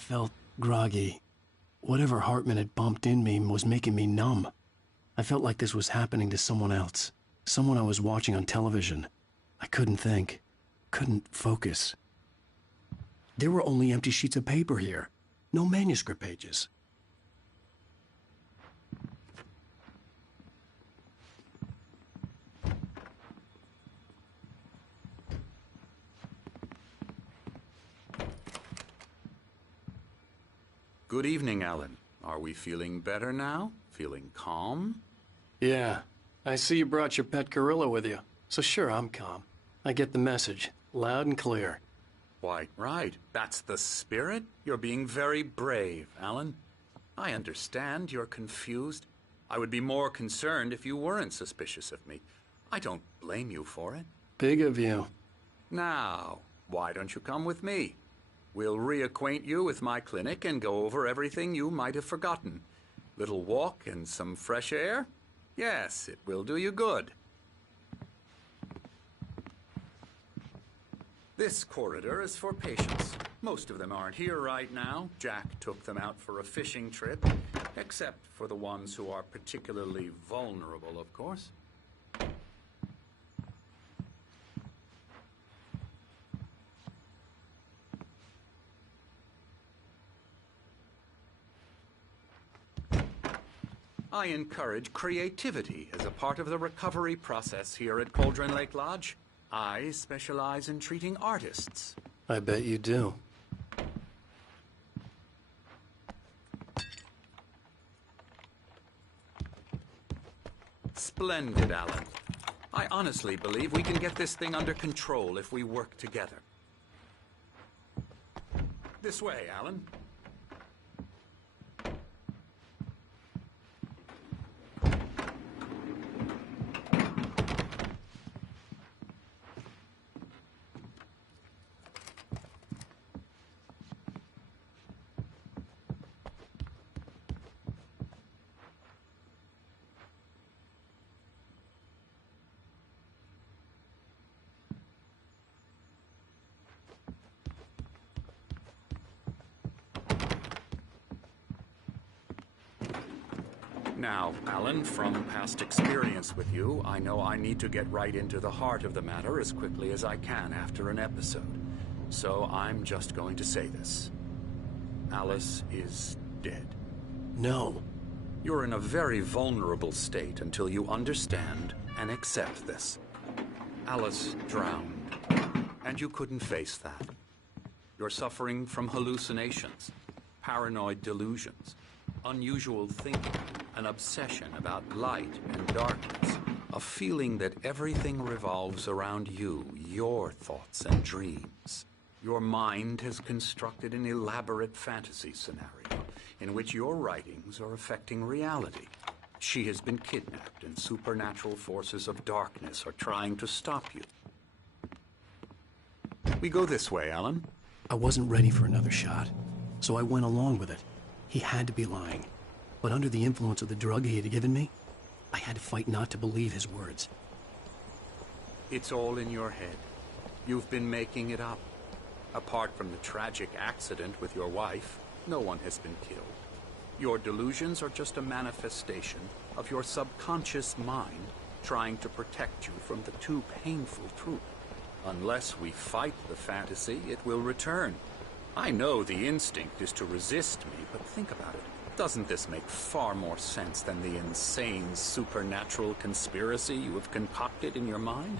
felt groggy. Whatever Hartman had bumped in me was making me numb. I felt like this was happening to someone else. Someone I was watching on television. I couldn't think. Couldn't focus. There were only empty sheets of paper here. No manuscript pages. Good evening, Alan. Are we feeling better now? Feeling calm? Yeah. I see you brought your pet gorilla with you. So sure, I'm calm. I get the message. Loud and clear. Why, right. That's the spirit. You're being very brave, Alan. I understand you're confused. I would be more concerned if you weren't suspicious of me. I don't blame you for it. Big of you. Now, why don't you come with me? We'll reacquaint you with my clinic and go over everything you might have forgotten. Little walk and some fresh air? Yes, it will do you good. This corridor is for patients. Most of them aren't here right now. Jack took them out for a fishing trip, except for the ones who are particularly vulnerable, of course. I encourage creativity as a part of the recovery process here at Cauldron Lake Lodge. I specialize in treating artists. I bet you do. Splendid, Alan. I honestly believe we can get this thing under control if we work together. This way, Alan. Now, Alan, from past experience with you, I know I need to get right into the heart of the matter as quickly as I can after an episode. So I'm just going to say this. Alice is dead. No. You're in a very vulnerable state until you understand and accept this. Alice drowned, and you couldn't face that. You're suffering from hallucinations, paranoid delusions, unusual thinking, an obsession about light and darkness, a feeling that everything revolves around you, your thoughts and dreams. Your mind has constructed an elaborate fantasy scenario in which your writings are affecting reality. She has been kidnapped and supernatural forces of darkness are trying to stop you. We go this way, Alan. I wasn't ready for another shot, so I went along with it. He had to be lying. But under the influence of the drug he had given me, I had to fight not to believe his words. It's all in your head. You've been making it up. Apart from the tragic accident with your wife, no one has been killed. Your delusions are just a manifestation of your subconscious mind trying to protect you from the too painful truth. Unless we fight the fantasy, it will return. I know the instinct is to resist me, but think about it. Doesn't this make far more sense than the insane supernatural conspiracy you have concocted in your mind?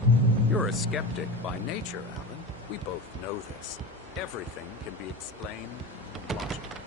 You're a skeptic by nature, Alan. We both know this. Everything can be explained logically.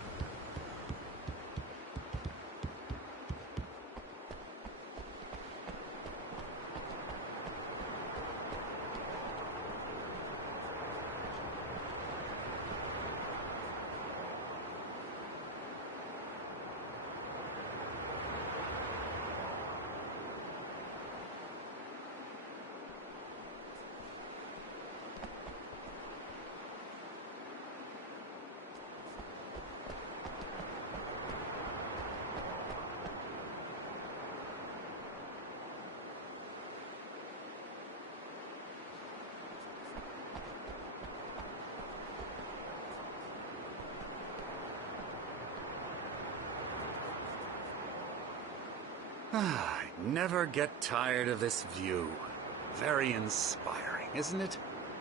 I never get tired of this view. Very inspiring, isn't it?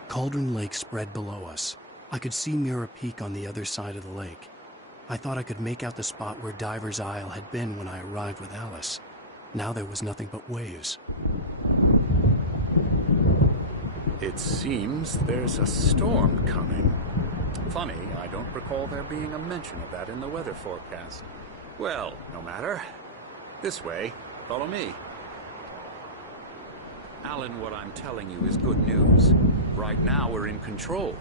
Cauldron Lake spread below us. I could see Mirror Peak on the other side of the lake. I thought I could make out the spot where Diver's Isle had been when I arrived with Alice. Now there was nothing but waves. It seems there's a storm coming. Funny, I don't recall there being a mention of that in the weather forecast. Well, no matter. This way. Follow me. Alan, what I'm telling you is good news. Right now we're in control.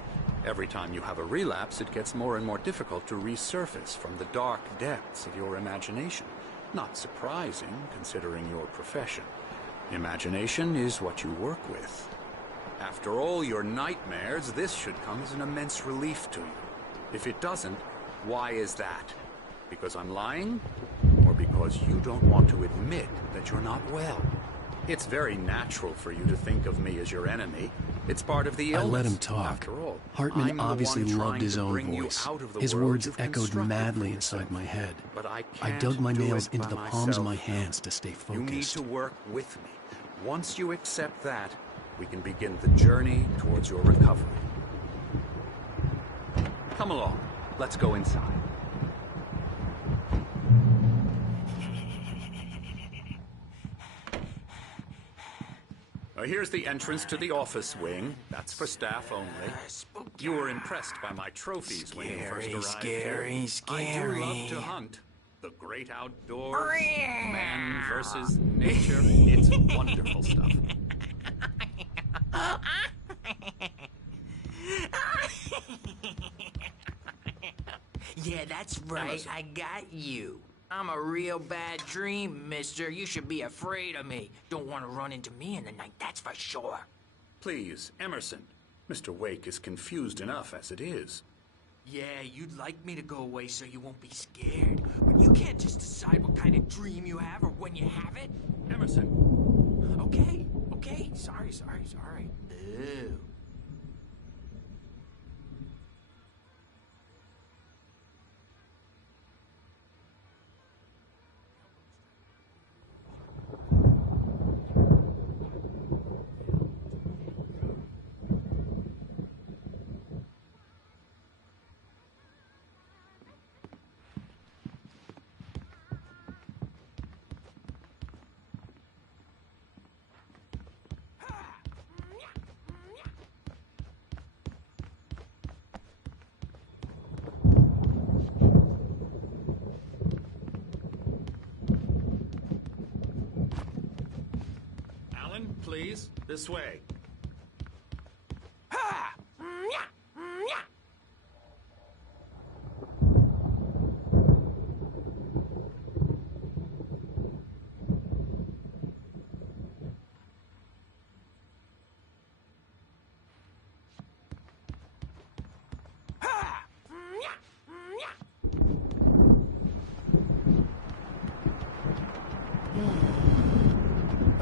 Every time you have a relapse, it gets more and more difficult to resurface from the dark depths of your imagination. Not surprising, considering your profession. Imagination is what you work with. After all your nightmares, this should come as an immense relief to you. If it doesn't, why is that? Because I'm lying? Or because you don't want to admit that you're not well? It's very natural for you to think of me as your enemy. It's part of the illness. I let him talk. After all, Hartman obviously loved his own voice. His words echoed madly inside my head. But I dug my nails into the palms of my hands to stay focused. You need to work with me. Once you accept that, we can begin the journey towards your recovery. Come along. Let's go inside. Here's the entrance to the office wing. That's for staff only. You were impressed by my trophies when you first arrived. Scary. I do love to hunt. The great outdoors, man versus nature. It's wonderful stuff. Yeah, that's right. I got you. I'm a real bad dream, mister. You should be afraid of me. Don't want to run into me in the night, that's for sure. Please, Emerson. Mr. Wake is confused enough as it is. Yeah, you'd like me to go away so you won't be scared. But you can't just decide what kind of dream you have or when you have it. Emerson. Okay. Sorry. Ew. Alan, please, this way.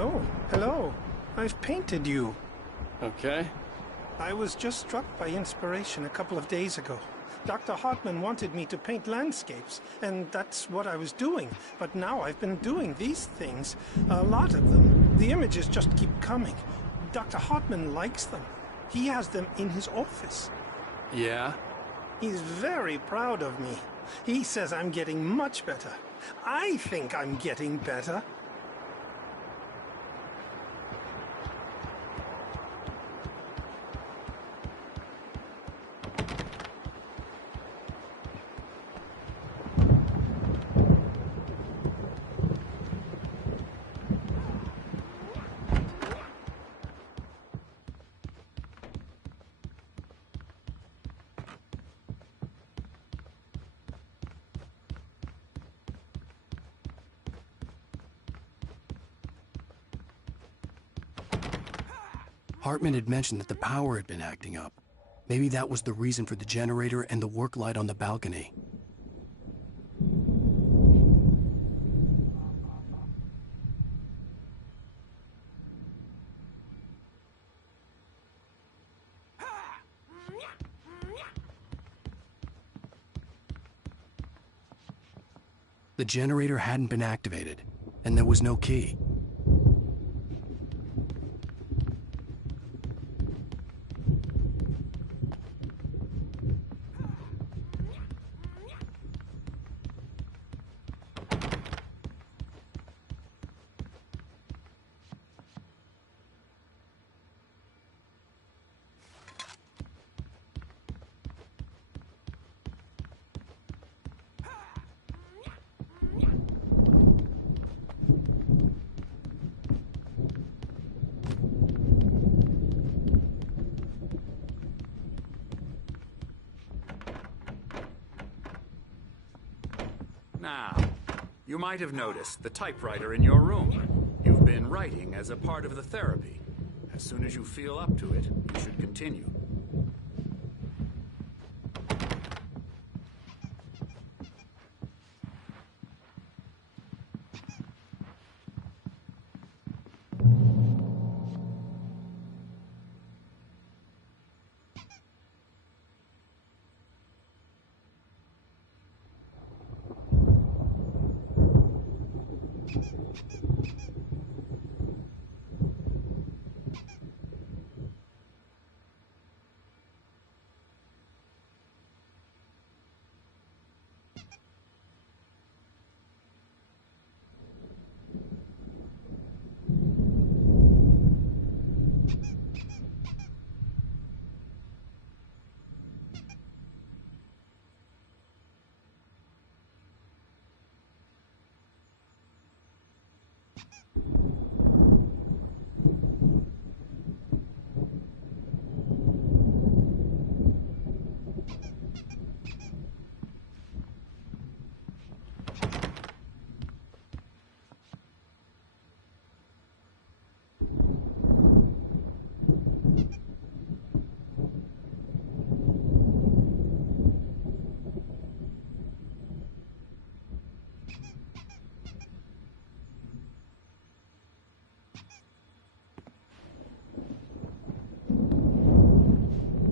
Oh, hello. I've painted you. Okay. I was just struck by inspiration a couple of days ago. Dr. Hartman wanted me to paint landscapes, and that's what I was doing. But now I've been doing these things, a lot of them. The images just keep coming. Dr. Hartman likes them. He has them in his office. Yeah? He's very proud of me. He says I'm getting much better. I think I'm getting better. Hartman had mentioned that the power had been acting up. Maybe that was the reason for the generator and the work light on the balcony. The generator hadn't been activated. and there was no key. Now, you might have noticed the typewriter in your room. You've been writing as a part of the therapy. As soon as you feel up to it, you should continue.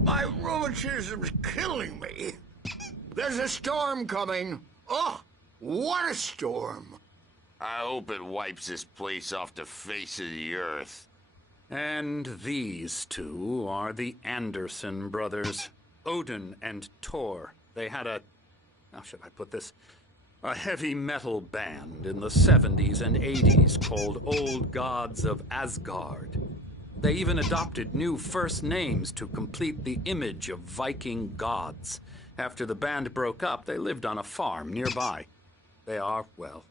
My rheumatism's killing me. There's a storm coming. Oh, what a storm. I hope it wipes this place off the face of the earth. And these two are the Anderson brothers, Odin and Thor. They had a, how should I put this, a heavy metal band in the 70s and 80s called Old Gods of Asgard. They even adopted new first names to complete the image of Viking gods. After the band broke up, they lived on a farm nearby. They are, well,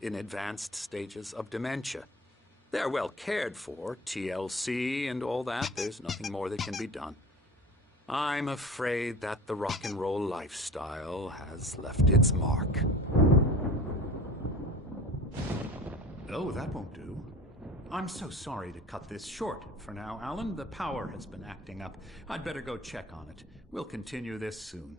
in advanced stages of dementia. They're well cared for, TLC and all that. There's nothing more that can be done. I'm afraid that the rock and roll lifestyle has left its mark. Oh, that won't do. I'm so sorry to cut this short for now, Alan. The power has been acting up. I'd better go check on it. We'll continue this soon.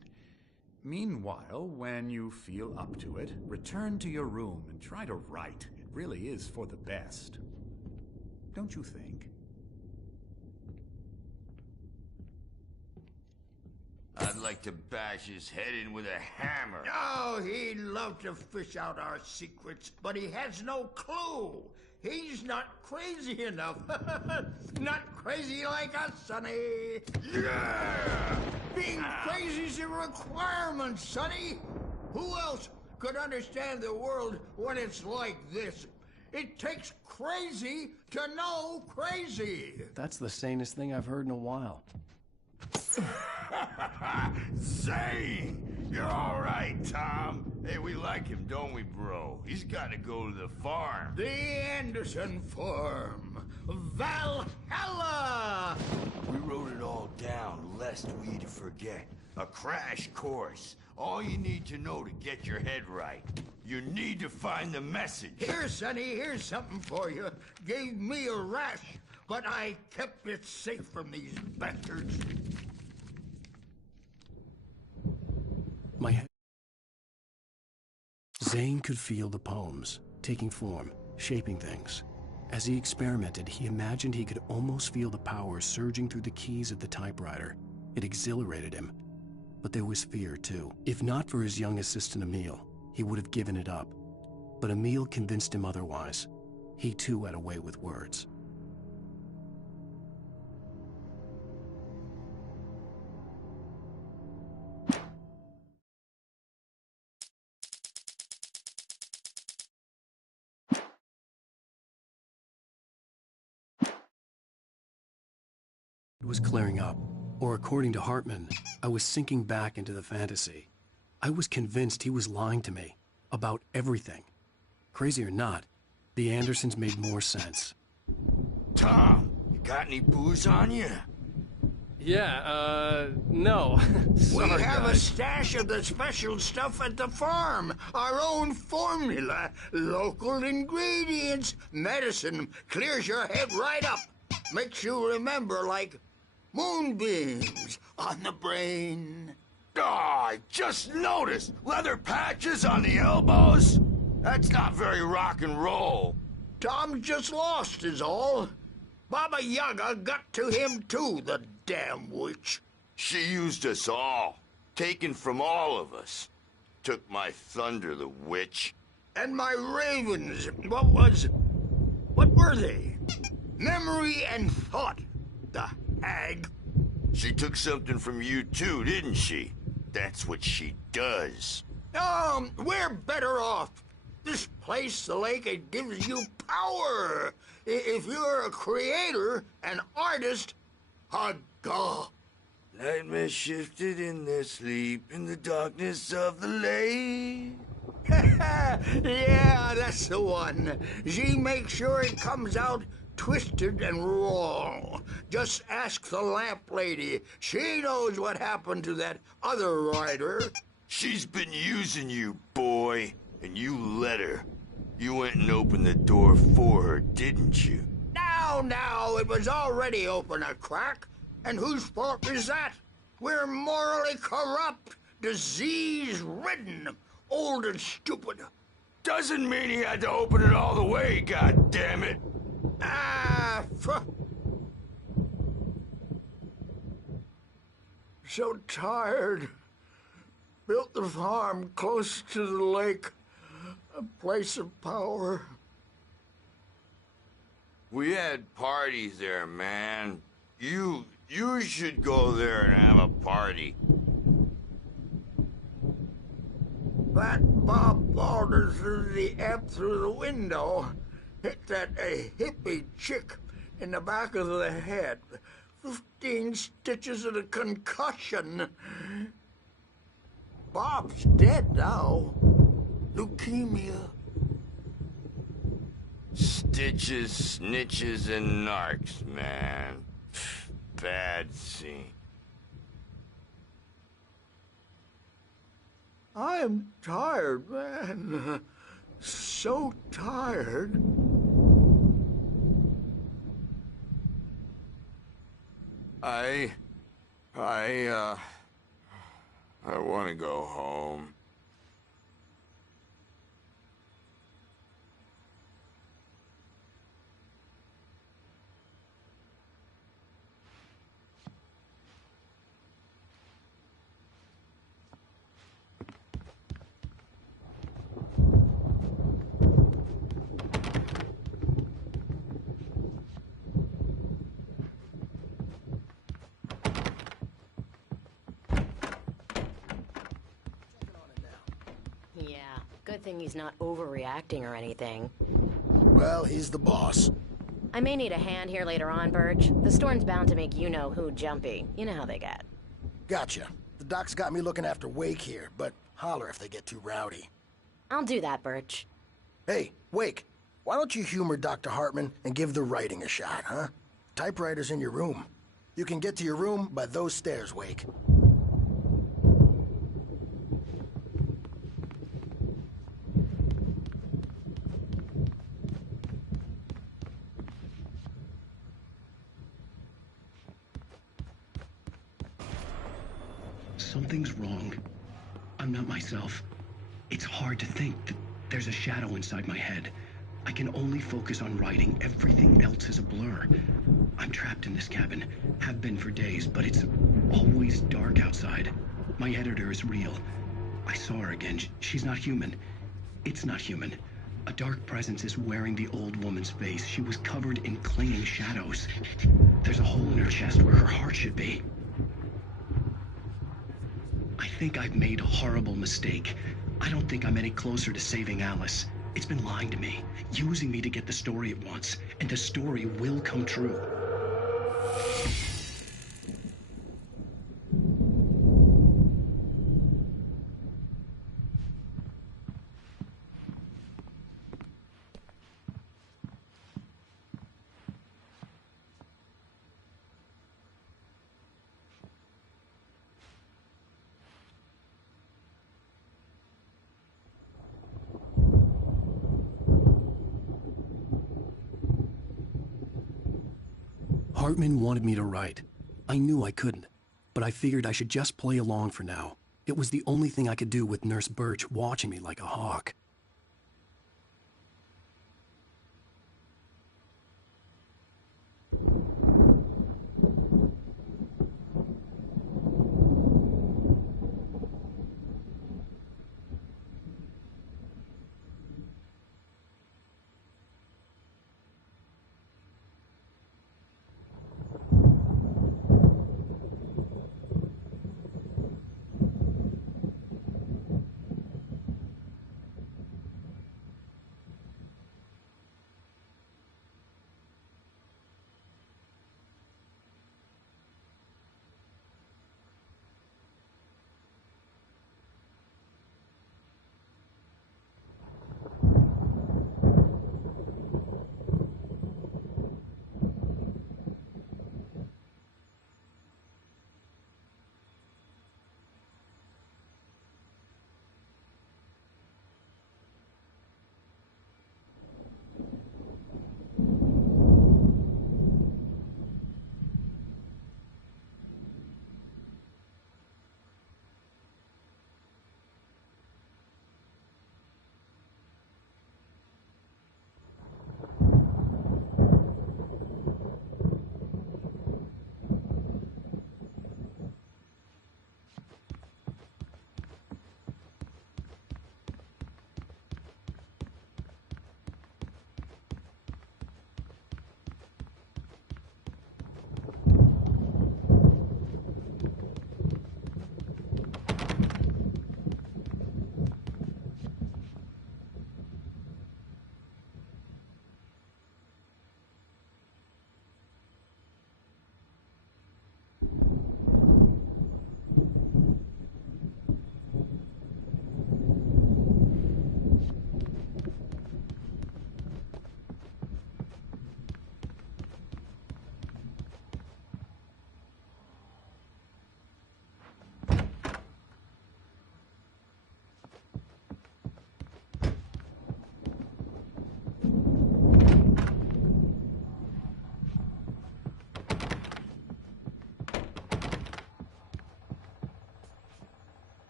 Meanwhile, when you feel up to it, return to your room and try to write. It really is for the best. Don't you think? I'd like to bash his head in with a hammer. Oh, he'd love to fish out our secrets, but he has no clue. He's not crazy enough. Not crazy like us, Sonny. Yeah! Being crazy's a requirement, Sonny. Who else could understand the world when it's like this? It takes crazy to know crazy. That's the sanest thing I've heard in a while. Zane! You're all right, Tom. Hey, we like him, don't we, bro? He's got to go to the farm. The Anderson Farm. Valhalla! We wrote it all down, lest we forget. A crash course. All you need to know to get your head right. You need to find the message. Here, Sonny, here's something for you. Gave me a rash, but I kept it safe from these bastards. My head. Zane could feel the poems, taking form, shaping things. As he experimented, he imagined he could almost feel the power surging through the keys of the typewriter. It exhilarated him. But there was fear, too. If not for his young assistant Emil, he would have given it up. but Emil convinced him otherwise. He too had a way with words. It was clearing up, or according to Hartman, I was sinking back into the fantasy. I was convinced he was lying to me about everything. Crazy or not, the Andersons made more sense. Tom, you got any booze on you? Yeah, no. We Sorry, have a guys. stash of the special stuff at the farm. Our own formula. Local ingredients. Medicine clears your head right up. Makes you remember like moonbeams on the brain. Oh, I just noticed! Leather patches on the elbows? That's not very rock and roll. Tom just lost is all. Baba Yaga got to him too, the damn witch. She used us all. Taken from all of us. Took my thunder, the witch. And my ravens, what were they? Memory and thought, the hag. She took something from you too, didn't she? That's what she does. We're better off. This place, the lake, it gives you power. If you're a creator, an artist, a god. Nightmare shifted in their sleep in the darkness of the lake. Yeah, that's the one. She makes sure it comes out twisted and wrong. Just ask the lamp lady. She knows what happened to that other writer. She's been using you, boy, and you let her. You went and opened the door for her, didn't you? Now, it was already open a crack. And whose fault is that? We're morally corrupt, disease-ridden, old and stupid. Doesn't mean he had to open it all the way, goddammit. So tired. Built the farm close to the lake. A place of power. We had parties there, man. You should go there and have a party. That Bob Balder threw the amp through the window. Hit that hippie chick in the back of the head. 15 stitches and a concussion. Bob's dead now. Leukemia. Stitches, snitches, and narcs, man. Bad scene. I'm tired, man. So tired. I want to go home. Yeah, good thing he's not overreacting or anything. Well, he's the boss. I may need a hand here later on, Birch. The storm's bound to make you-know-who jumpy. You know how they get. Gotcha. The doc's got me looking after Wake here, but holler if they get too rowdy. I'll do that, Birch. Hey, Wake, why don't you humor Dr. Hartman and give the writing a shot, huh? Typewriter's in your room. You can get to your room by those stairs, Wake. Something's wrong. I'm not myself. It's hard to think that there's a shadow inside my head. I can only focus on writing. Everything else is a blur. I'm trapped in this cabin. Have been for days, but it's always dark outside. My editor is real. I saw her again. She's not human. It's not human. A dark presence is wearing the old woman's face. She was covered in clinging shadows. There's a hole in her chest where her heart should be. I think I've made a horrible mistake. I don't think I'm any closer to saving Alice. It's been lying to me, using me to get the story it wants, and the story will come true. Hartman wanted me to write. I knew I couldn't, but I figured I should just play along for now. It was the only thing I could do with Nurse Birch watching me like a hawk.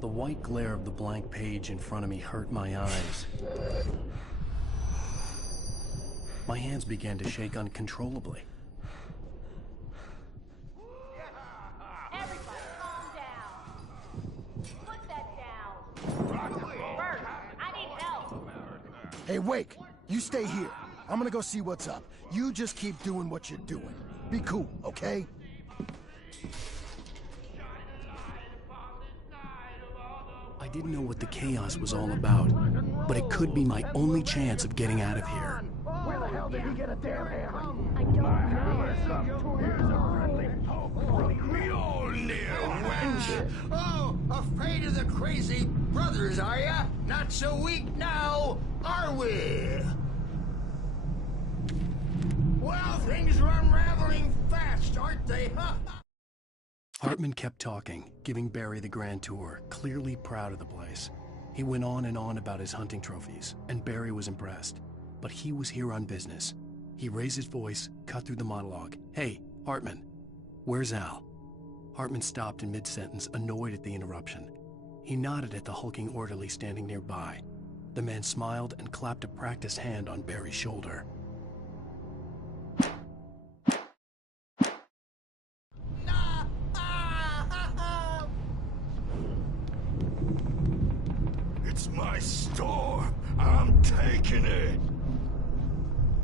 The white glare of the blank page in front of me hurt my eyes. My hands began to shake uncontrollably. Everybody, calm down. Put that down. Bert, I need help. Hey, Wake, you stay here. I'm gonna go see what's up. You just keep doing what you're doing. Be cool, okay? I didn't know what the chaos was all about, but it could be my only chance of getting out of here. Where the hell did he get a damn hammer? I don't know. Here's a friendly poke. Mjolnir, wench! Oh, afraid of the crazy brothers, are ya? Not so weak now, are we? Well, things are unraveling fast, aren't they? Hartman kept talking, giving Barry the grand tour, clearly proud of the place. He went on and on about his hunting trophies, and Barry was impressed. But he was here on business. He raised his voice, cut through the monologue. Hey, Hartman, where's Al? Hartman stopped in mid-sentence, annoyed at the interruption. He nodded at the hulking orderly standing nearby. The man smiled and clapped a practiced hand on Barry's shoulder. Nah, It's my store. I'm taking it.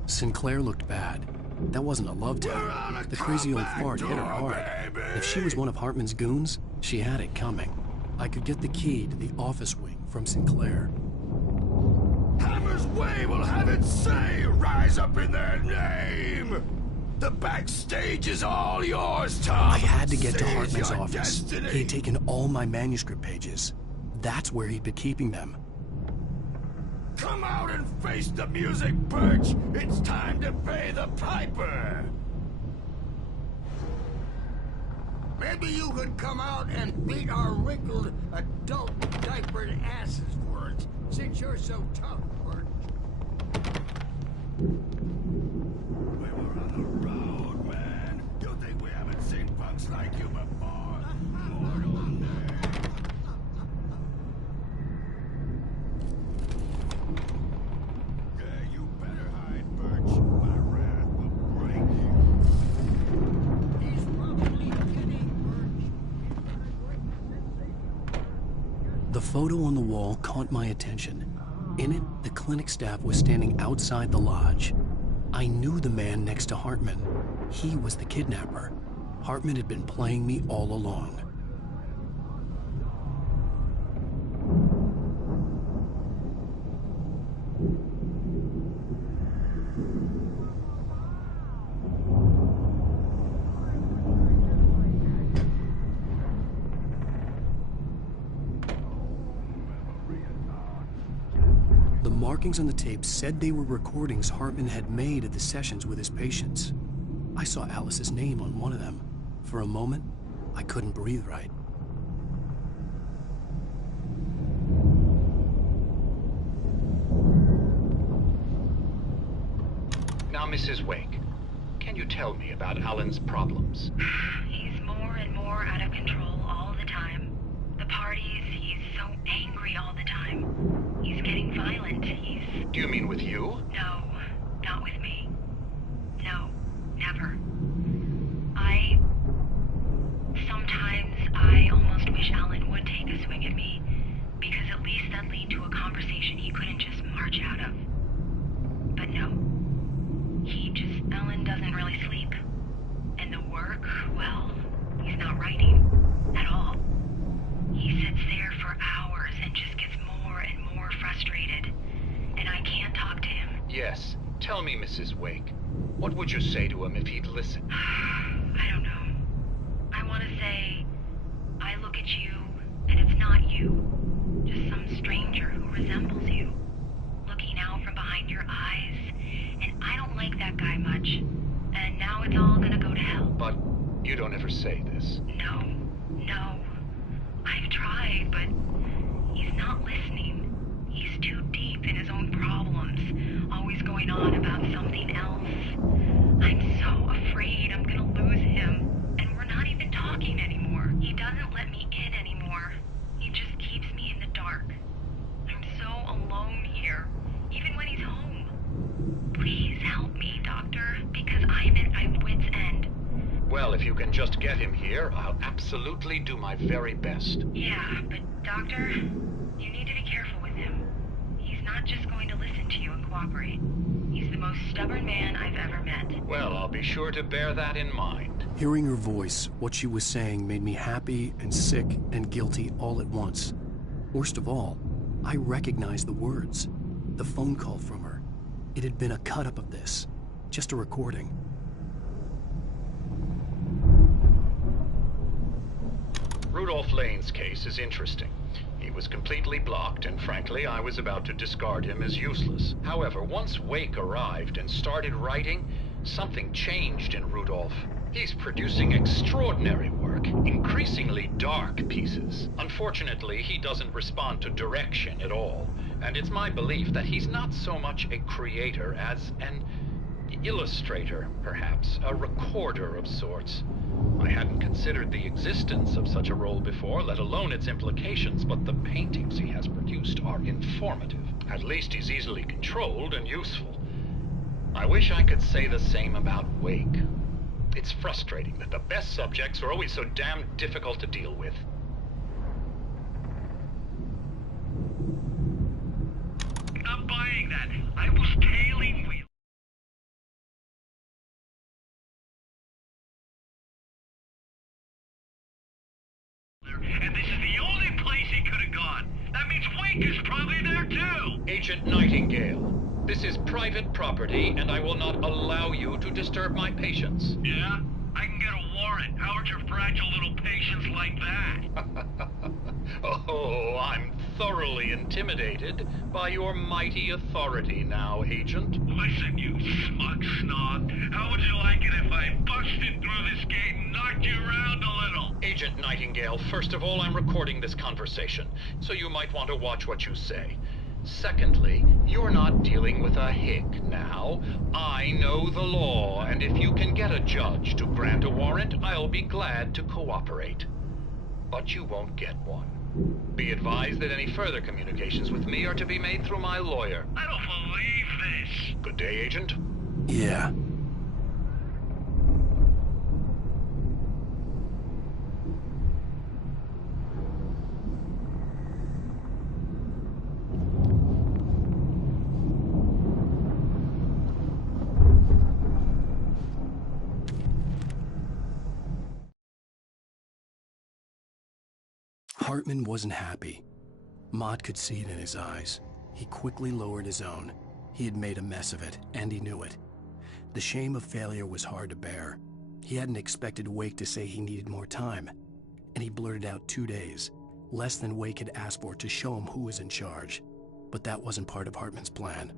Sinclair looked bad. That wasn't a love tap. The crazy old fart hit her hard. Baby. If she was one of Hartman's goons, she had it coming. I could get the key to the office wing from Sinclair. Hammer's Way will have its say. Rise up in their name. The backstage is all yours, Tom. I had to get to Seize Hartman's your office. destiny. He had taken all my manuscript pages. That's where he'd been keeping them. Come out and face the music, Birch. It's time to pay the piper. Maybe you could come out and beat our wrinkled adult diapered asses for us, since you're so tough, Bert. We were on the road, man. You think we haven't seen punks like you before? Mortal name. Yeah, you better hide, Birch. My wrath will break you. He's probably kidding, Bert. The photo on the wall caught my attention. In it, the clinic staff was standing outside the lodge. I knew the man next to Hartman. He was the kidnapper. Hartman had been playing me all along. The markings on the tape said they were recordings Hartman had made at the sessions with his patients. I saw Alice's name on one of them. For a moment, I couldn't breathe right. Now, Mrs. Wake, can you tell me about Alan's problems? He's more and more out of control all the time. The parties, he's so angry all the time. He's getting violent. Do you mean with you? No, not with me. No, never. Sometimes I almost wish Alan would take a swing at me, because at least that'd lead to a conversation he couldn't just march out of. But no. Alan doesn't really sleep. And the work, well, he's not writing at all. He sits there for hours and just gets more and more frustrated. And I can't talk to him. Yes. Tell me, Mrs. Wake. What would you say to him if he'd listen? I don't know. I want to say, I look at you, and it's not you. Just some stranger who resembles you. Looking out from behind your eyes. And I don't like that guy much. And now it's all gonna go to hell. But you don't ever say this. No. I've tried, but he's not listening. He's too deep in his own problems, always going on about something else. I'm so afraid I'm gonna lose him, and we're not even talking anymore. He doesn't let me in anymore. He just keeps me in the dark. I'm so alone here, even when he's home. Please help me, Doctor, because I'm at my wit's end. Well, if you can just get him here, I'll absolutely do my very best. Yeah, but Doctor, you need to be careful with him. He's not just going to listen to you and cooperate. He's the most stubborn man I've ever met. Well, I'll be sure to bear that in mind. Hearing her voice, what she was saying made me happy and sick and guilty all at once. Worst of all, I recognized the words. The phone call from her. It had been a cut-up of this. Just a recording. Rudolph Lane's case is interesting. He was completely blocked, and frankly, I was about to discard him as useless. However, once Wake arrived and started writing, something changed in Rudolph. He's producing extraordinary work, increasingly dark pieces. Unfortunately, he doesn't respond to direction at all, and it's my belief that he's not so much a creator as an illustrator, perhaps, a recorder of sorts. I hadn't considered the existence of such a role before, let alone its implications, but the paintings he has produced are informative. At least he's easily controlled and useful. I wish I could say the same about Wake. It's frustrating that the best subjects are always so damn difficult to deal with. And this is the only place he could have gone. That means Wake is probably there too! Agent Nightingale, this is private property, and I will not allow you to disturb my patients. Yeah? I can get a warrant. How would your fragile little patients like that? Oh, I'm thoroughly intimidated by your mighty authority now, Agent. Listen, you smug snob. How would you like it if I busted through this gate and knocked you around a little? Agent Nightingale, first of all, I'm recording this conversation, so you might want to watch what you say. Secondly, you're not dealing with a hick now. I know the law, and if you can get a judge to grant a warrant, I'll be glad to cooperate. But you won't get one. Be advised that any further communications with me are to be made through my lawyer. I don't believe this. Good day, Agent. Yeah. Hartman wasn't happy. Mott could see it in his eyes. He quickly lowered his own. He had made a mess of it, and he knew it. The shame of failure was hard to bear. He hadn't expected Wake to say he needed more time, and he blurted out 2 days, less than Wake had asked for to show him who was in charge. But that wasn't part of Hartman's plan.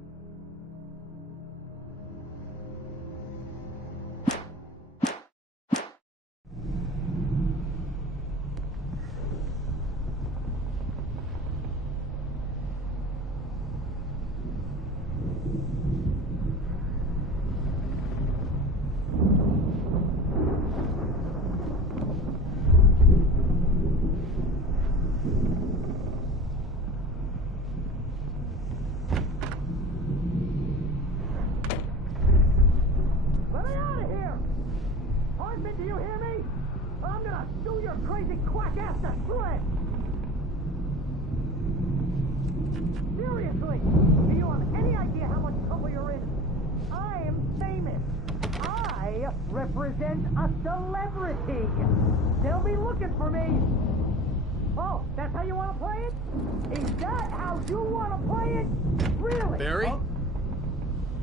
Do you hear me? I'm gonna sue your crazy quack ass to shreds! Seriously! Do you have any idea how much trouble you're in? I am famous. I represent a celebrity. They'll be looking for me. Oh, that's how you want to play it? Is that how you want to play it? Really? Barry?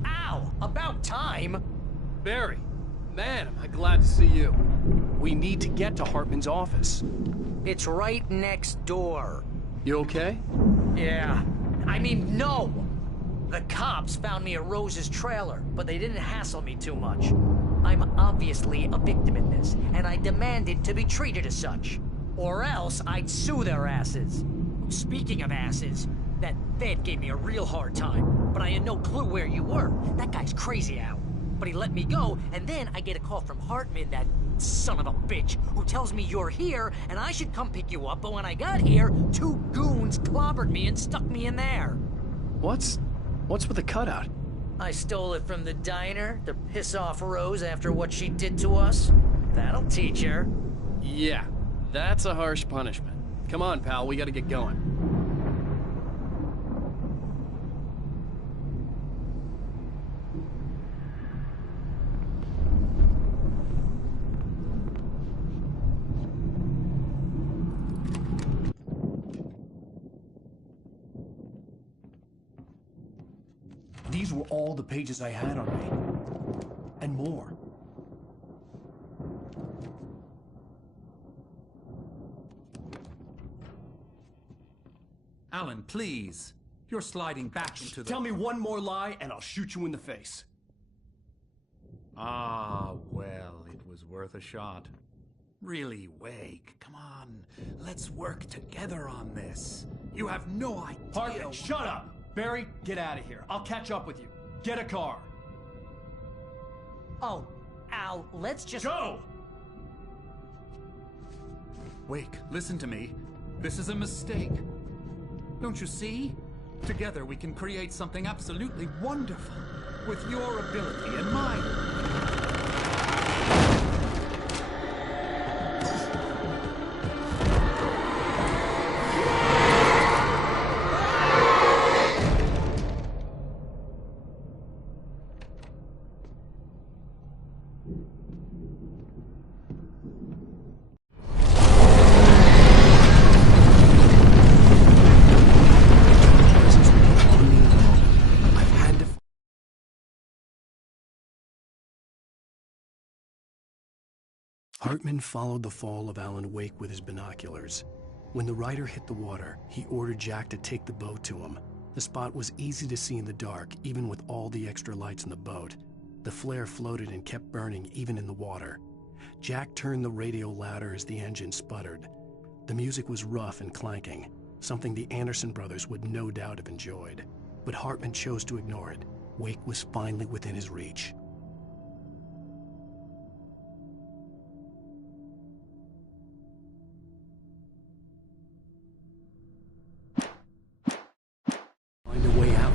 Ow! About time! Barry, man, am I glad to see you. We need to get to Hartman's office. It's right next door. You okay? Yeah. I mean, no! The cops found me at Rose's trailer, but they didn't hassle me too much. I'm obviously a victim in this, and I demanded to be treated as such. Or else I'd sue their asses. Speaking of asses, that Fed gave me a real hard time, but I had no clue where you were. That guy's crazy, Al. But he let me go, and then I get a call from Hartman, that son of a bitch, who tells me you're here, and I should come pick you up, but when I got here, 2 goons clobbered me and stuck me in there. What's with the cutout? I stole it from the diner to piss off Rose after what she did to us. That'll teach her. Yeah, that's a harsh punishment. Come on, pal, we gotta get going. These were all the pages I had on me. And more. Alan, please. You're sliding back into the... Tell me one more lie and I'll shoot you in the face. Ah, well, it was worth a shot. Really, Wake, come on. Let's work together on this. You have no idea... Hartman, shut up! Barry, get out of here. I'll catch up with you. Get a car. Oh, Al, let's just... Go! Wake, listen to me. This is a mistake. Don't you see? Together we can create something absolutely wonderful. With your ability and mine. Hartman followed the fall of Alan Wake with his binoculars. When the rider hit the water, he ordered Jack to take the boat to him. The spot was easy to see in the dark, even with all the extra lights in the boat. The flare floated and kept burning even in the water. Jack turned the radio louder as the engine sputtered. The music was rough and clanking, something the Anderson brothers would no doubt have enjoyed. But Hartman chose to ignore it. Wake was finally within his reach. Find a way out.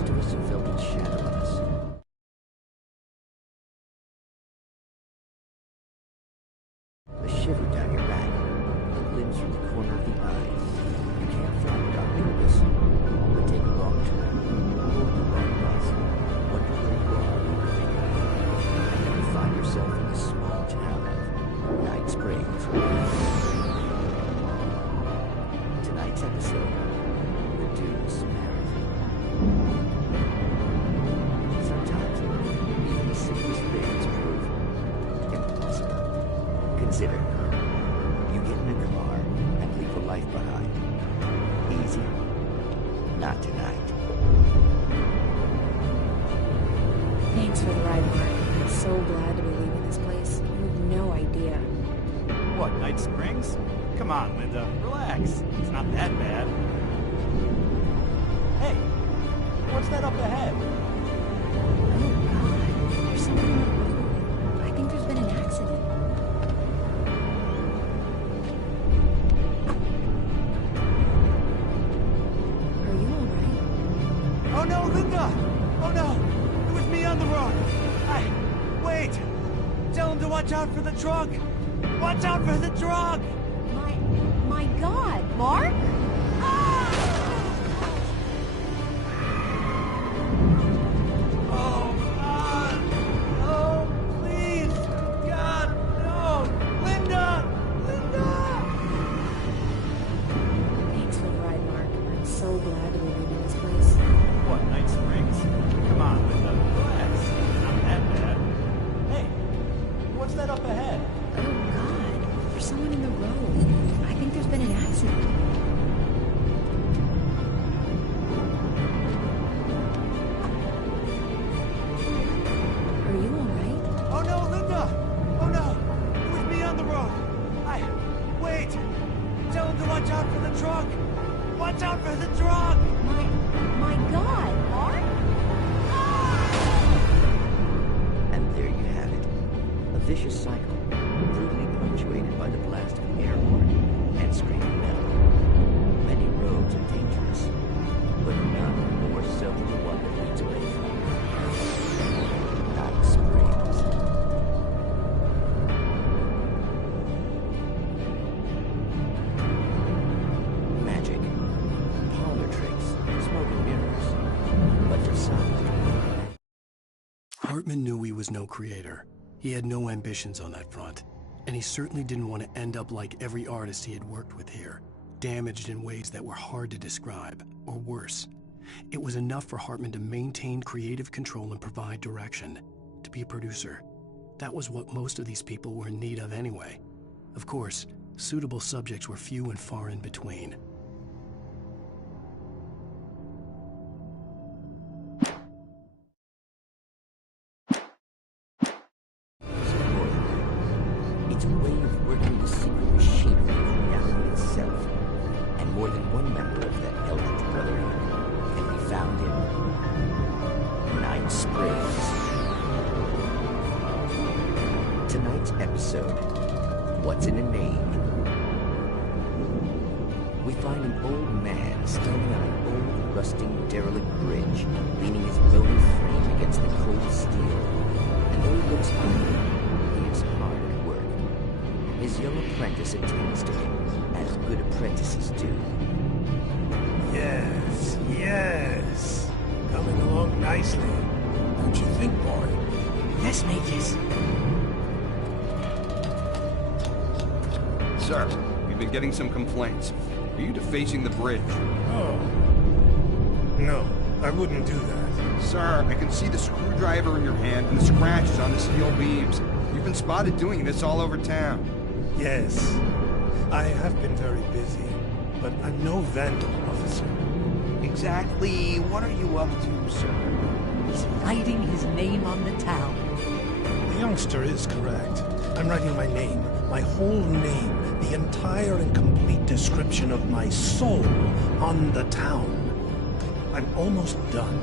most of us have felt its shadow on us. A shiver down your back, a glimpse from the corner of the eye. You can't find it on purpose, but take a wrong turn, board the wrong bus, wonder where you are when you're bigger, and then you find yourself in the small town of Night Springs. Tonight's episode, The Deuce Marathon. Sometimes, even the simplest things prove impossible. Consider, you get in a car and leave a life behind. Easy? Not tonight. Thanks for the ride, Mark. I'm so glad to be leaving this place. You have no idea. What, Night Springs? Come on, Linda. Relax. It's not that bad. Hey, what's that up ahead? Oh, God. There's someone in the road. I think there's been an accident. Are you alright? Oh no, Linda! Oh no! It was me on the road! Wait! Tell him to watch out for the truck! Watch out for the truck! My God, Mark? Oh, God! Oh, please! God, no! Linda! Linda! Thanks for the ride, Mark. I'm so glad to be leaving this place. What, Night Springs? Come on, Linda. Relax. It's not that bad. Hey, what's that up ahead? Oh, God. There's someone in the road. I think there's been an accident. Are you alright? Oh no, Linda! Oh no! It was me on the road! Wait! Tell him to watch out for the truck! Watch out for the truck! My God, Mark? And there you have it. A vicious cycle, brutally punctuated by the blast of an air horn and screaming metal. Many roads are dangerous, but none more so than the one that leads away from Night Springs. Magic, parlor tricks, smoke and mirrors, but for some, Hartman knew he was no creator. He had no ambitions on that front, and he certainly didn't want to end up like every artist he had worked with here, damaged in ways that were hard to describe, or worse. It was enough for Hartman to maintain creative control and provide direction, to be a producer. That was what most of these people were in need of anyway. Of course, suitable subjects were few and far in between. it's a way of working the secret machinery of reality itself, and more than one member of that eldritch brotherhood can be found in Night Springs. Tonight's episode, What's in a Name? We find an old man standing on an old, rusting, derelict bridge, leaning his bony frame against the cold steel. And though he looks hungry, he is hard at work. His young apprentice attends to him, as good apprentices do. Yes, yes. Coming along nicely. Don't you think, boy? Yes, Magus. Sir, we've been getting some complaints. Are you defacing the bridge? Oh. No, I wouldn't do that. Sir, I can see the screwdriver in your hand and the scratches on the steel beams. You've been spotted doing this all over town. Yes, I have been very busy, but I'm no vandal, officer. Exactly what are you up to, sir? He's writing his name on the town. The youngster is correct. I'm writing my name, my whole name, the entire and complete description of my soul on the town. I'm almost done.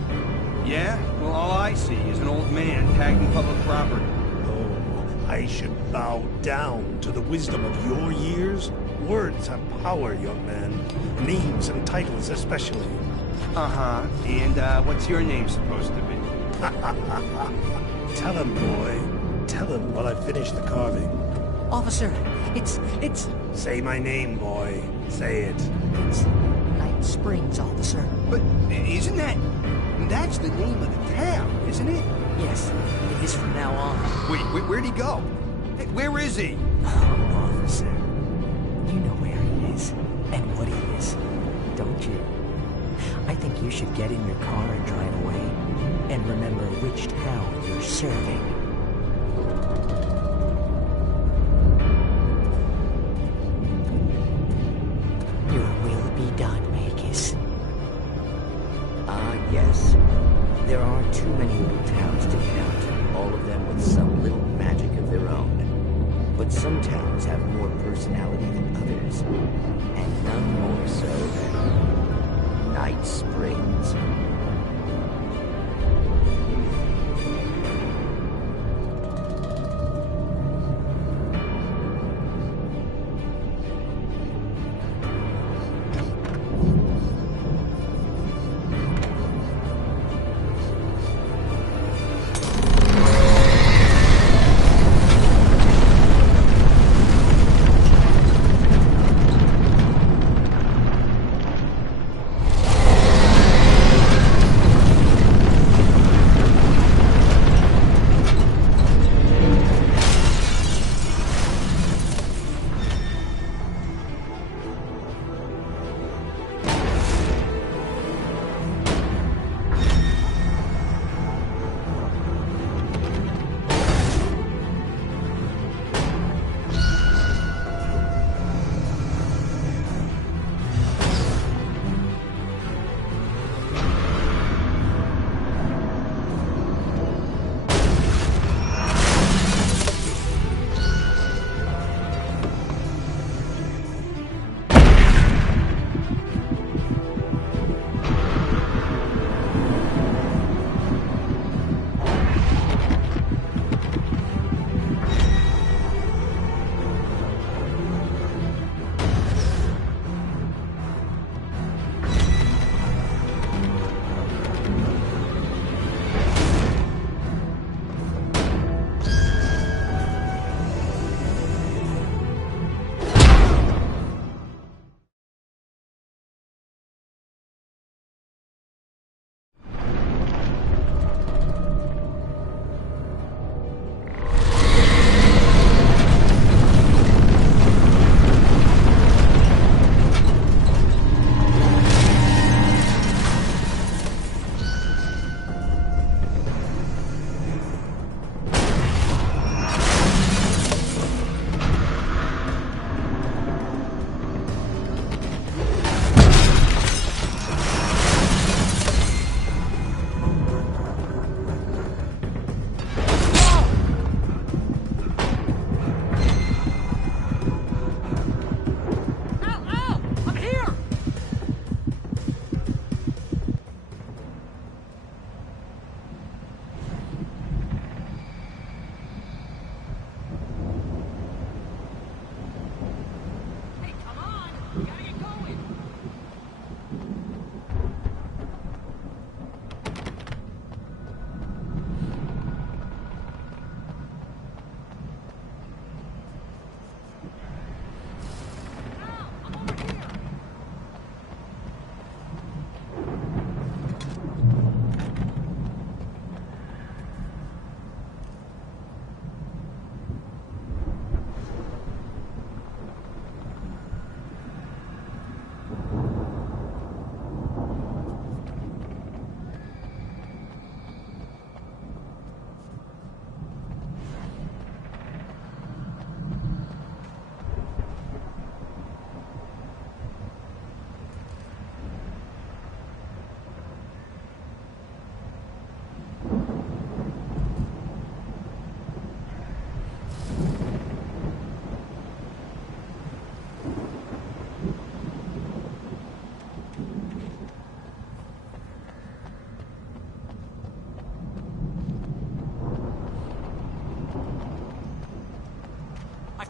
Yeah? Well, all I see is an old man tagging public property. Oh, I should bow down to the wisdom of your years? Words have power, young man. Names and titles especially. Uh-huh. And, what's your name supposed to be? Tell him, boy. Tell him while I finish the carving. Officer, it's... Say my name, boy. Say it. It's Night Springs, officer. But isn't that... That's the name of the town, isn't it? Yes, it is from now on. Wait, where'd he go? Hey, where is he? Oh, officer. You know where he is, and what he is, don't you? I think you should get in your car and drive away, and remember which town you're serving. Your will be done, Magus. Ah, yes. There are too many little towns to count, all of them with some little magic of their own. But some towns have more personality than others, and none more so than Night Springs.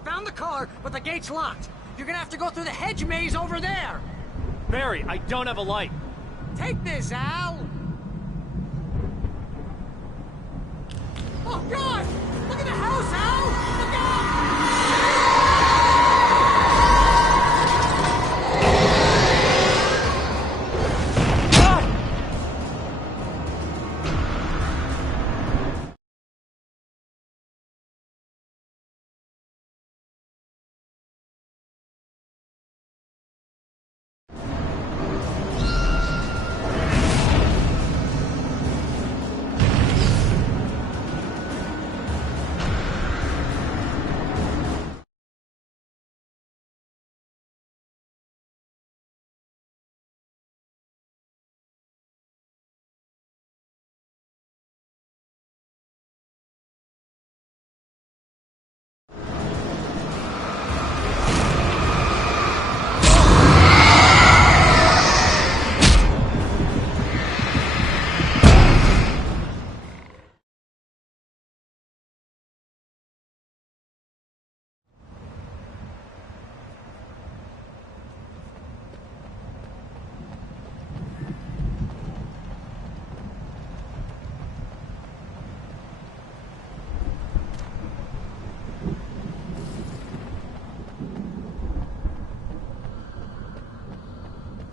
Found the car, but the gate's locked. You're gonna have to go through the hedge maze over there. Barry, I don't have a light. Take this, Al! Oh, God! Look at the house, Al! Look out!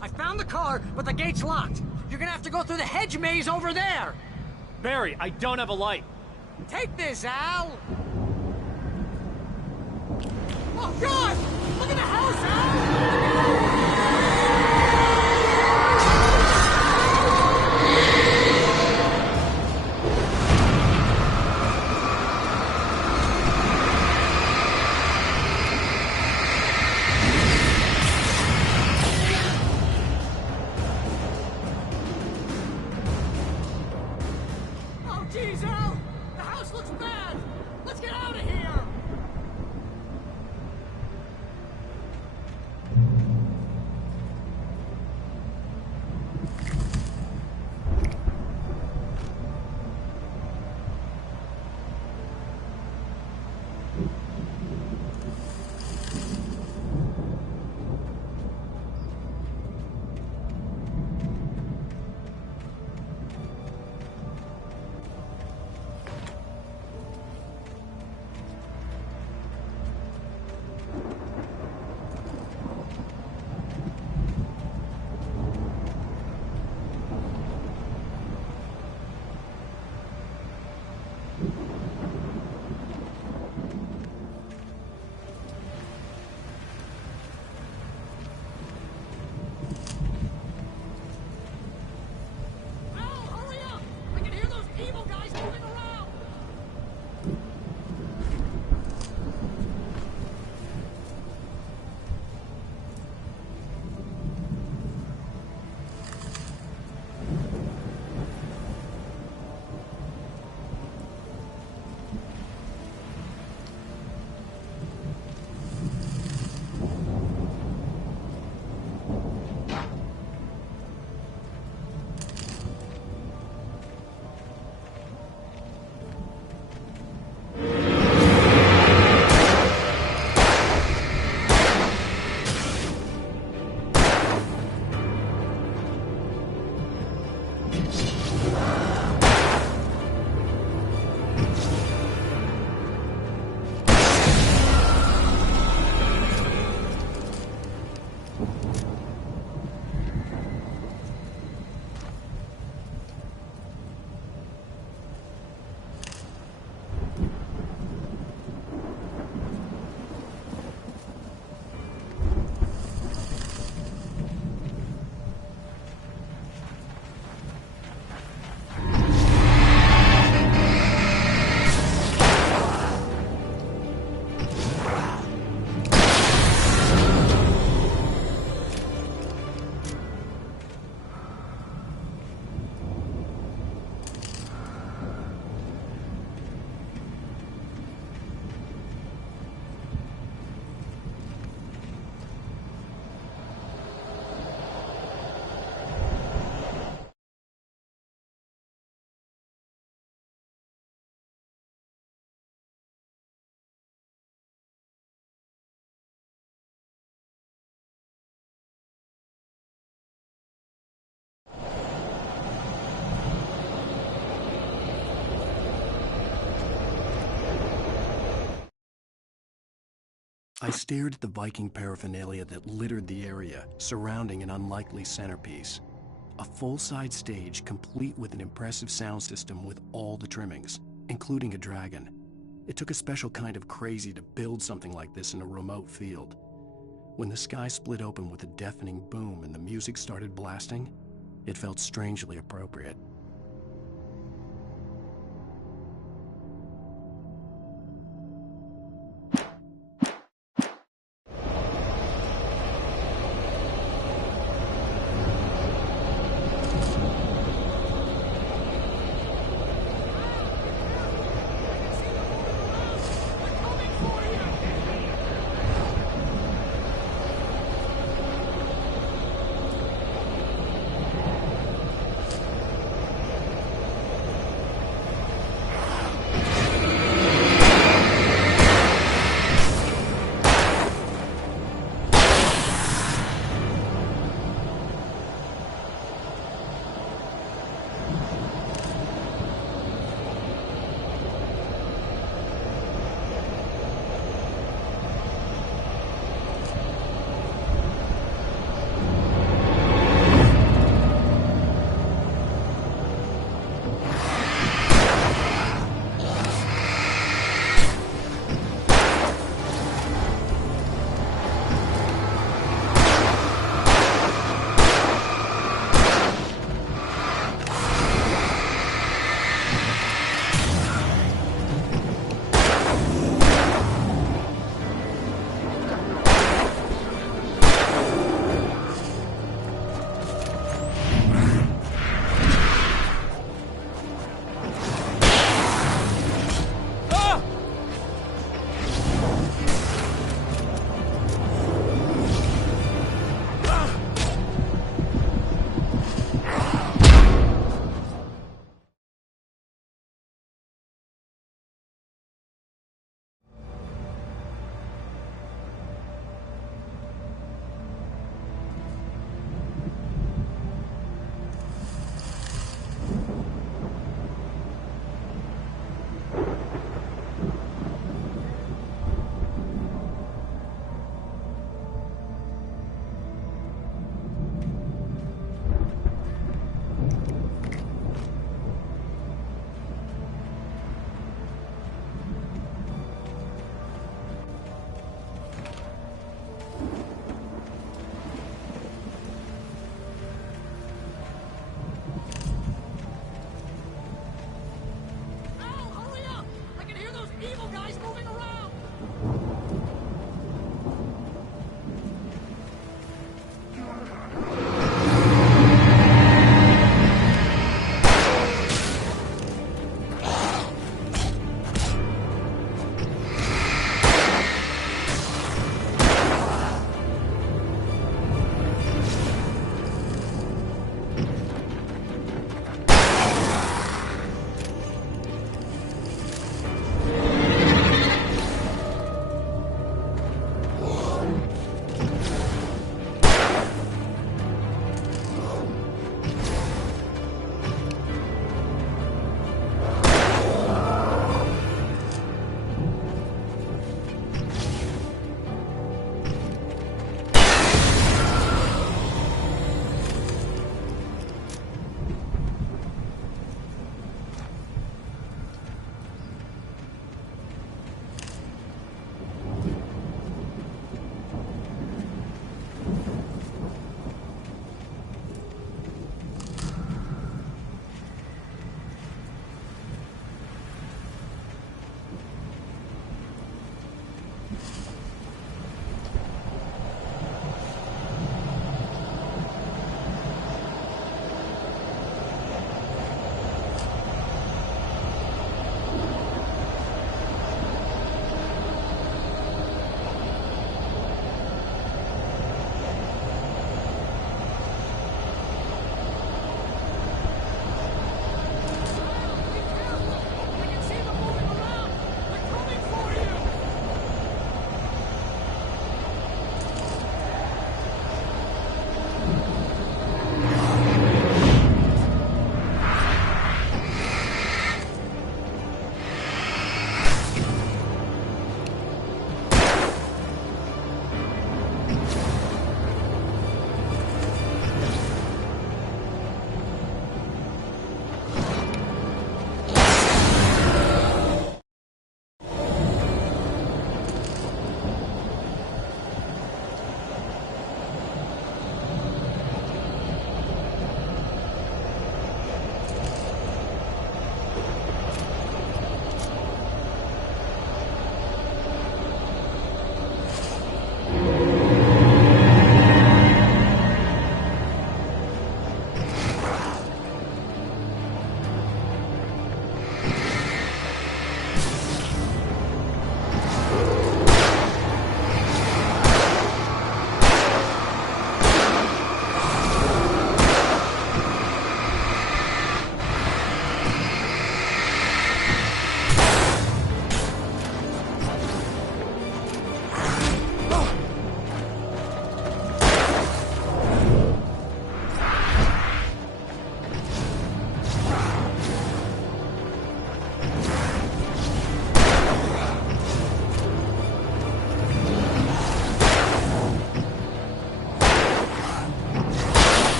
I found the car, but the gate's locked. You're gonna have to go through the hedge maze over there. Barry, I don't have a light. Take this, Al! Oh, God! Look at the house, Al! Oh, geez, Al! The house looks bad! Let's get out of here! I stared at the Viking paraphernalia that littered the area, surrounding an unlikely centerpiece. A full-size stage complete with an impressive sound system with all the trimmings, including a dragon. It took a special kind of crazy to build something like this in a remote field. When the sky split open with a deafening boom and the music started blasting, it felt strangely appropriate.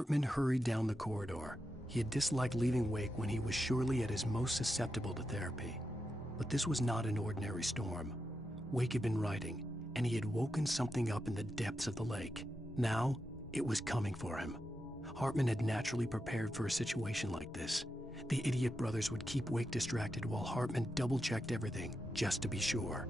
Hartman hurried down the corridor. He had disliked leaving Wake when he was surely at his most susceptible to therapy. But this was not an ordinary storm. Wake had been writing, and he had woken something up in the depths of the lake. Now, it was coming for him. Hartman had naturally prepared for a situation like this. The idiot brothers would keep Wake distracted while Hartman double-checked everything, just to be sure.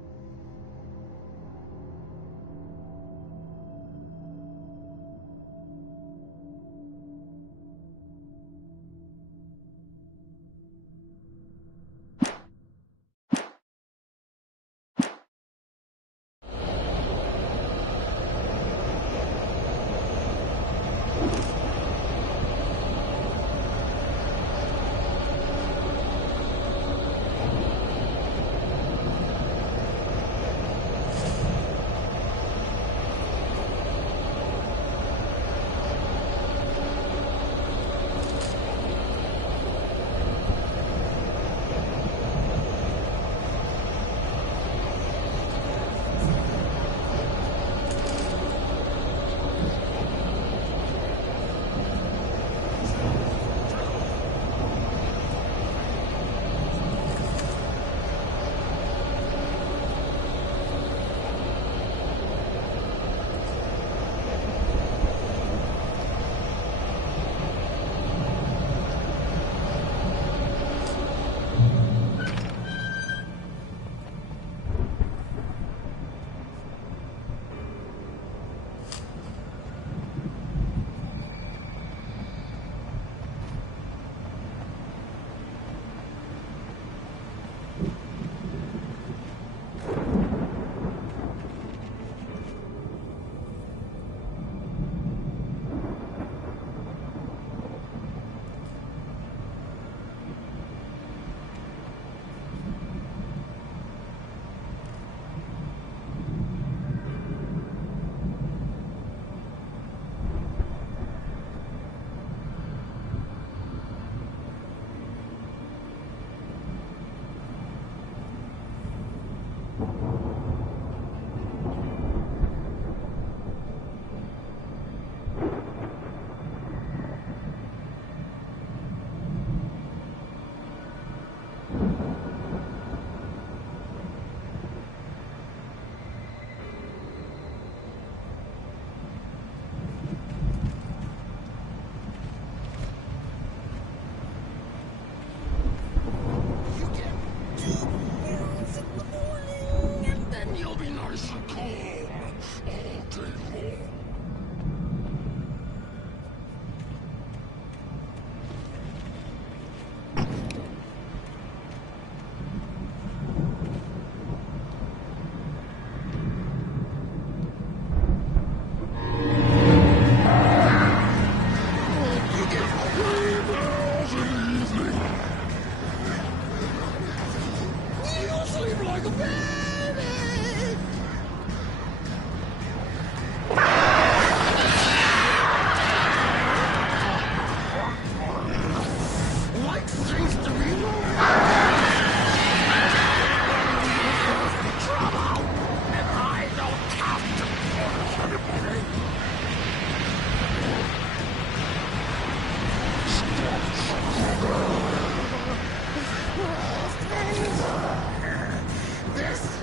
This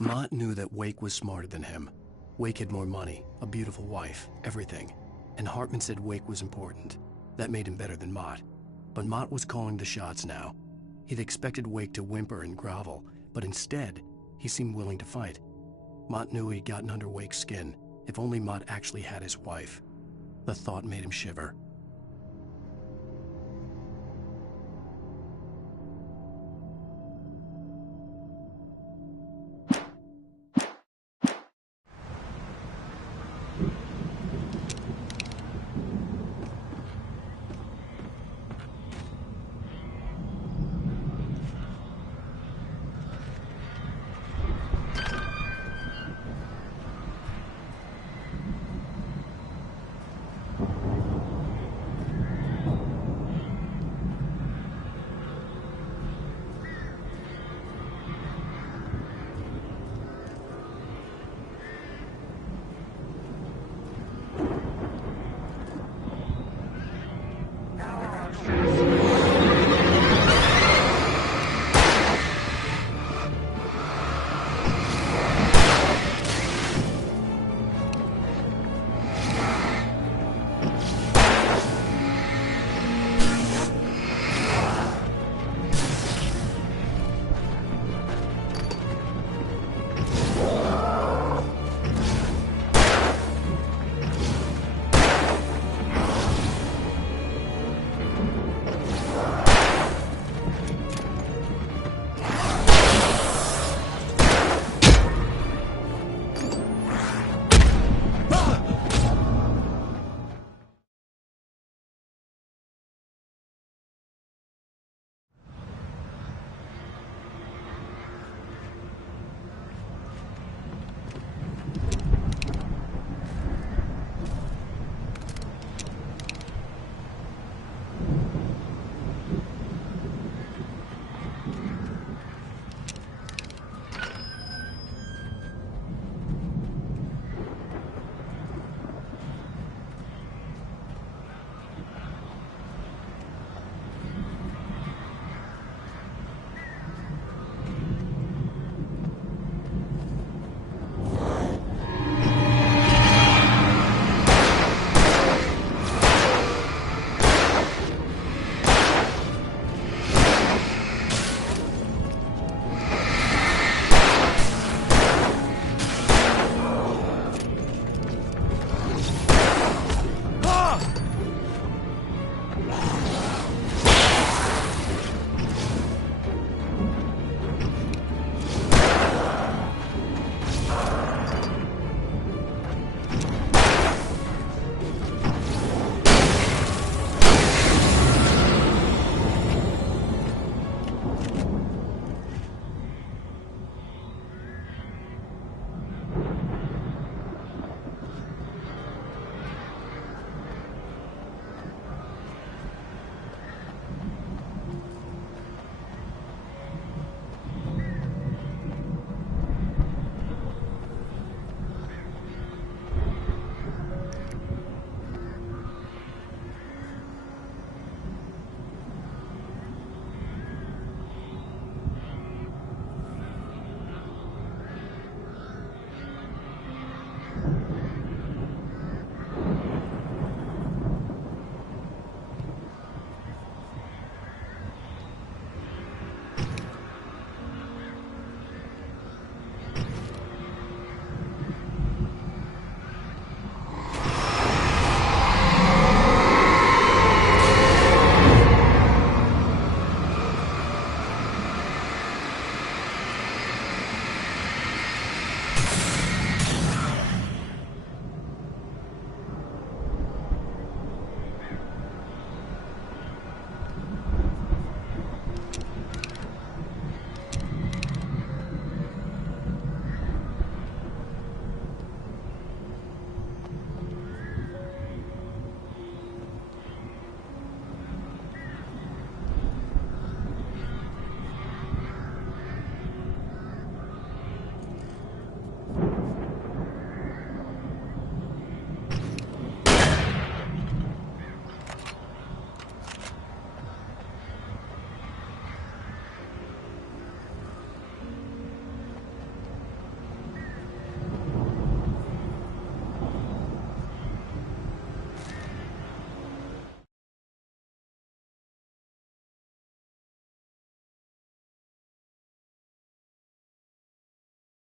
Mott knew that Wake was smarter than him. Wake had more money, a beautiful wife, everything. And Hartman said Wake was important. That made him better than Mott. But Mott was calling the shots now. He'd expected Wake to whimper and grovel, but instead, he seemed willing to fight. Mott knew he'd gotten under Wake's skin. If only Mott actually had his wife. The thought made him shiver.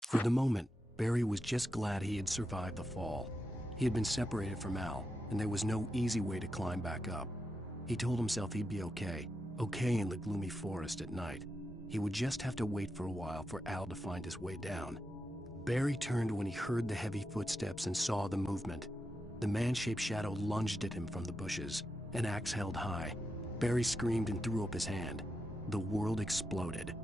For the moment, Barry was just glad he had survived the fall. He had been separated from Al, and there was no easy way to climb back up. He told himself he'd be okay in the gloomy forest at night. He would just have to wait for a while for Al to find his way down. Barry turned when he heard the heavy footsteps and saw the movement. The man-shaped shadow lunged at him from the bushes, an axe held high. Barry screamed and threw up his hand. The world exploded.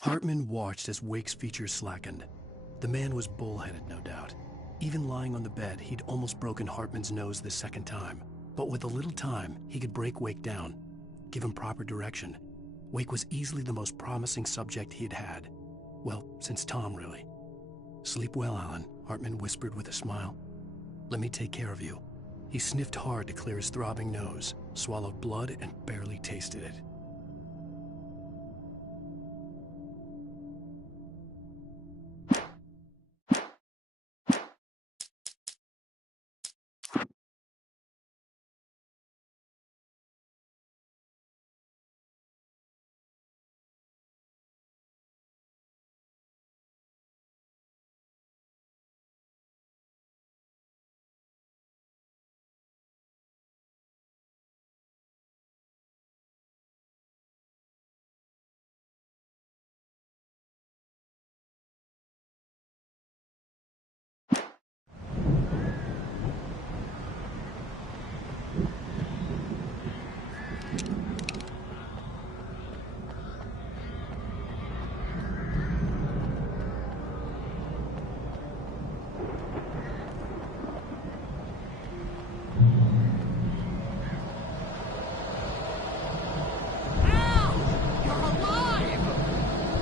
Hartman watched as Wake's features slackened. The man was bullheaded, no doubt. Even lying on the bed, he'd almost broken Hartman's nose the second time. But with a little time, he could break Wake down, give him proper direction. Wake was easily the most promising subject he'd had. Well, since Tom, really. "Sleep well, Alan," Hartman whispered with a smile. Let me take care of you. He sniffed hard to clear his throbbing nose, swallowed blood, and barely tasted it.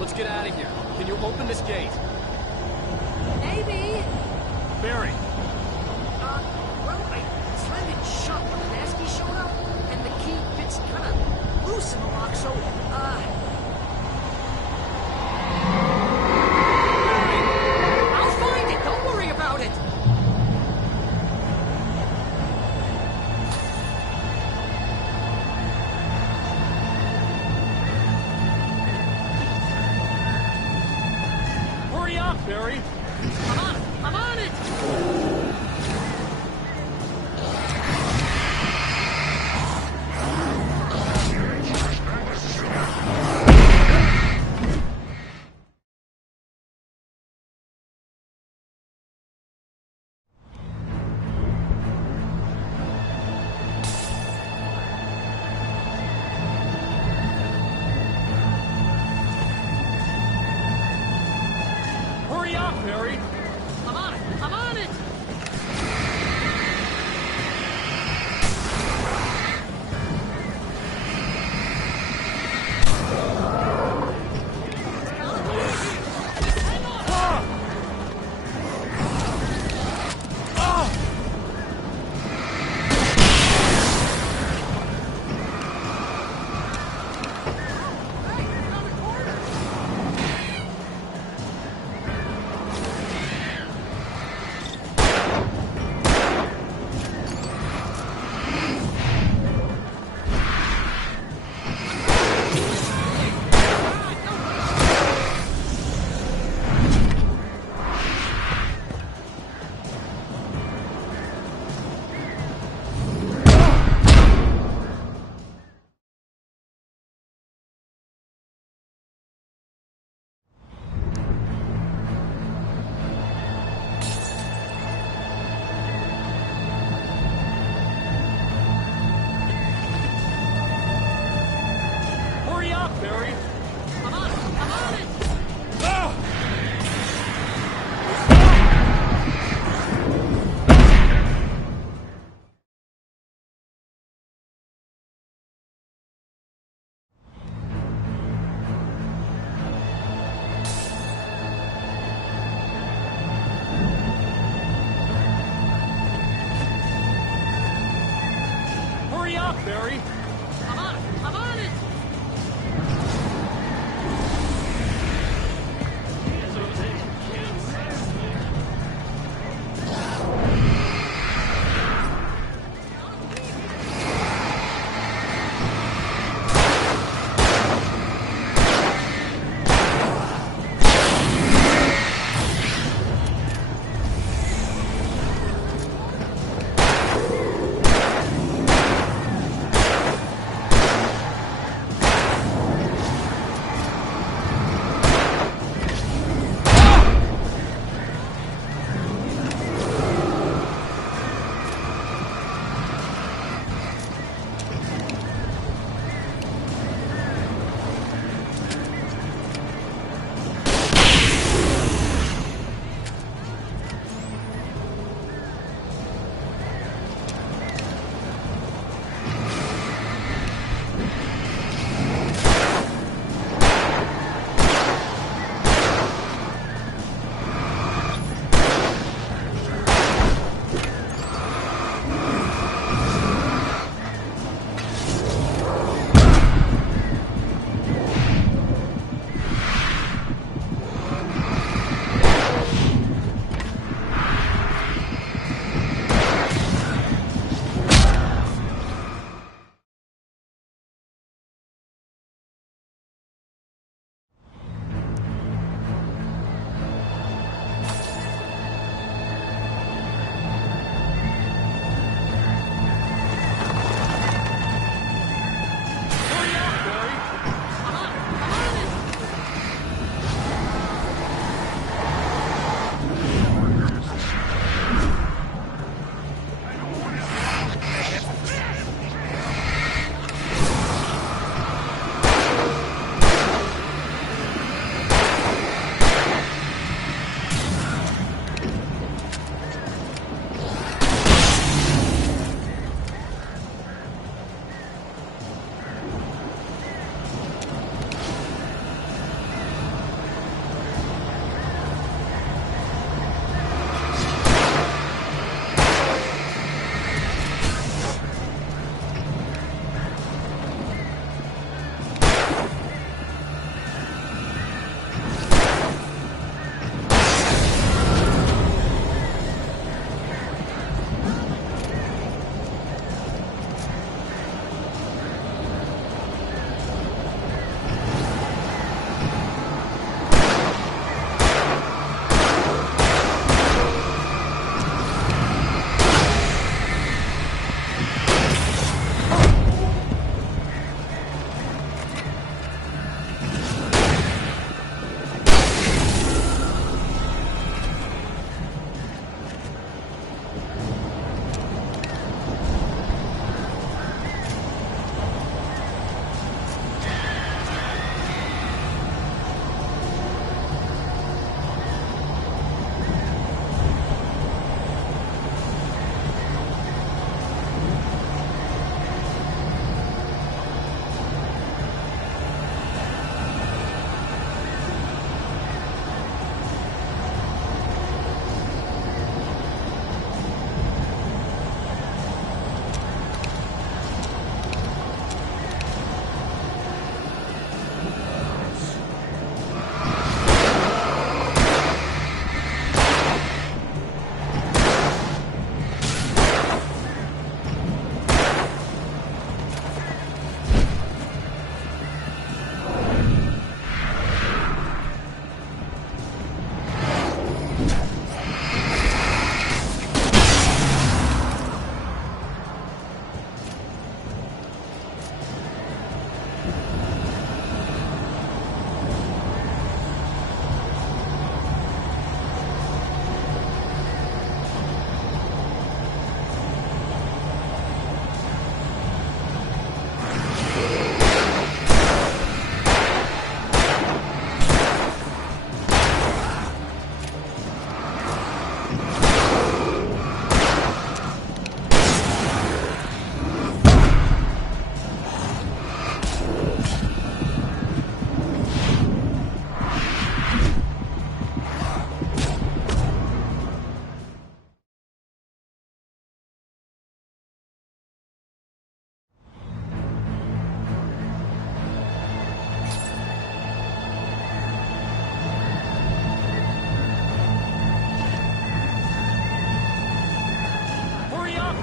Let's get out of here. Can you open this gate? Maybe. Barry. Well, I slammed it shut when Lasky showed up, and the key fits kind of loose in the lock, so, I'll find it! Don't worry about it! Hurry up, Barry! I'm on it! Hurry up, Barry! I'm on it! I'm on it! Hurry up, Barry! I'm on it! I'm on it! Hurry up, Barry! I'm on it! I'm on it!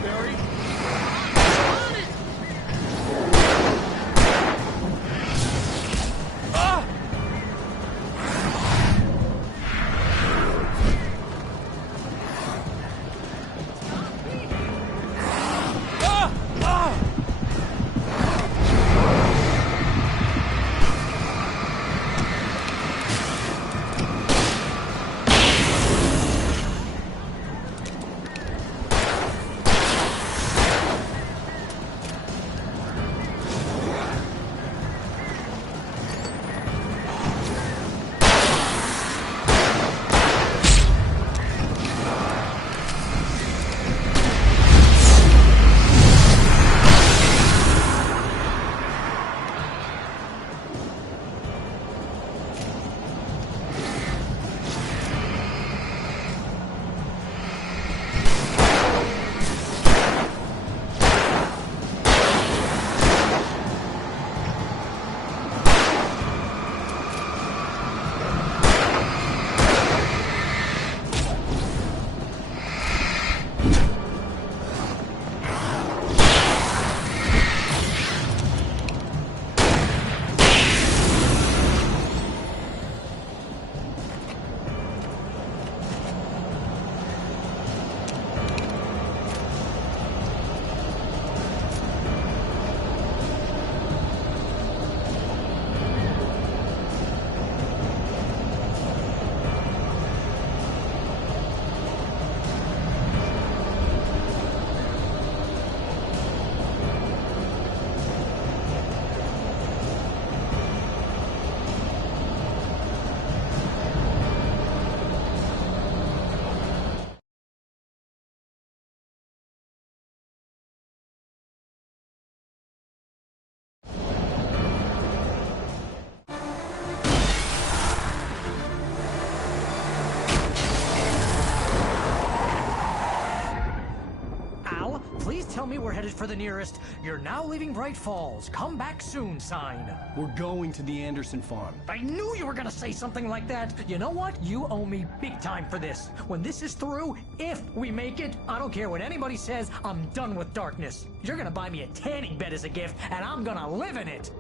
Barry! Please tell me we're headed for the nearest "You're now leaving Bright Falls. Come back soon" sign. We're going to the Anderson farm. I knew you were gonna say something like that. You know what? You owe me big time for this. When this is through, if we make it, I don't care what anybody says, I'm done with darkness. You're gonna buy me a tanning bed as a gift, and I'm gonna live in it.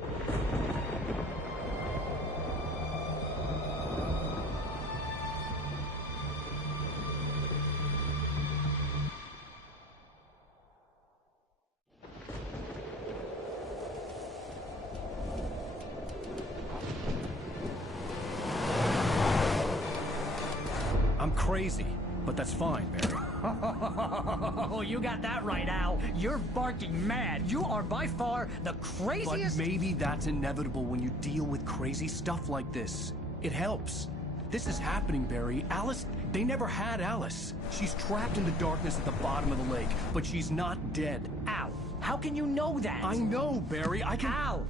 I'm crazy, but that's fine, Barry. Oh, you got that right, Al. You're barking mad. You are by far the craziest... But maybe that's inevitable when you deal with crazy stuff like this. It helps. This is happening, Barry. Alice, they never had Alice. She's trapped in the darkness at the bottom of the lake, but she's not dead. Al, how can you know that? I know, Barry. I can... Al,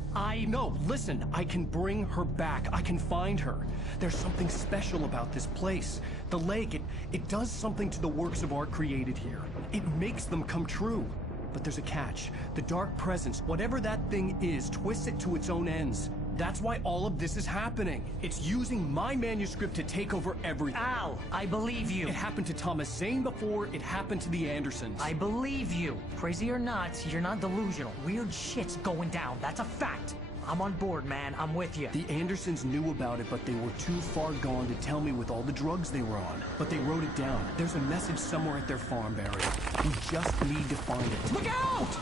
No, listen. I can bring her back. I can find her. There's something special about this place. The lake, it does something to the works of art created here. It makes them come true. But there's a catch. The dark presence, whatever that thing is, twists it to its own ends. That's why all of this is happening. It's using my manuscript to take over everything. Al, I believe you. It happened to Thomas Zane before, it happened to the Andersons. I believe you. Crazy or not, you're not delusional. Weird shit's going down. That's a fact. I'm on board, man. I'm with you. The Andersons knew about it, but they were too far gone to tell me with all the drugs they were on. But they wrote it down. There's a message somewhere at their farm, Barry. We just need to find it. Look out!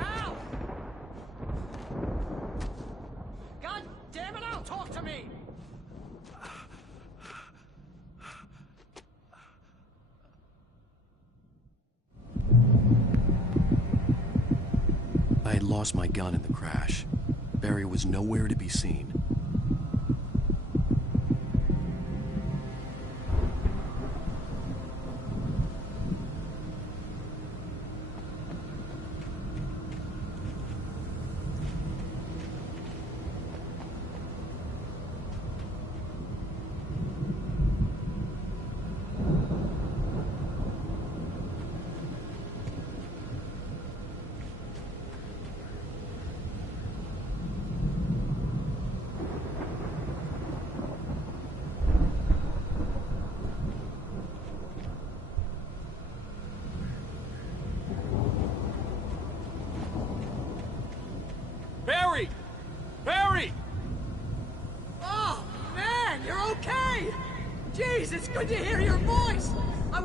Al! God damn it, Al, talk to me! I had lost my gun in the crash. Barry was nowhere to be seen.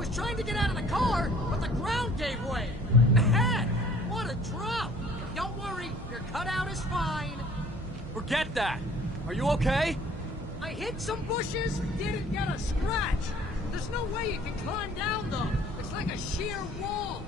was trying to get out of the car, but the ground gave way. Man, what a drop! Don't worry, your cutout is fine. Forget that! Are you okay? I hit some bushes, didn't get a scratch. There's no way you can climb down, though. It's like a sheer wall.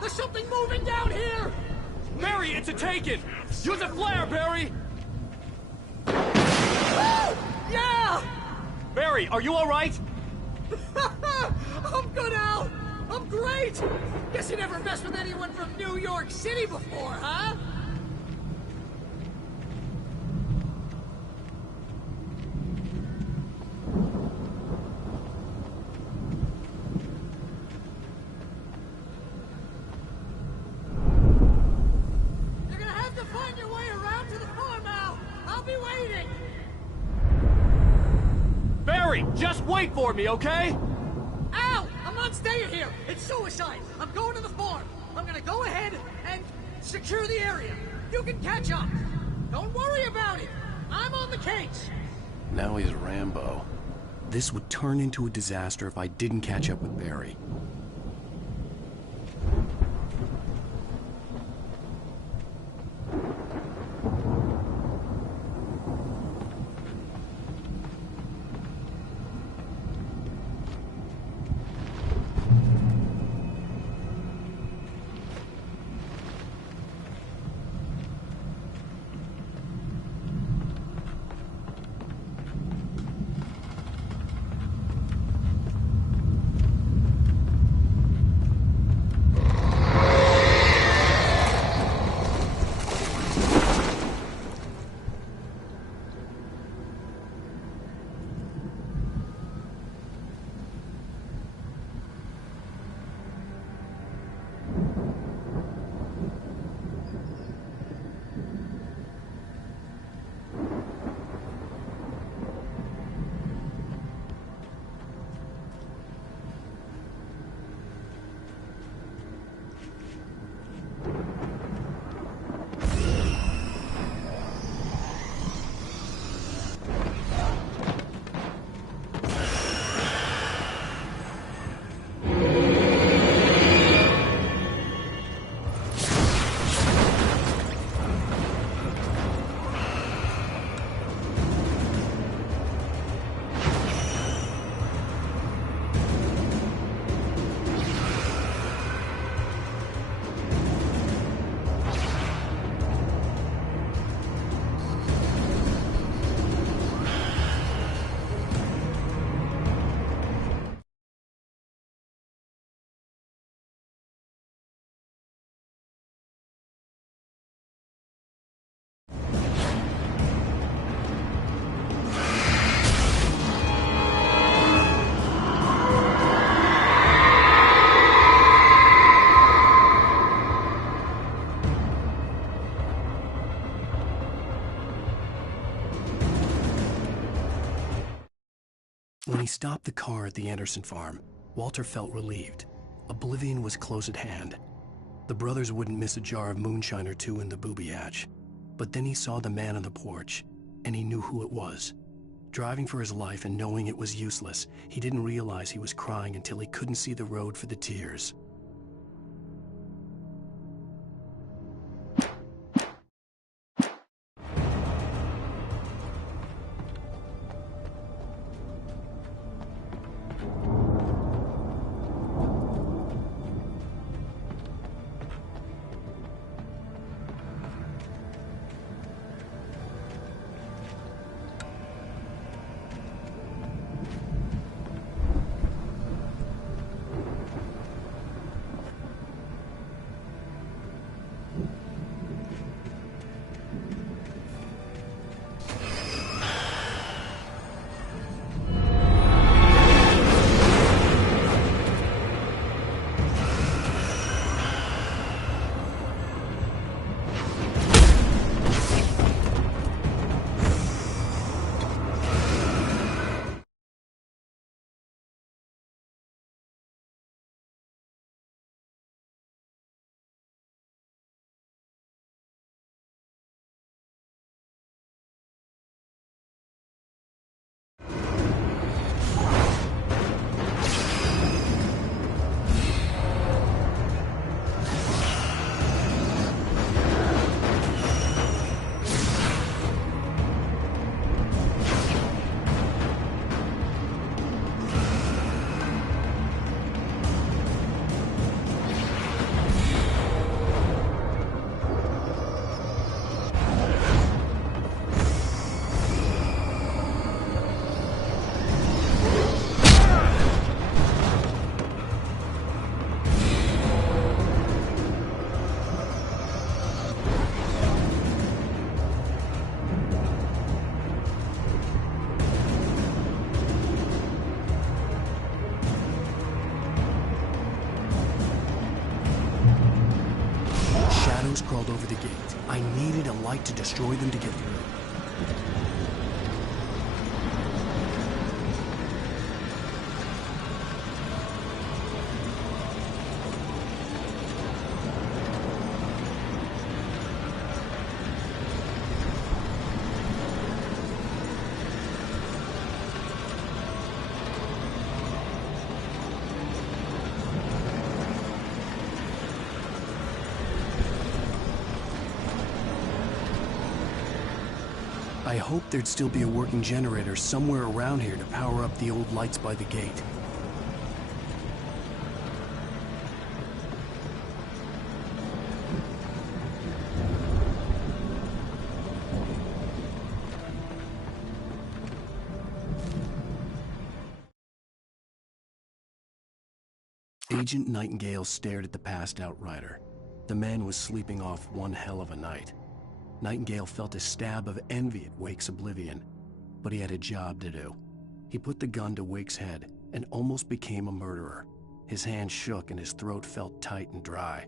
There's something moving down here! Barry, it's a taken! Use a flare, Barry! Yeah! Barry, are you alright? I'm good, Al! I'm great! Guess you never messed with anyone from New York City before, huh? Just wait for me, okay? Al! I'm not staying here! It's suicide! I'm going to the farm! I'm gonna go ahead and secure the area. You can catch up. Don't worry about it. I'm on the case. Now he's Rambo. This would turn into a disaster if I didn't catch up with Barry. When he stopped the car at the Anderson farm, Walter felt relieved. Oblivion was close at hand. The brothers wouldn't miss a jar of moonshine or two in the booby hatch. But then he saw the man on the porch, and he knew who it was. Driving for his life and knowing it was useless, he didn't realize he was crying until he couldn't see the road for the tears. things crawled over the gate. I needed a light to destroy them to get through. I hoped there'd still be a working generator somewhere around here to power up the old lights by the gate. Agent Nightingale stared at the passed-out rider. The man was sleeping off one hell of a night. Nightingale felt a stab of envy at Wake's oblivion, but he had a job to do. He put the gun to Wake's head and almost became a murderer. His hand shook and his throat felt tight and dry.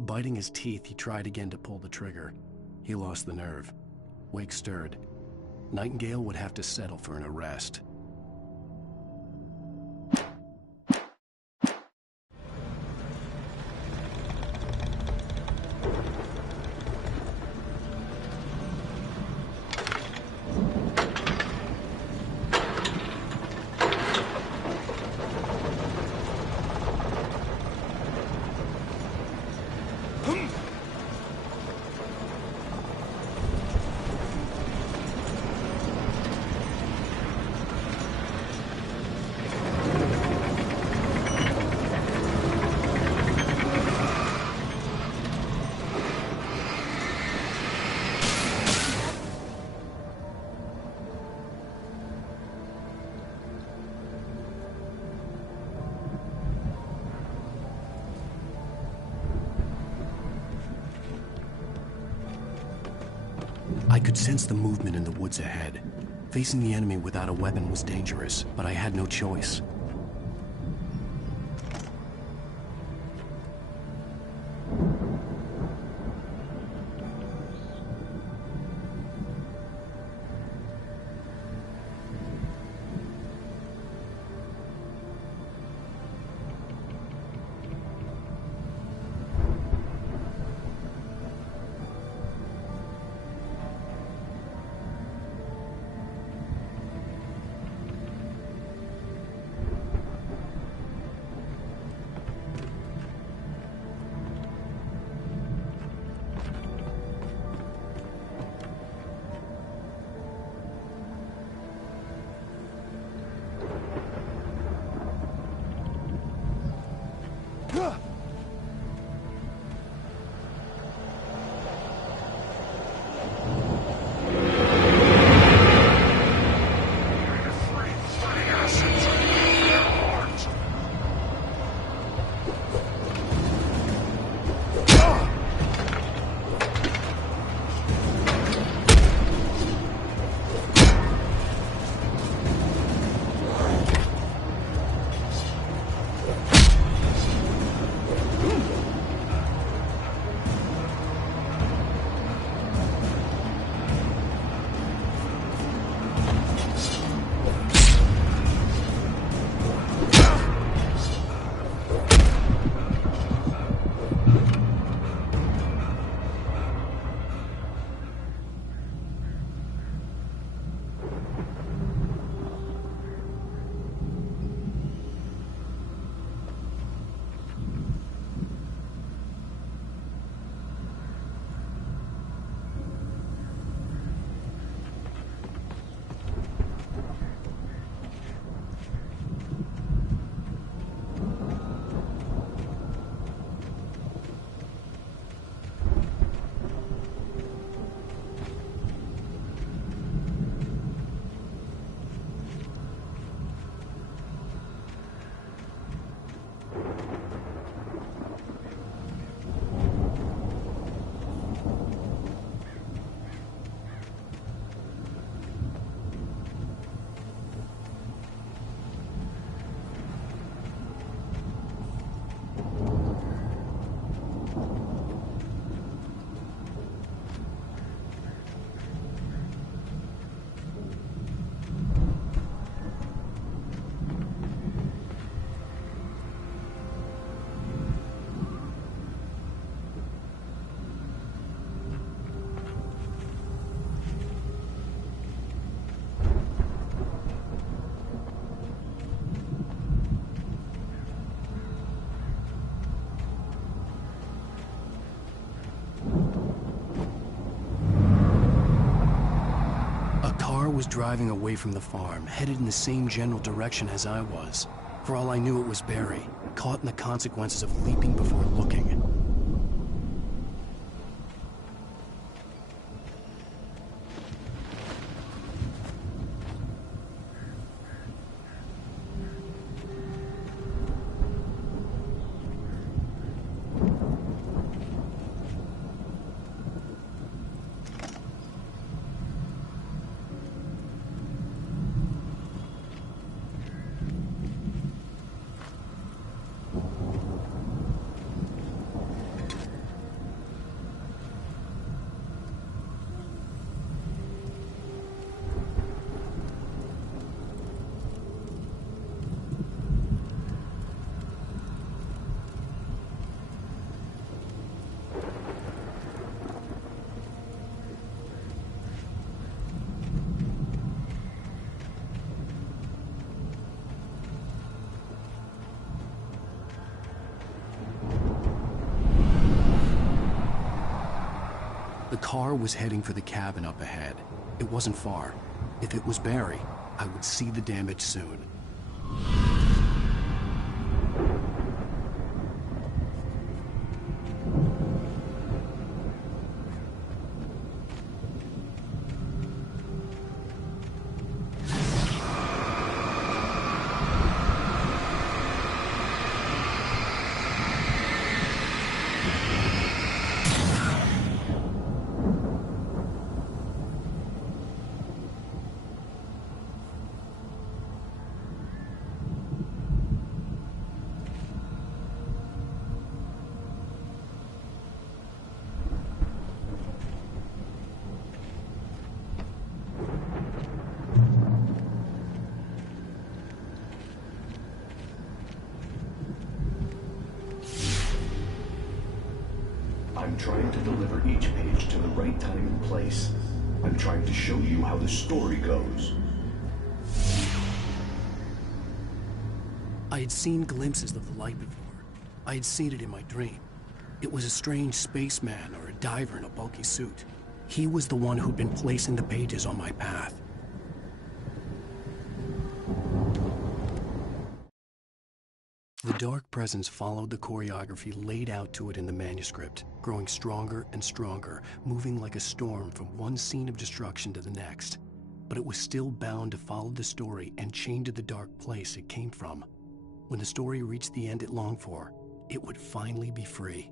Biting his teeth, he tried again to pull the trigger. He lost the nerve. Wake stirred. Nightingale would have to settle for an arrest. I could sense the movement in the woods ahead. Facing the enemy without a weapon was dangerous, but I had no choice. was driving away from the farm, headed in the same general direction as I was. For all I knew, it was Barry, caught in the consequences of leaping before looking. The car was heading for the cabin up ahead. It wasn't far. If it was Barry, I would see the damage soon. I'm trying to deliver each page to the right time and place. I'm trying to show you how the story goes. I had seen glimpses of the light before. I had seen it in my dream. It was a strange spaceman or a diver in a bulky suit. He was the one who'd been placing the pages on my path. The dark presence followed the choreography laid out to it in the manuscript, growing stronger and stronger, moving like a storm from one scene of destruction to the next. But it was still bound to follow the story and chained to the dark place it came from. When the story reached the end it longed for, it would finally be free.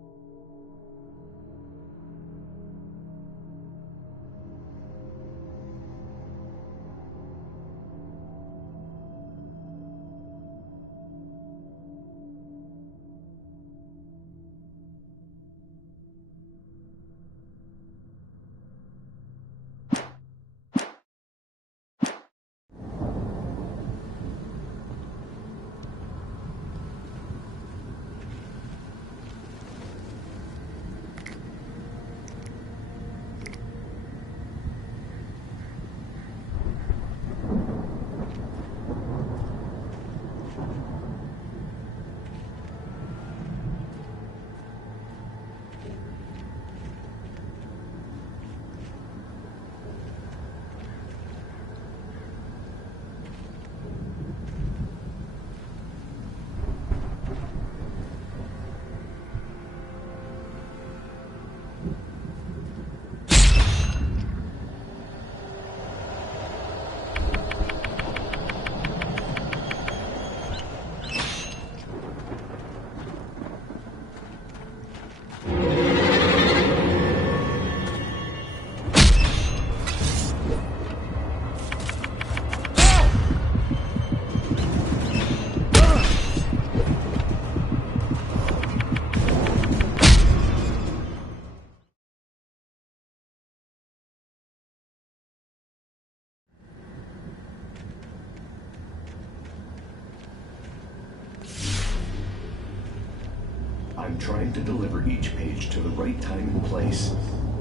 I'm trying to deliver each page to the right time and place.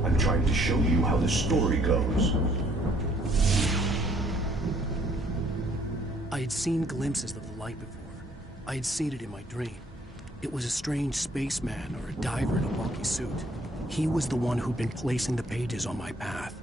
I'm trying to show you how the story goes. I had seen glimpses of the light before. I had seen it in my dream. It was a strange spaceman or a diver in a bulky suit. He was the one who'd been placing the pages on my path.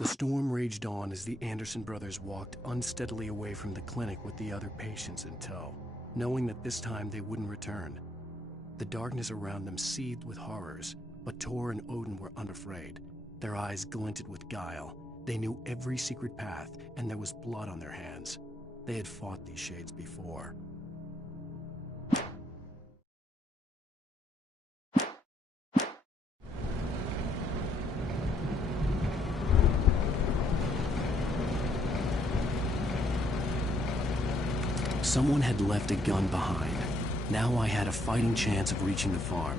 The storm raged on as the Anderson brothers walked unsteadily away from the clinic with the other patients in tow, knowing that this time they wouldn't return. The darkness around them seethed with horrors, but Tor and Odin were unafraid. Their eyes glinted with guile. They knew every secret path, and there was blood on their hands. They had fought these shades before. Someone had left a gun behind. Now I had a fighting chance of reaching the farm.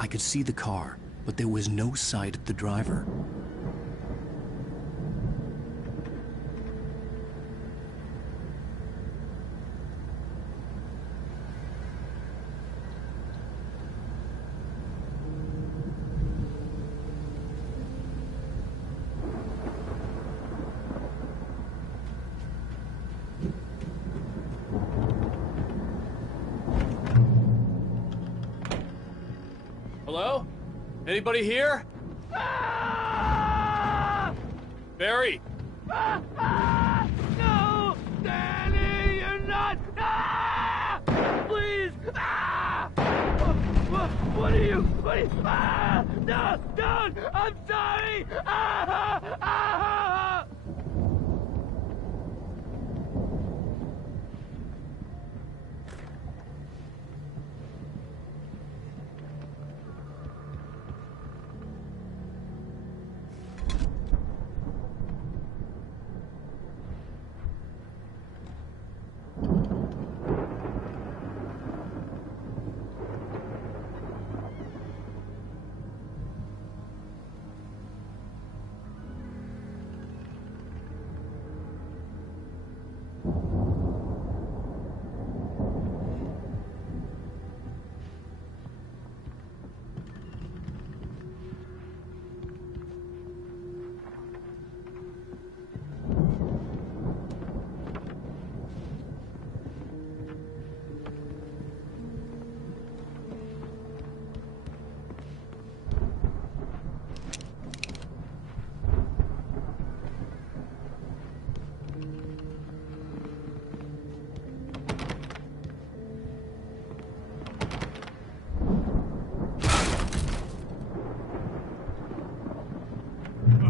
I could see the car, but there was no sight of the driver. Hello? Anybody here? Barry! No! Danny, you're not! Ah! Please! Ah! What are you? Ah! No! Don't! I'm sorry! Ah!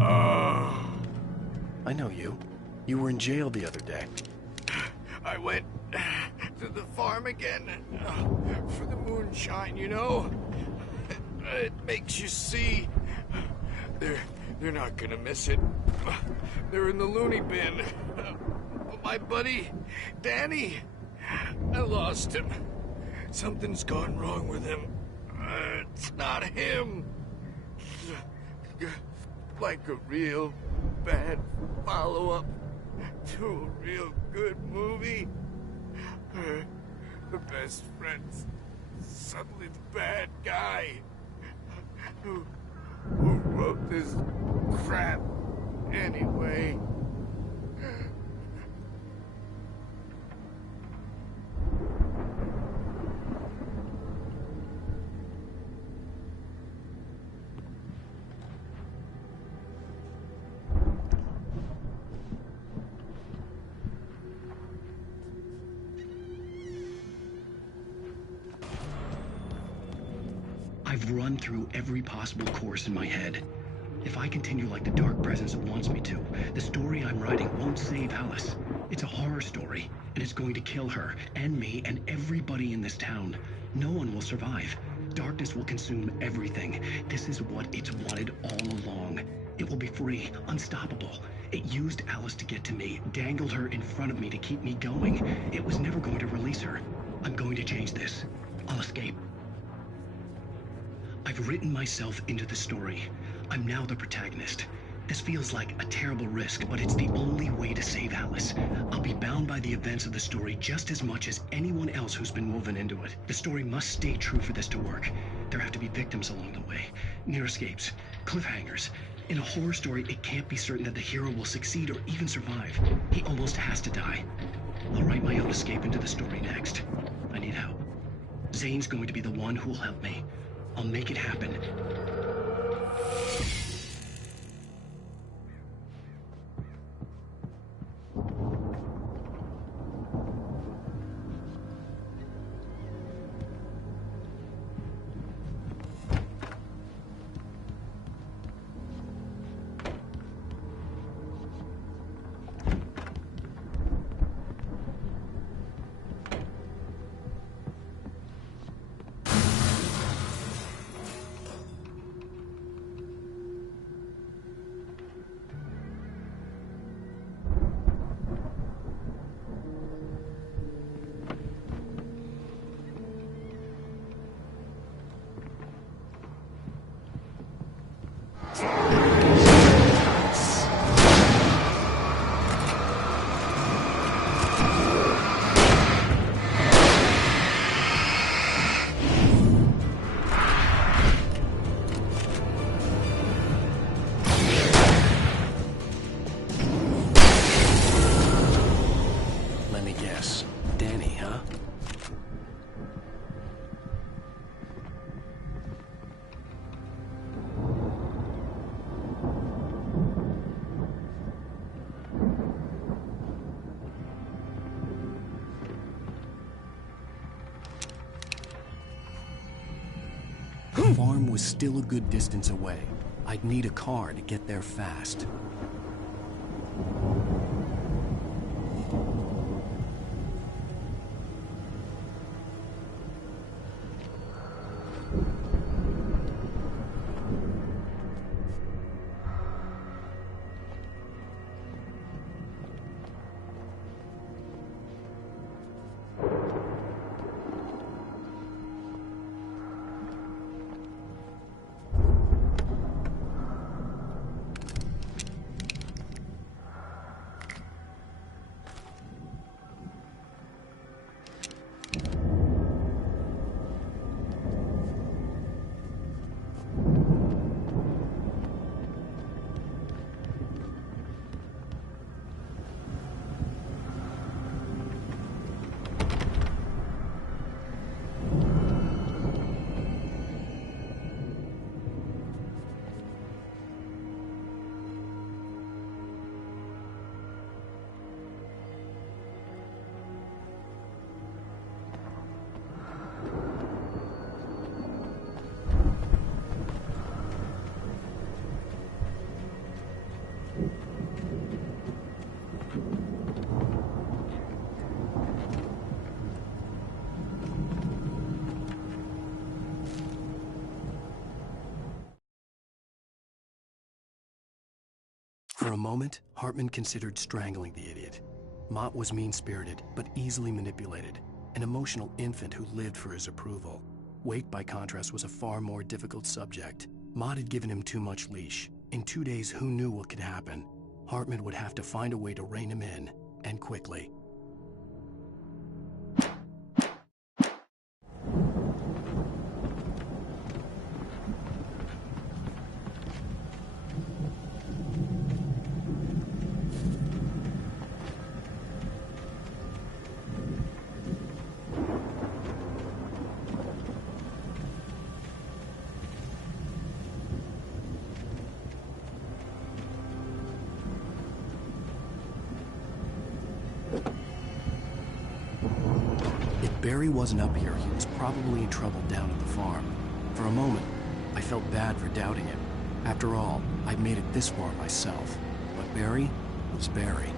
Ah! I know you. You were in jail the other day. I went to the farm again for the moonshine, you know? It makes you see. They're not gonna miss it. They're in the loony bin. My buddy, Danny, I lost him. Something's gone wrong with him. It's not him. Like a real bad follow-up to a real good movie. The best friend's suddenly the bad guy. Who wrote this crap anyway? I've run through every possible course in my head. If I continue like the Dark Presence wants me to, the story I'm writing won't save Alice. It's a horror story, and it's going to kill her, and me, and everybody in this town. No one will survive. Darkness will consume everything. This is what it's wanted all along. It will be free, unstoppable. It used Alice to get to me, dangled her in front of me to keep me going. It was never going to release her. I'm going to change this. I'll escape. I've written myself into the story. I'm now the protagonist. This feels like a terrible risk, but it's the only way to save Alice. I'll be bound by the events of the story just as much as anyone else who's been woven into it. The story must stay true for this to work. There have to be victims along the way, near escapes, cliffhangers. In a horror story, it can't be certain that the hero will succeed or even survive. He almost has to die. I'll write my own escape into the story next. I need help. Zane's going to be the one who'll help me. I'll make it happen. was still a good distance away. I'd need a car to get there fast. For a moment, Hartman considered strangling the idiot. Mott was mean-spirited, but easily manipulated, an emotional infant who lived for his approval. Wake, by contrast, was a far more difficult subject. Mott had given him too much leash. In 2 days, who knew what could happen? Hartman would have to find a way to rein him in, and quickly. Barry wasn't up here, he was probably in trouble down at the farm. For a moment, I felt bad for doubting him. After all, I'd made it this far myself. But Barry was Barry.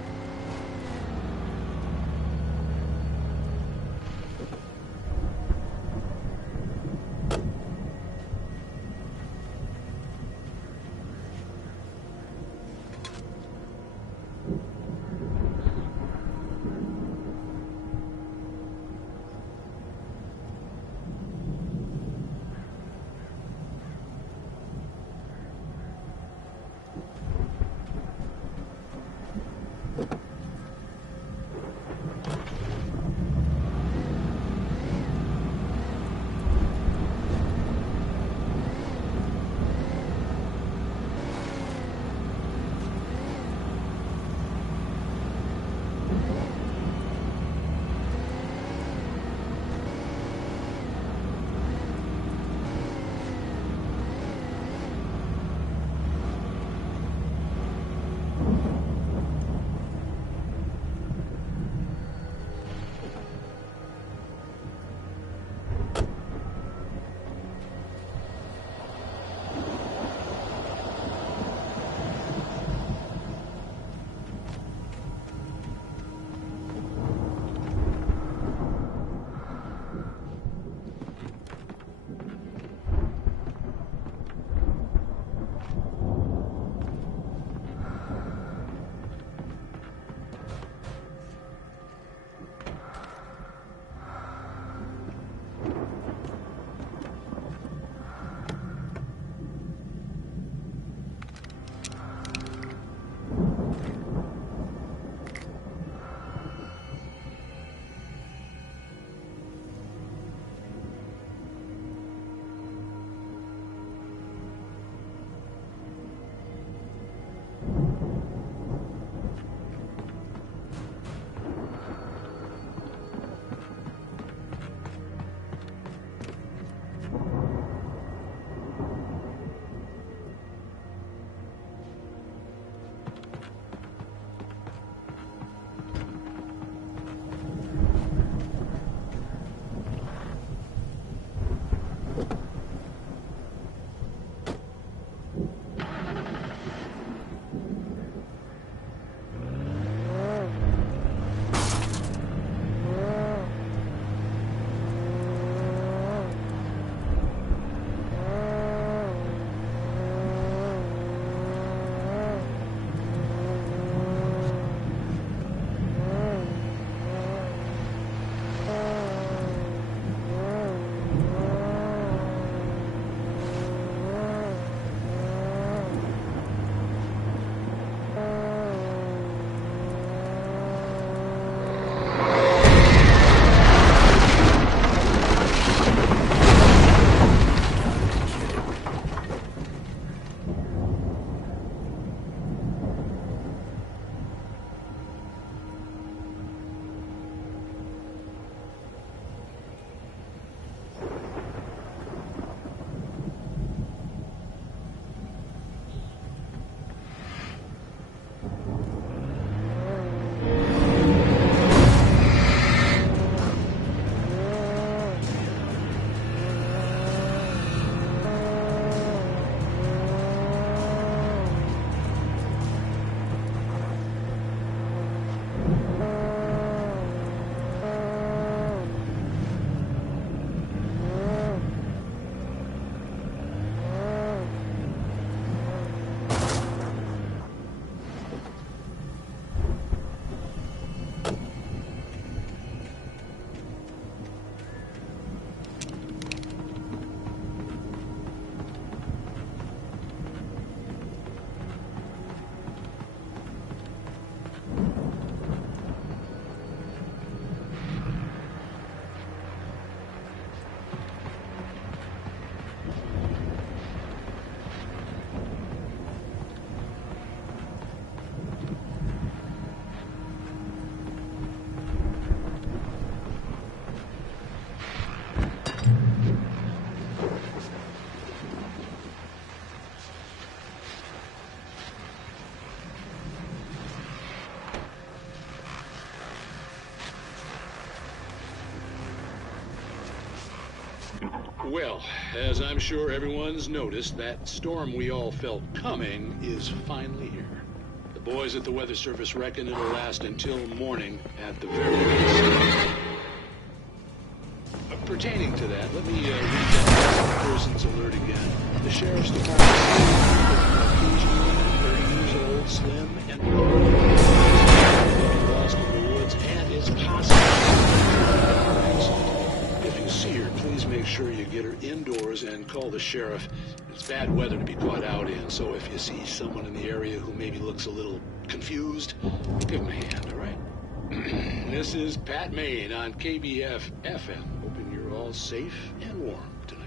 Well, as I'm sure everyone's noticed, that storm we all felt coming is finally here. The boys at the Weather Service reckon it'll last until morning at the very least. Pertaining to that, let me read that person's alert again. The Sheriff's Department occasionally 30 years old, slim, and lost in the woods, and is possible. If you see her, please make sure you get her indoors and call the sheriff. It's bad weather to be caught out in, so if you see someone in the area who maybe looks a little confused, give them a hand, all right? This is Pat Maine on KBF FM. Hoping you're all safe and warm tonight.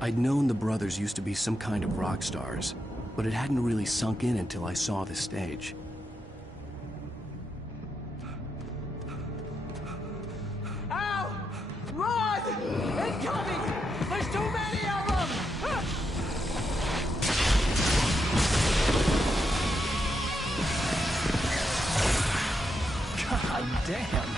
I'd known the brothers used to be some kind of rock stars, but it hadn't really sunk in until I saw the stage. Al! Run! Incoming! There's too many of them! God damn!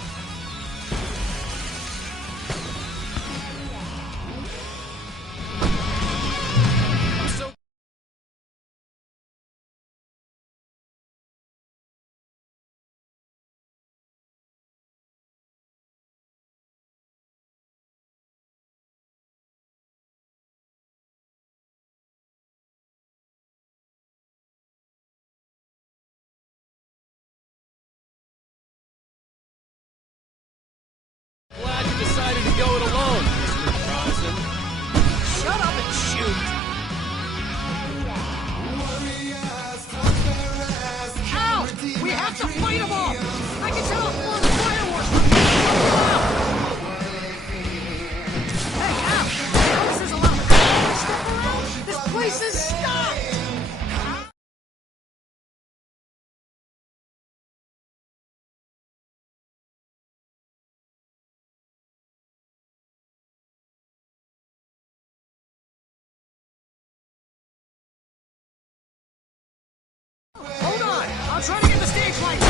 Glad you decided to go it alone, Mr. Bronson. Shut up and shoot! Al! We have to fight them all! I can tell more fireworks from here! Hey, Al! You notice there's a lot of stuff around? This place is stocked! Hold on! I'm trying to get the stage lights on!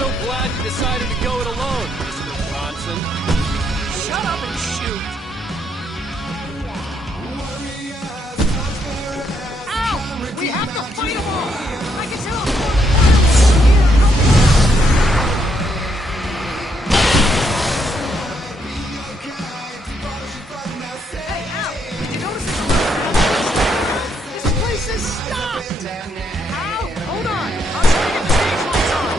So glad you decided to go it alone, Mr. Bronson. Shut up and shoot! Ow! We have to fight them all! I can tell more fireworks here! Hey, Al! You notice there's a lot of this place is stopped! Al! Hold on! I'm trying to get the stage lights on!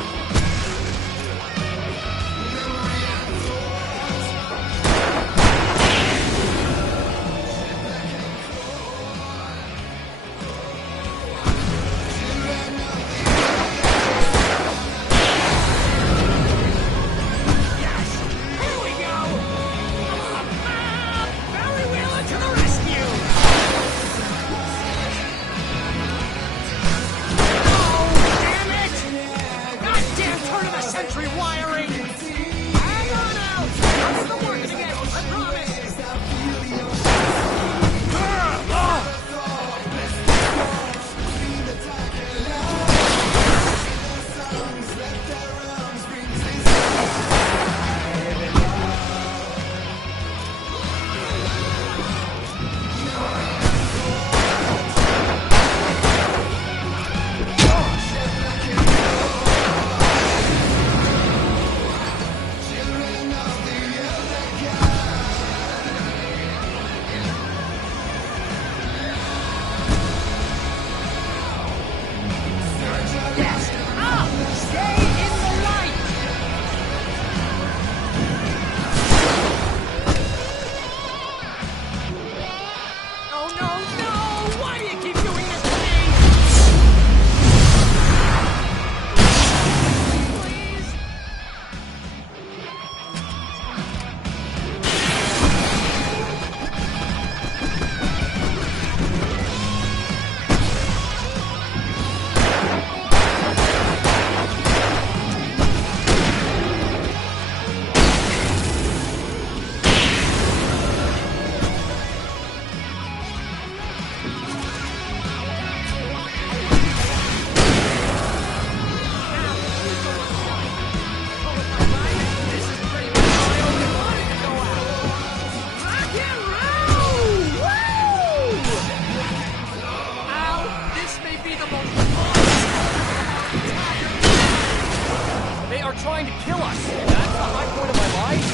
are trying to kill us. That's the high point of my life?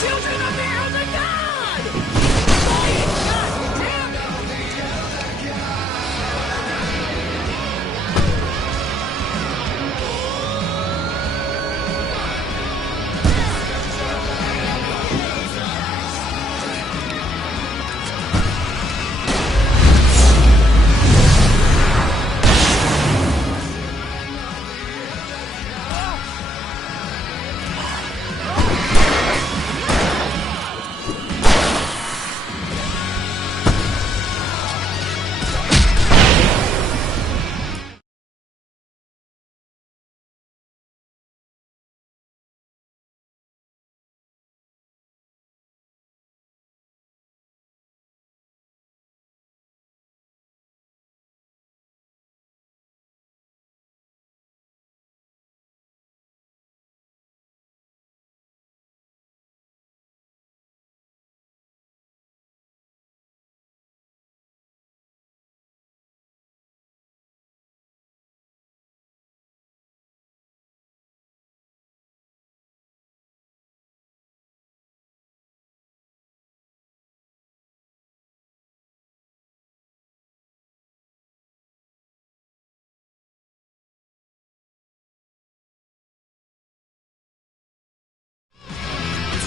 Children of the Elder God! God damn it!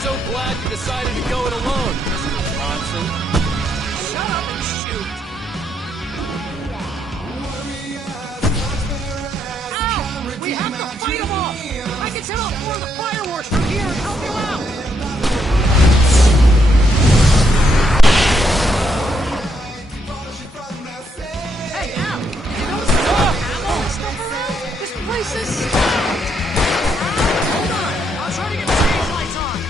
So glad you decided to go it alone, Mr. Johnson. Shut up and shoot! Ow! We have to fight them off! I can set off more of the fireworks from here and help you out! Hey, Al! Did you notice the ammo and stuff around? This place is stopped! Hold on! I'll try to get the stage lights on!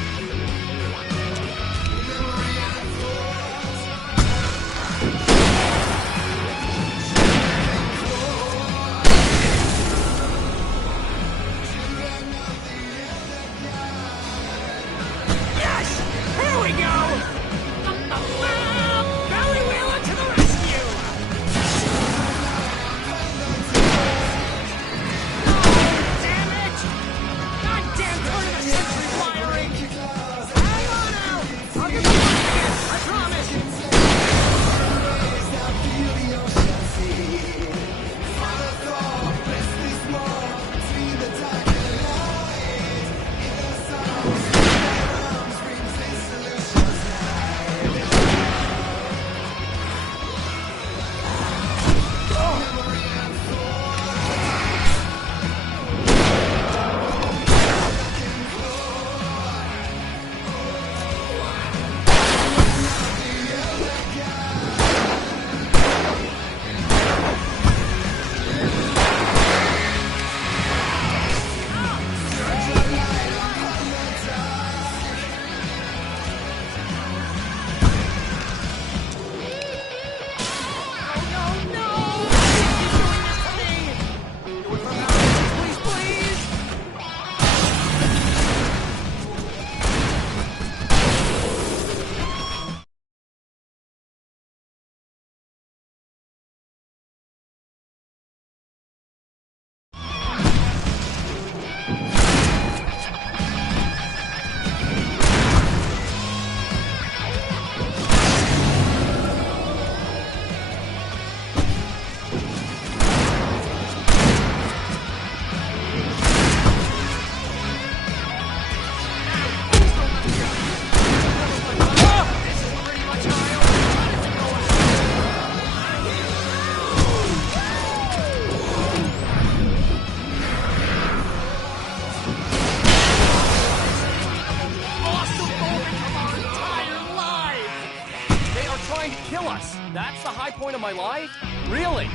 That's the high point of my life? Really?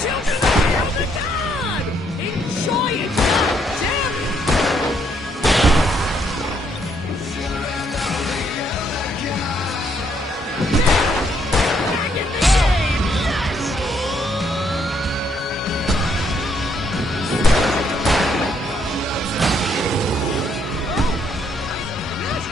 Children of the Elder God! Enjoy it! God damn it! Back in the game! Yes!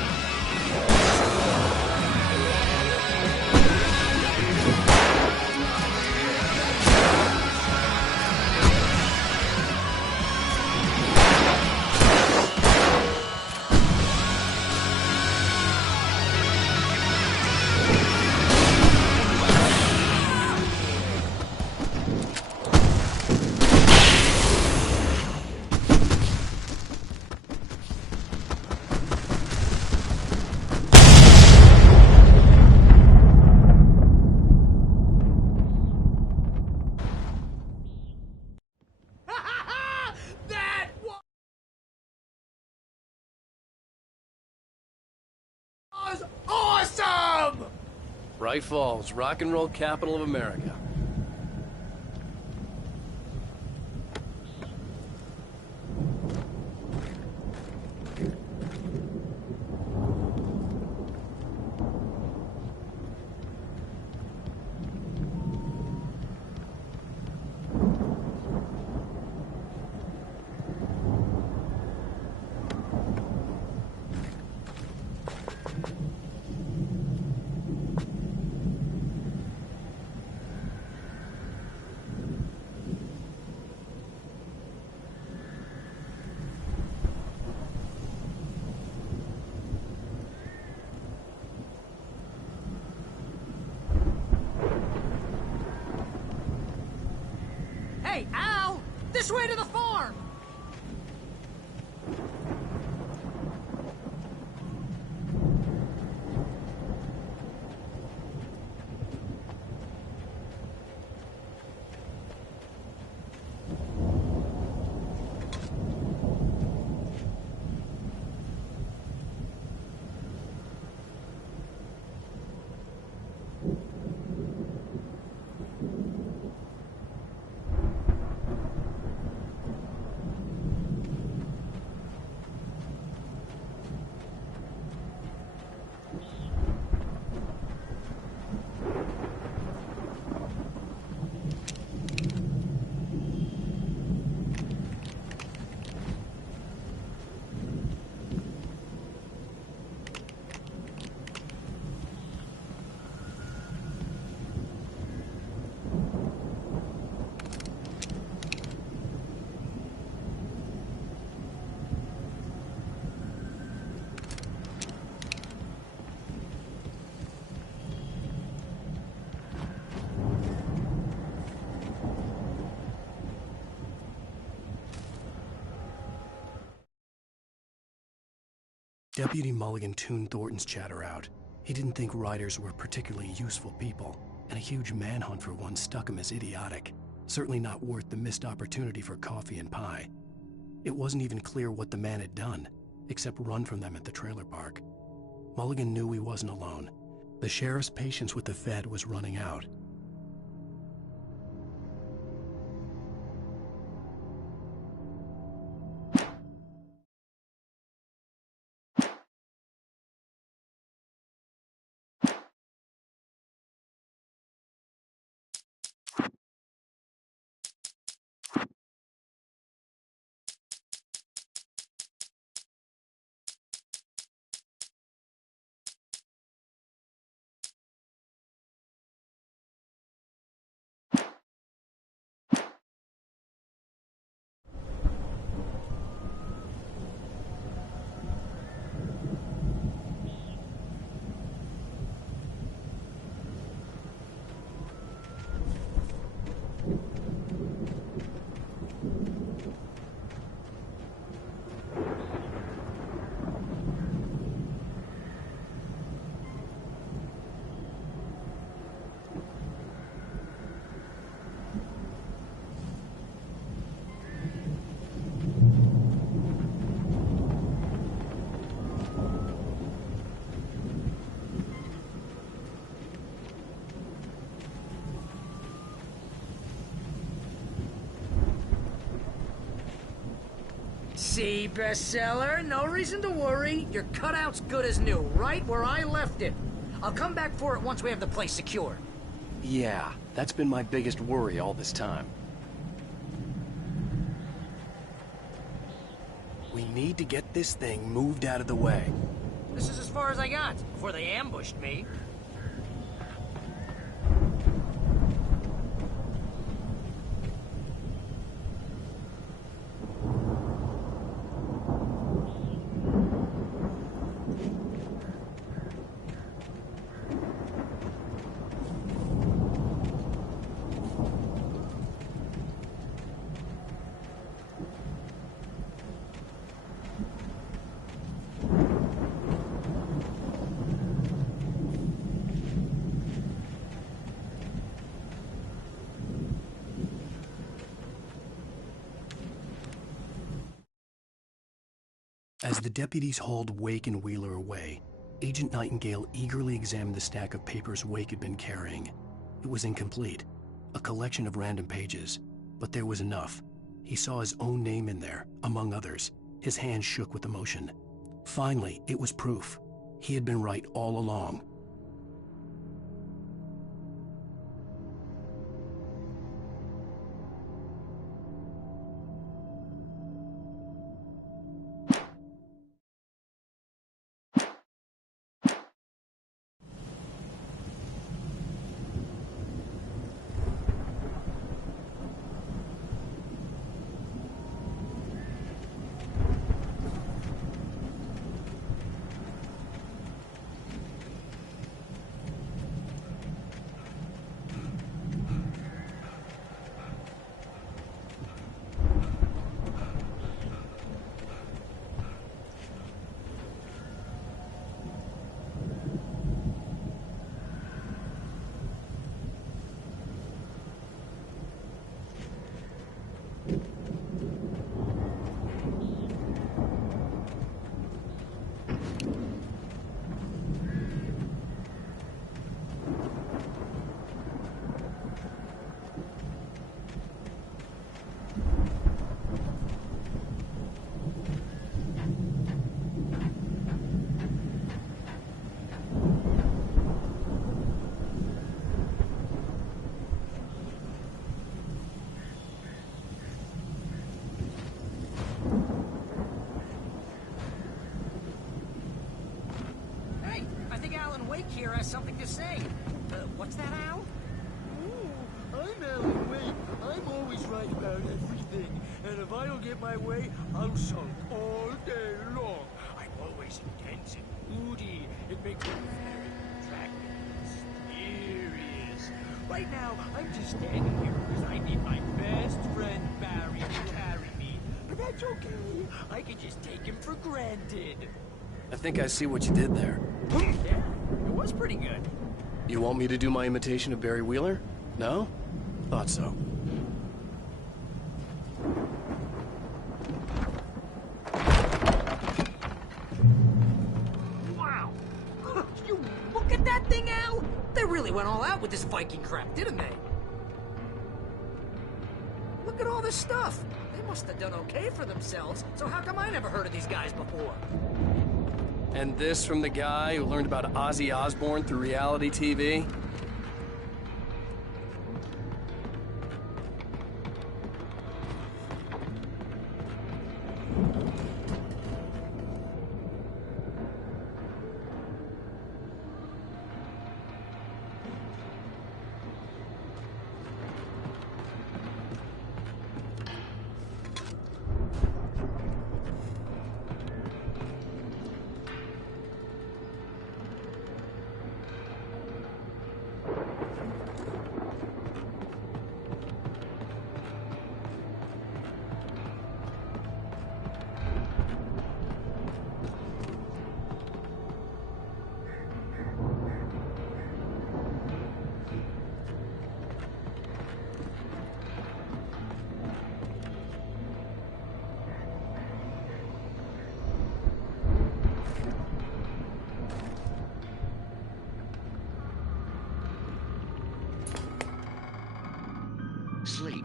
Bright Falls, rock and roll capital of America. Hey, Al! This way to the farm! Deputy Mulligan tuned Thornton's chatter out. He didn't think riders were particularly useful people, and a huge manhunt for one struck him as idiotic. Certainly not worth the missed opportunity for coffee and pie. It wasn't even clear what the man had done, except run from them at the trailer park. Mulligan knew he wasn't alone. The sheriff's patience with the Fed was running out. See, bestseller? No reason to worry. Your cutout's good as new, right where I left it. I'll come back for it once we have the place secured. Yeah, that's been my biggest worry all this time. We need to get this thing moved out of the way. This is as far as I got, before they ambushed me. As the deputies hauled Wake and Wheeler away, Agent Nightingale eagerly examined the stack of papers Wake had been carrying. It was incomplete, a collection of random pages, but there was enough. He saw his own name in there, among others. His hand shook with emotion. Finally, it was proof. He had been right all along. Wake here has something to say. What's that, Al? I'm Alan Wake. I'm always right about everything. And if I don't get my way, I'm sunk all day long. I'm always intense and moody. It makes me very attractive and mysterious. Right now, I'm just standing here because I need my best friend Barry to carry me. But that's okay. I can just take him for granted. I think I see what you did there. Yeah, it was pretty good. You want me to do my imitation of Barry Wheeler? No? Thought so. Wow! You look at that thing, Al! They really went all out with this Viking crap, didn't they? Look at all this stuff. They must have done okay for themselves, so how come I never heard of these guys before? And this from the guy who learned about Ozzy Osbourne through reality TV? Sleep.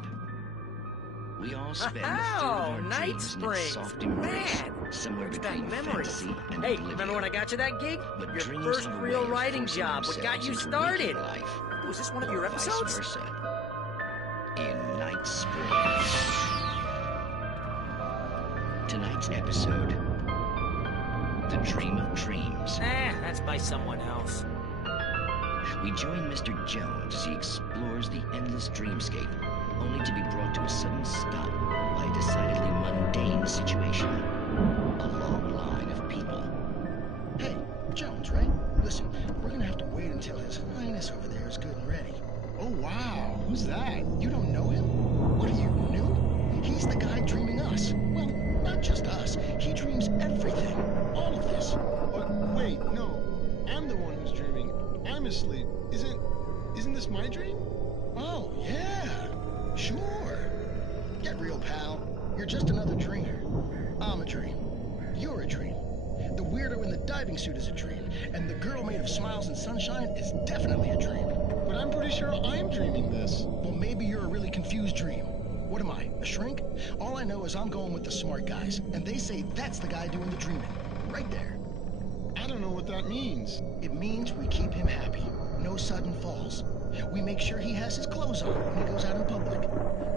We all spend Oh, our Night dreams in its Springs. soft embrace, Man, somewhere between memories. fantasy and Hey, oblivion. remember when I got you that gig? But Your dreams first have a real way of writing forcing job, what got themselves you into started? waking life, Was this one of your or vice episodes? versa. In Night Springs. Tonight's episode, The Dream of Dreams. That's by someone else. We join Mr. Jones as he explores the endless dreamscape, only to be brought to a sudden stop by a decidedly mundane situation. A long line of people. Hey, Jones, right? Listen, we're gonna have to wait until His Highness over there is good and ready. Oh, wow. Who's that? You don't know him? What are you, new? He's the guy dreaming us. Well, not just us. He dreams everything. All of this. Wait, no. I'm the one who's dreaming. I'm asleep. Isn't this my dream? Oh, yeah. Sure. Get real, pal. You're just another dreamer. I'm a dream. You're a dream. The weirdo in the diving suit is a dream, and the girl made of smiles and sunshine is definitely a dream. But I'm pretty sure I'm dreaming this. Well, maybe you're a really confused dream. What am I, a shrink? All I know is I'm going with the smart guys, and they say that's the guy doing the dreaming. Right there. I don't know what that means. It means we keep him happy. No sudden falls. We make sure he has his clothes on when he goes out in public.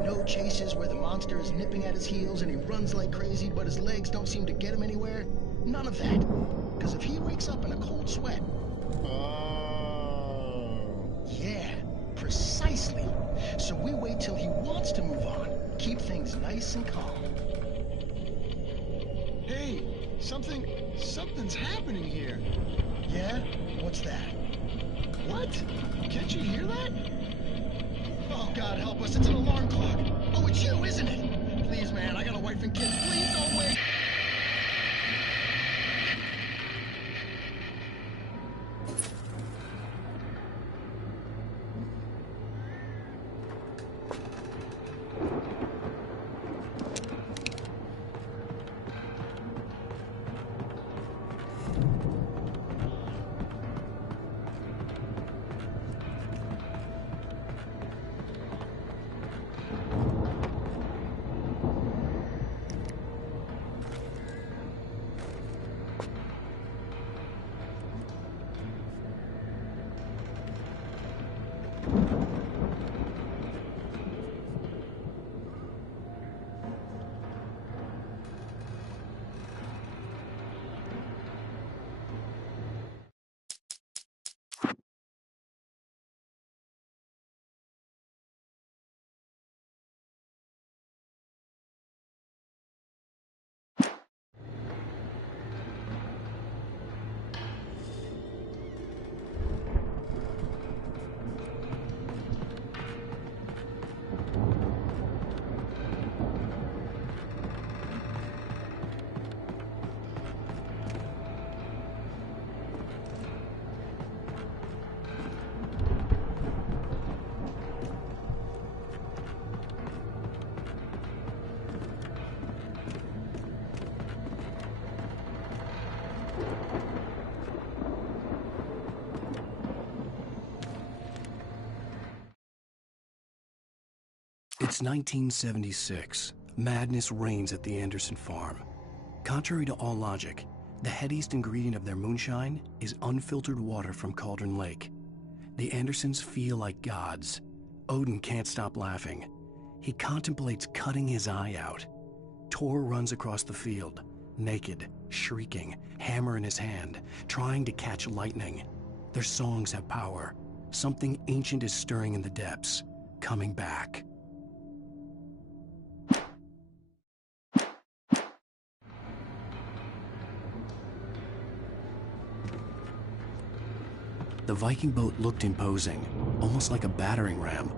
No chases where the monster is nipping at his heels and he runs like crazy, but his legs don't seem to get him anywhere. None of that. Because if he wakes up in a cold sweat... Yeah, precisely. So we wait till he wants to move on. Keep things nice and calm. Hey, something's happening here. Yeah? What's that? What? Can't you hear that? Oh, God help us, it's an alarm clock. Oh, it's you, isn't it? Please, man, I got a wife and kids. Please don't wait. It's 1976. Madness reigns at the Anderson farm. Contrary to all logic, the headiest ingredient of their moonshine is unfiltered water from Cauldron Lake. The Andersons feel like gods. Odin can't stop laughing. He contemplates cutting his eye out. Tor runs across the field, naked, shrieking, hammer in his hand, trying to catch lightning. Their songs have power. Something ancient is stirring in the depths, coming back. The Viking boat looked imposing, almost like a battering ram.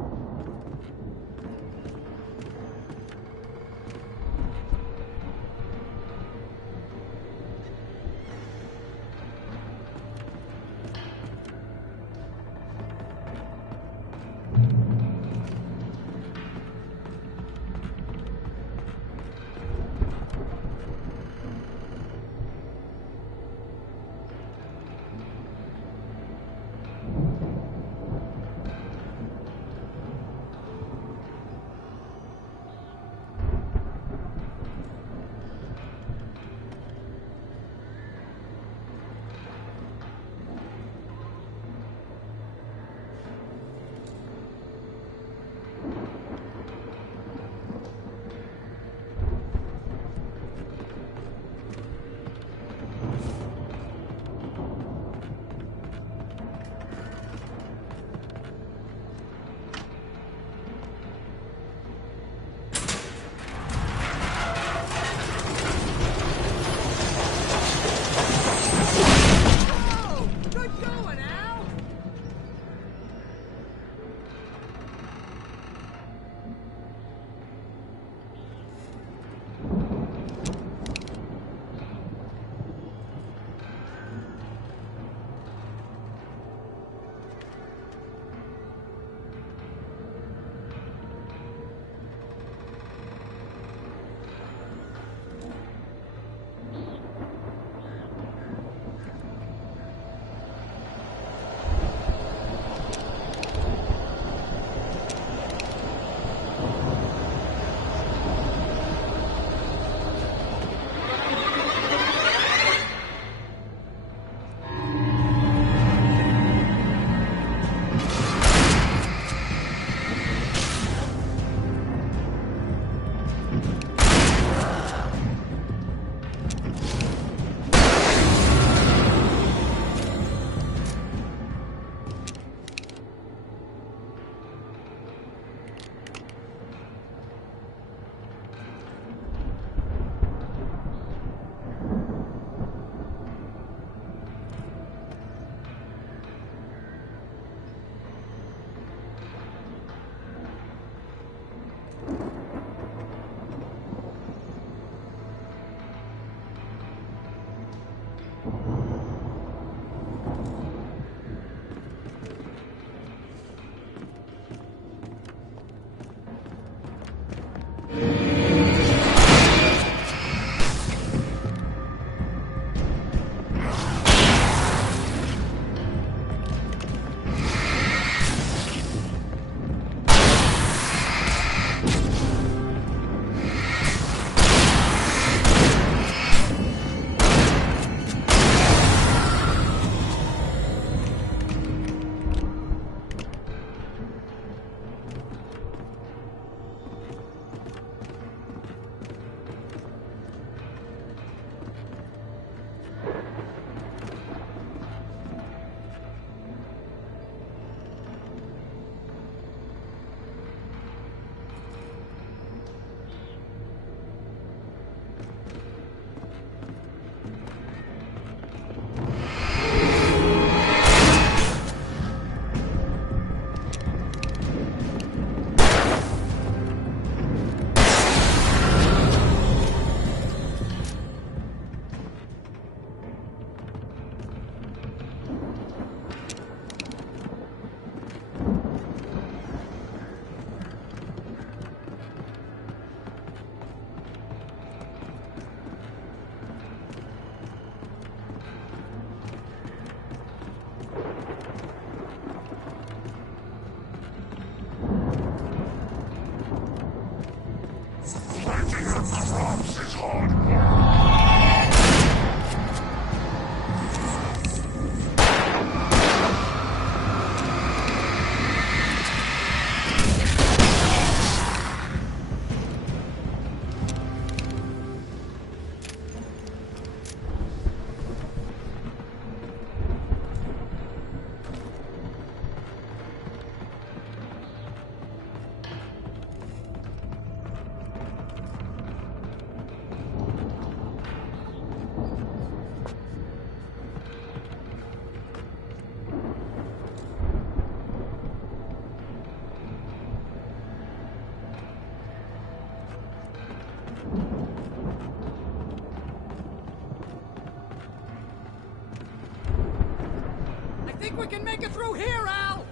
I think we can make it through here, Al!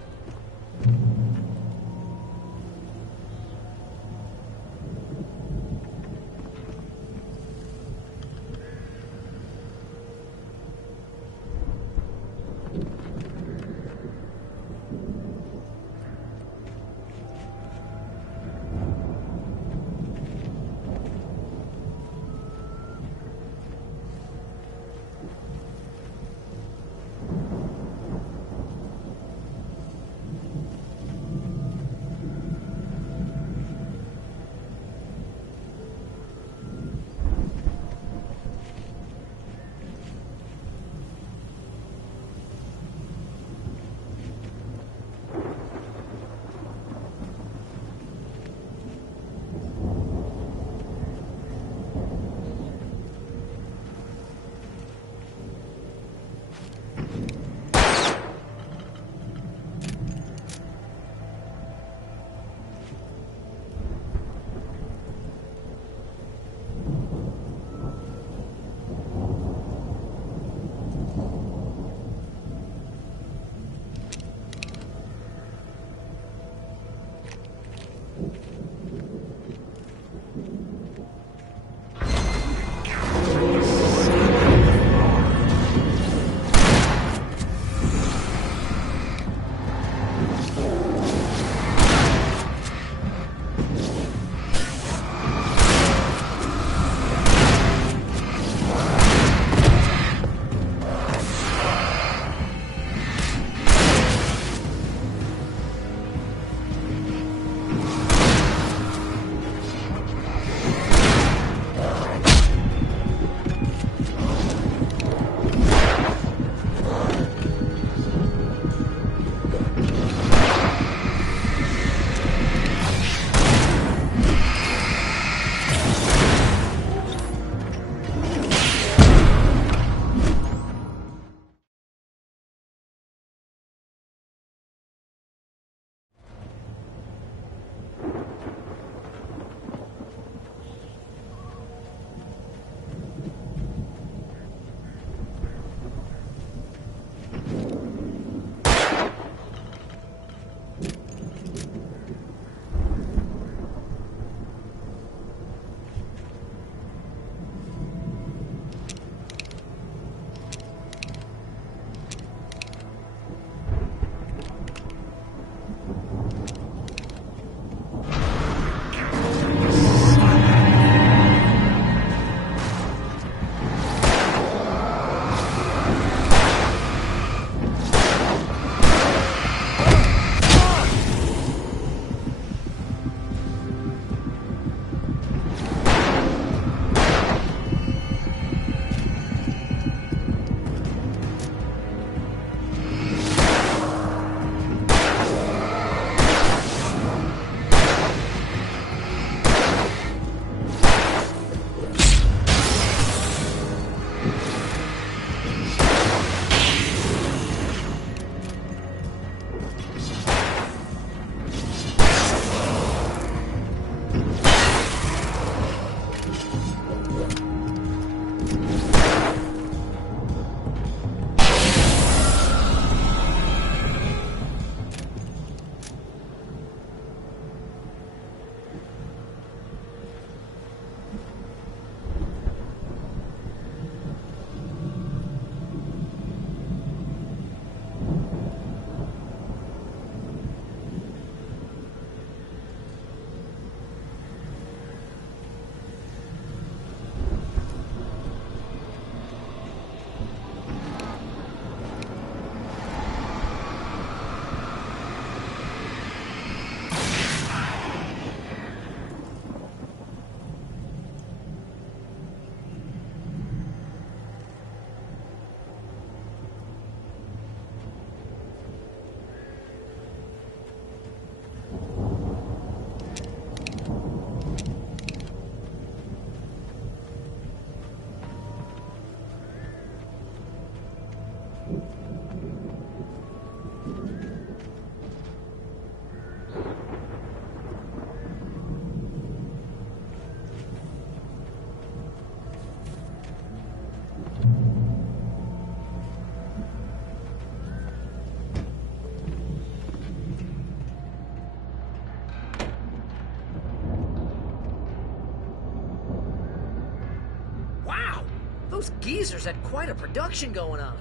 Those geezers had quite a production going on.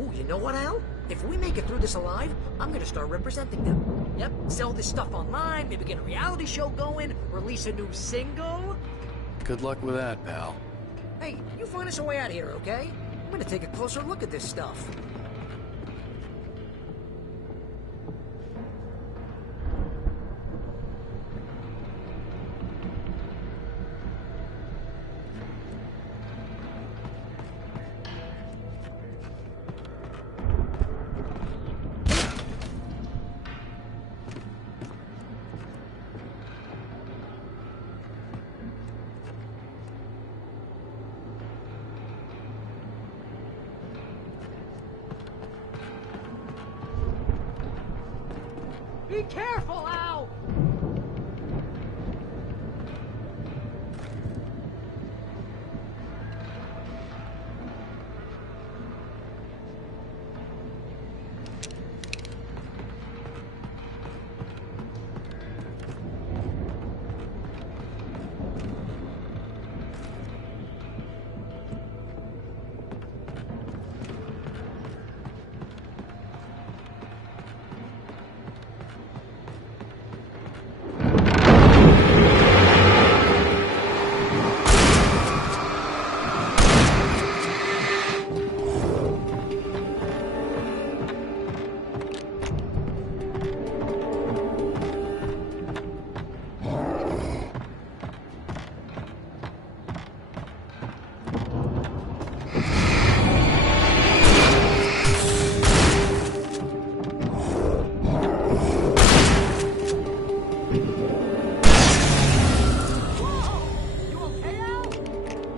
Ooh, you know what, Al? If we make it through this alive, I'm gonna start representing them. Yep, sell this stuff online, maybe get a reality show going, release a new single. Good luck with that, pal. Hey, you find us a way out of here, okay? I'm gonna take a closer look at this stuff. Be careful, Al!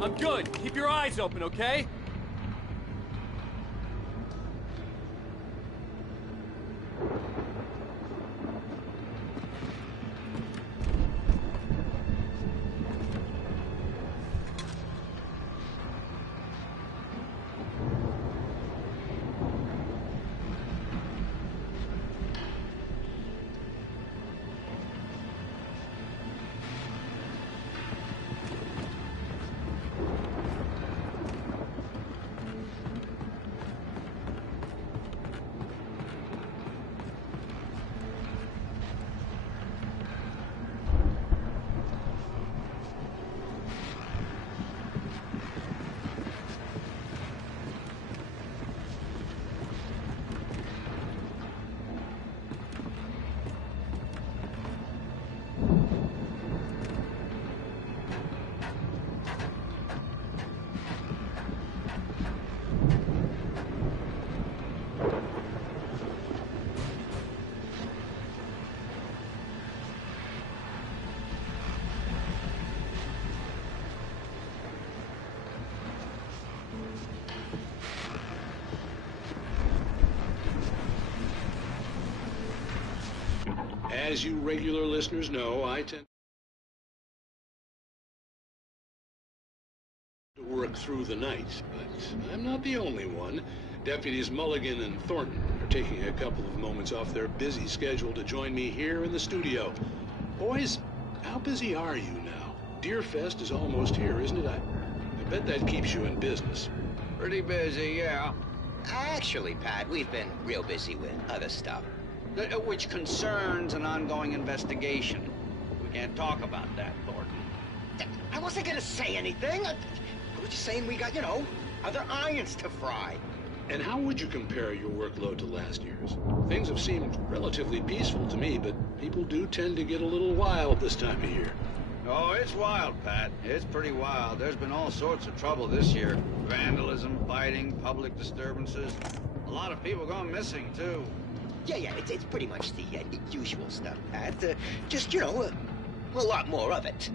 I'm good. Keep your eyes open, okay? As you regular listeners know, I tend to work through the night, but I'm not the only one. Deputies Mulligan and Thornton are taking a couple of moments off their busy schedule to join me here in the studio. Boys, how busy are you now? Deerfest is almost here, isn't it? I bet that keeps you in business. Pretty busy, yeah. Actually, Pat, we've been real busy with other stuff, which concerns an ongoing investigation. We can't talk about that, Thornton. I wasn't gonna say anything. I was just saying we got, other irons to fry. And how would you compare your workload to last year's? Things have seemed relatively peaceful to me, but people do tend to get a little wild this time of year. Oh, it's wild, Pat. It's pretty wild. There's been all sorts of trouble this year. Vandalism, fighting, public disturbances. A lot of people gone missing, too. Yeah, it's pretty much the usual stuff, Pat. Just, a lot more of it.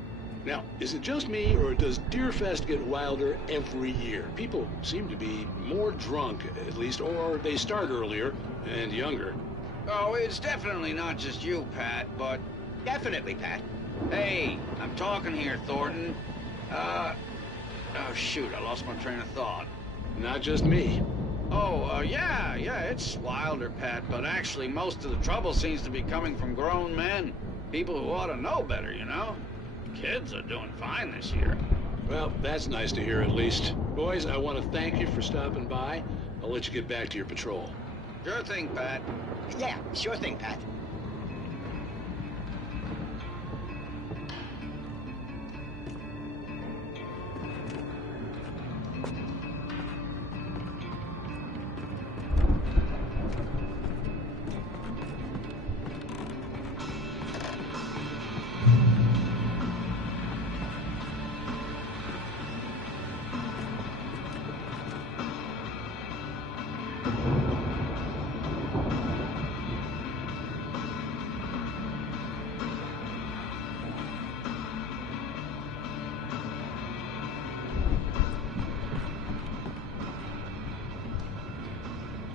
Now, is it just me, or does Deerfest get wilder every year? People seem to be more drunk, at least, or they start earlier and younger. Oh, it's definitely not just you, Pat, but... Definitely, Pat. Hey, I'm talking here, Thornton. Oh, shoot, I lost my train of thought. Not just me. Oh, yeah, it's wilder, Pat, but actually most of the trouble seems to be coming from grown men. People who ought to know better, Kids are doing fine this year. Well, that's nice to hear at least. Boys, I want to thank you for stopping by. I'll let you get back to your patrol. Sure thing, Pat. Yeah, sure thing, Pat.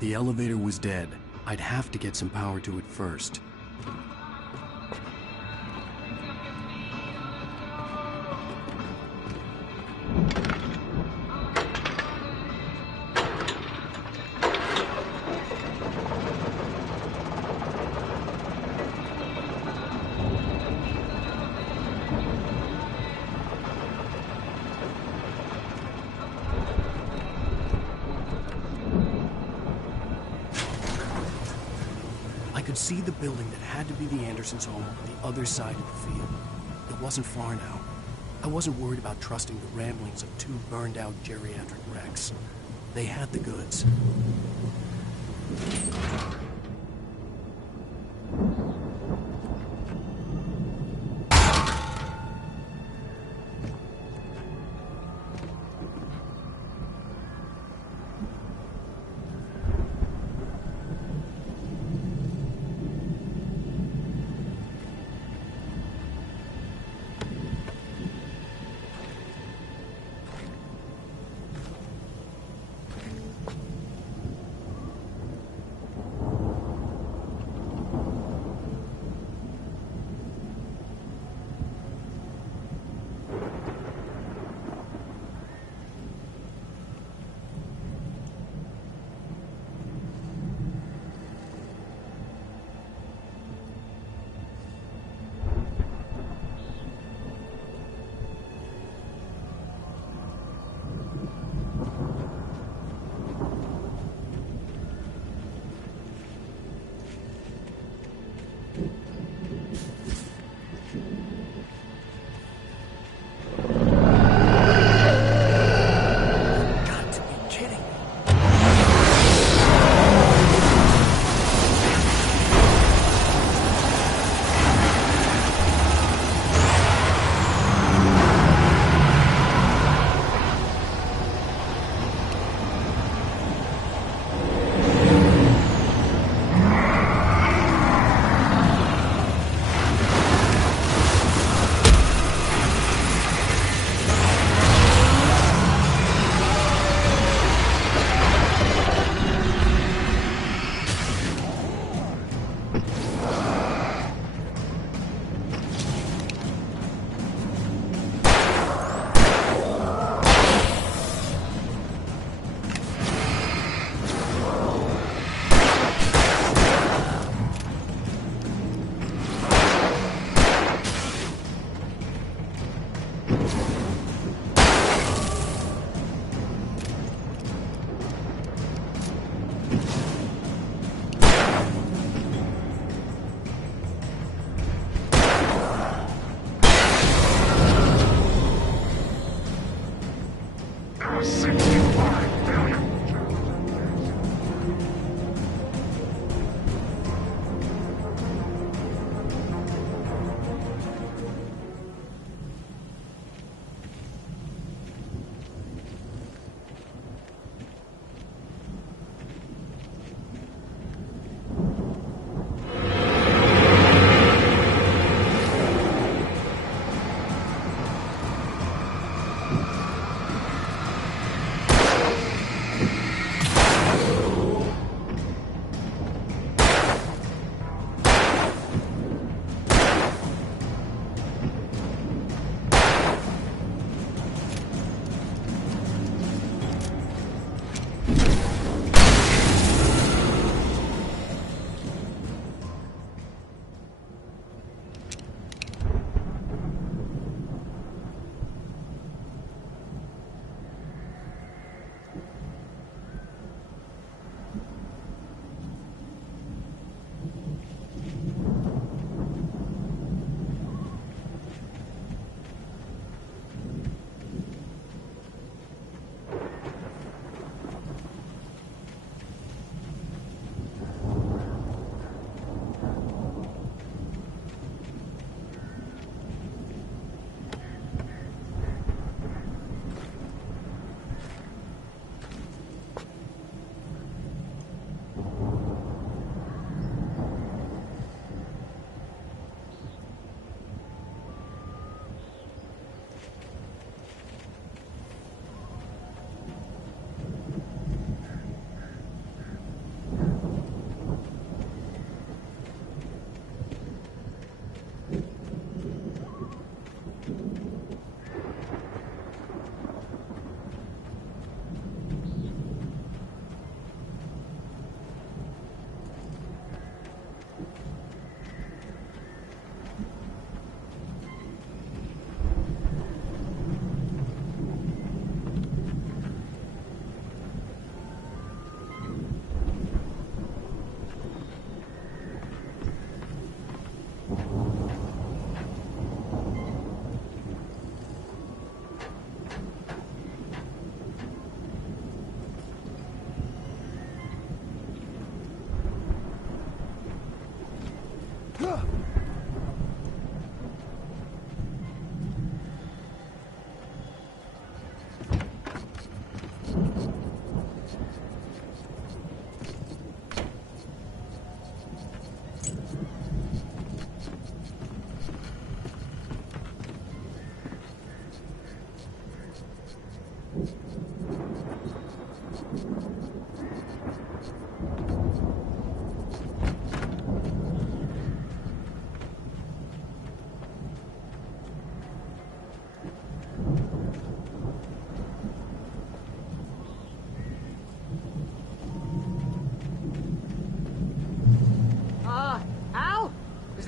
The elevator was dead. I'd have to get some power to it first. I could see the building that had to be the Andersons' home on the other side of the field. It wasn't far now. I wasn't worried about trusting the ramblings of two burned-out geriatric wrecks. They had the goods.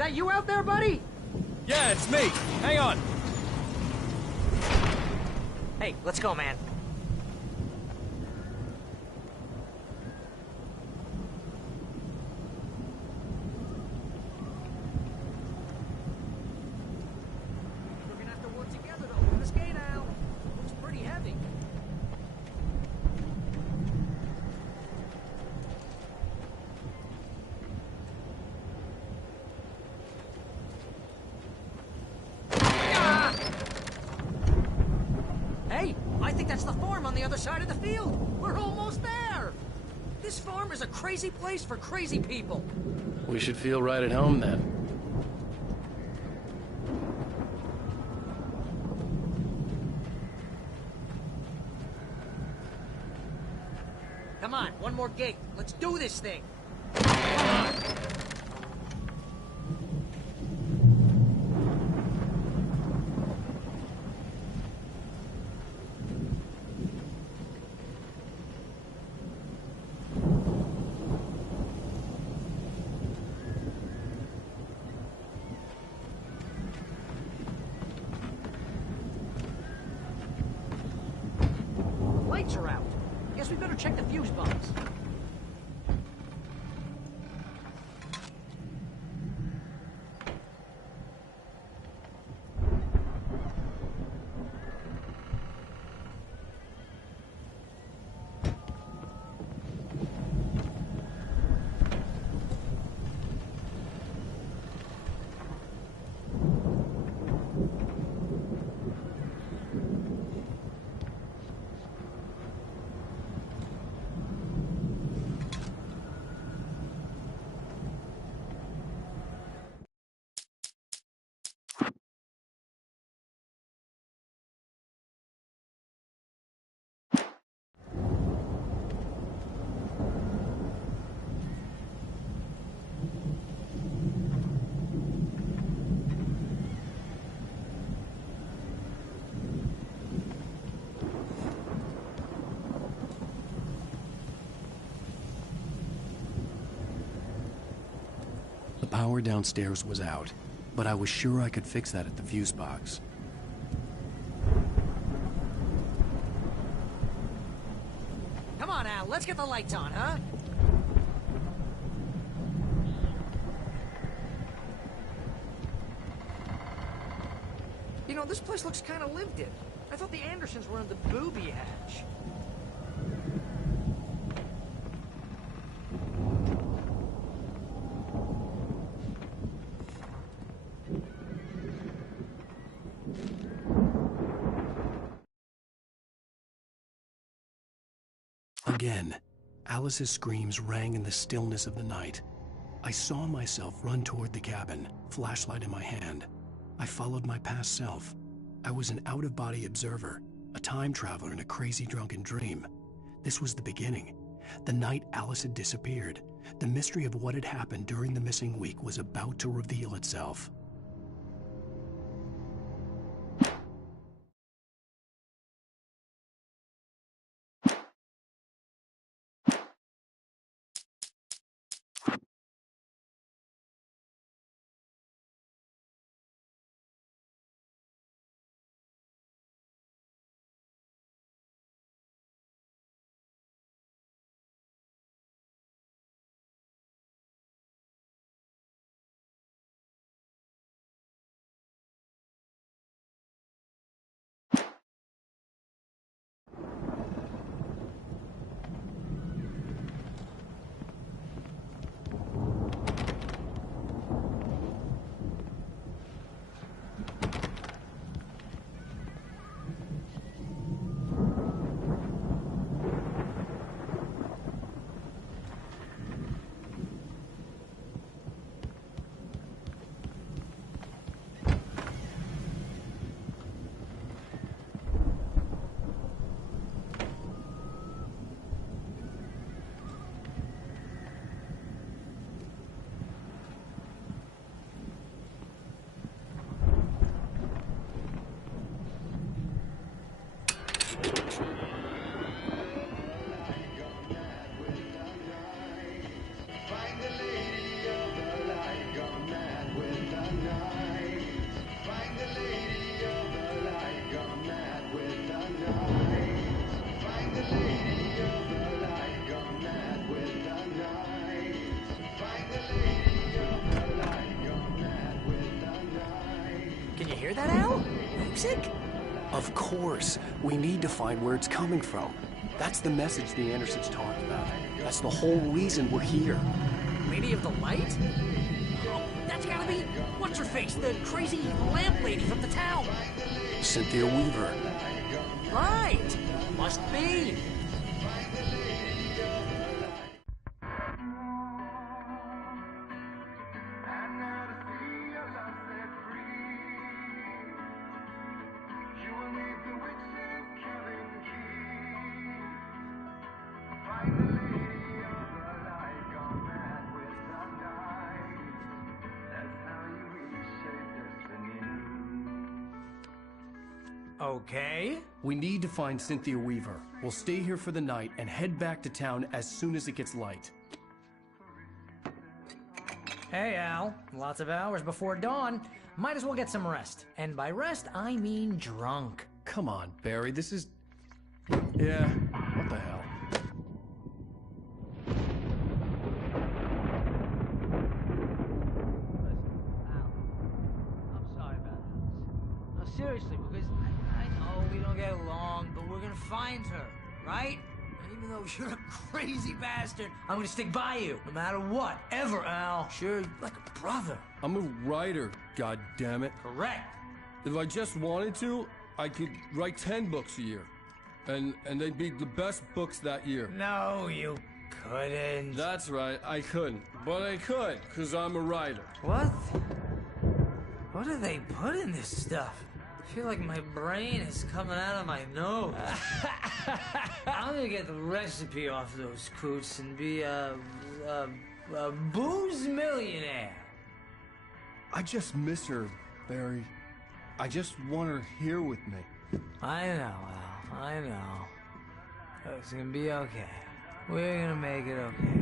that you out there, buddy? Yeah, it's me. Hang on. Hey, let's go, man. We're gonna have to work together to open this gate out. Looks pretty heavy. Hey, I think that's the farm on the other side of the field. We're almost there. This farm is a crazy place for crazy people. We should feel right at home then. Come on, one more gate. Let's do this thing. Lights are out. Guess we better check the fuse box. The power downstairs was out, but I was sure I could fix that at the fuse box. Come on, Al, let's get the lights on, huh? You know, this place looks kind of lived in. I thought the Andersons were in the booby hatch. Again, Alice's screams rang in the stillness of the night. I saw myself run toward the cabin, flashlight in my hand. I followed my past self. I was an out-of-body observer, a time traveler in a crazy drunken dream. This was the beginning. The night Alice had disappeared. The mystery of what had happened during the missing week was about to reveal itself. sick? Of course. We need to find where it's coming from. That's the message the Andersons talked about. That's the whole reason we're here. Lady of the Light? Oh, that's gotta be... What's-her-face? The crazy lamp lady from the town. Cynthia Weaver. Right. Must be. Okay. We need to find Cynthia Weaver. We'll stay here for the night and head back to town as soon as it gets light. Hey, Al. Lots of hours before dawn. Might as well get some rest. And by rest, I mean drunk. Come on, Barry, this is... Yeah, what the hell? Seriously, because I know we don't get along, but we're gonna find her, right? And even though you're a crazy bastard, I'm gonna stick by you, no matter what, ever, Al. Sure, like a brother. I'm a writer, goddammit. Correct. If I just wanted to, I could write 10 books a year. And they'd be the best books that year. No, you couldn't. That's right, I couldn't. But I could, because I'm a writer. What? What do they put in this stuff? I feel like my brain is coming out of my nose. I'm gonna get the recipe off those coots and be a booze millionaire. I just miss her, Barry. I just want her here with me. I know, Al. I know. It's gonna be okay. We're gonna make it okay.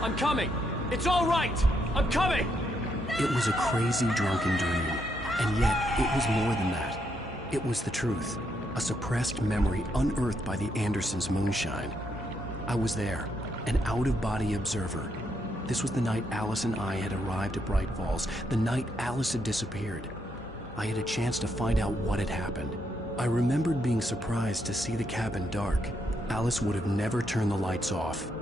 I'm coming! It's all right! I'm coming! It was a crazy, drunken dream. And yet, it was more than that. It was the truth. A suppressed memory unearthed by the Andersons' moonshine. I was there, an out-of-body observer. This was the night Alice and I had arrived at Bright Falls, the night Alice had disappeared. I had a chance to find out what had happened. I remembered being surprised to see the cabin dark. Alice would have never turned the lights off.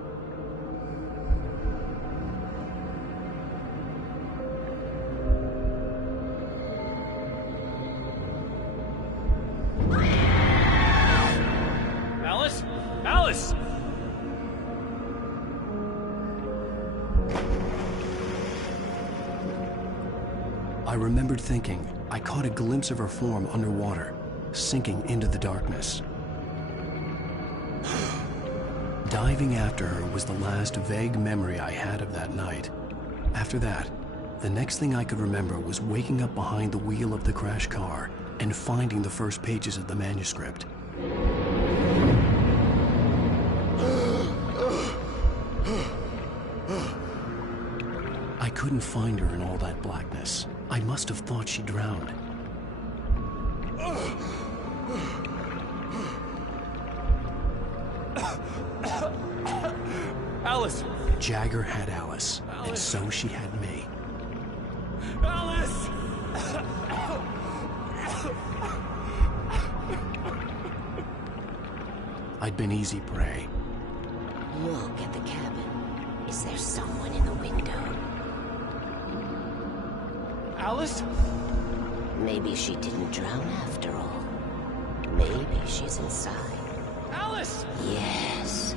Alice? Alice! I remembered thinking, I caught a glimpse of her form underwater, sinking into the darkness. Diving after her was the last vague memory I had of that night. After that, the next thing I could remember was waking up behind the wheel of the crashed car and finding the first pages of the manuscript. I couldn't find her in all that blackness. I must have thought she drowned. Alice! Jagger had Alice, and so she had me. Alice! I'd been easy prey. Look at the cabin. Is there someone in the window? Alice? Maybe she didn't drown after all. Maybe Maybe she's inside. Alice! Yes.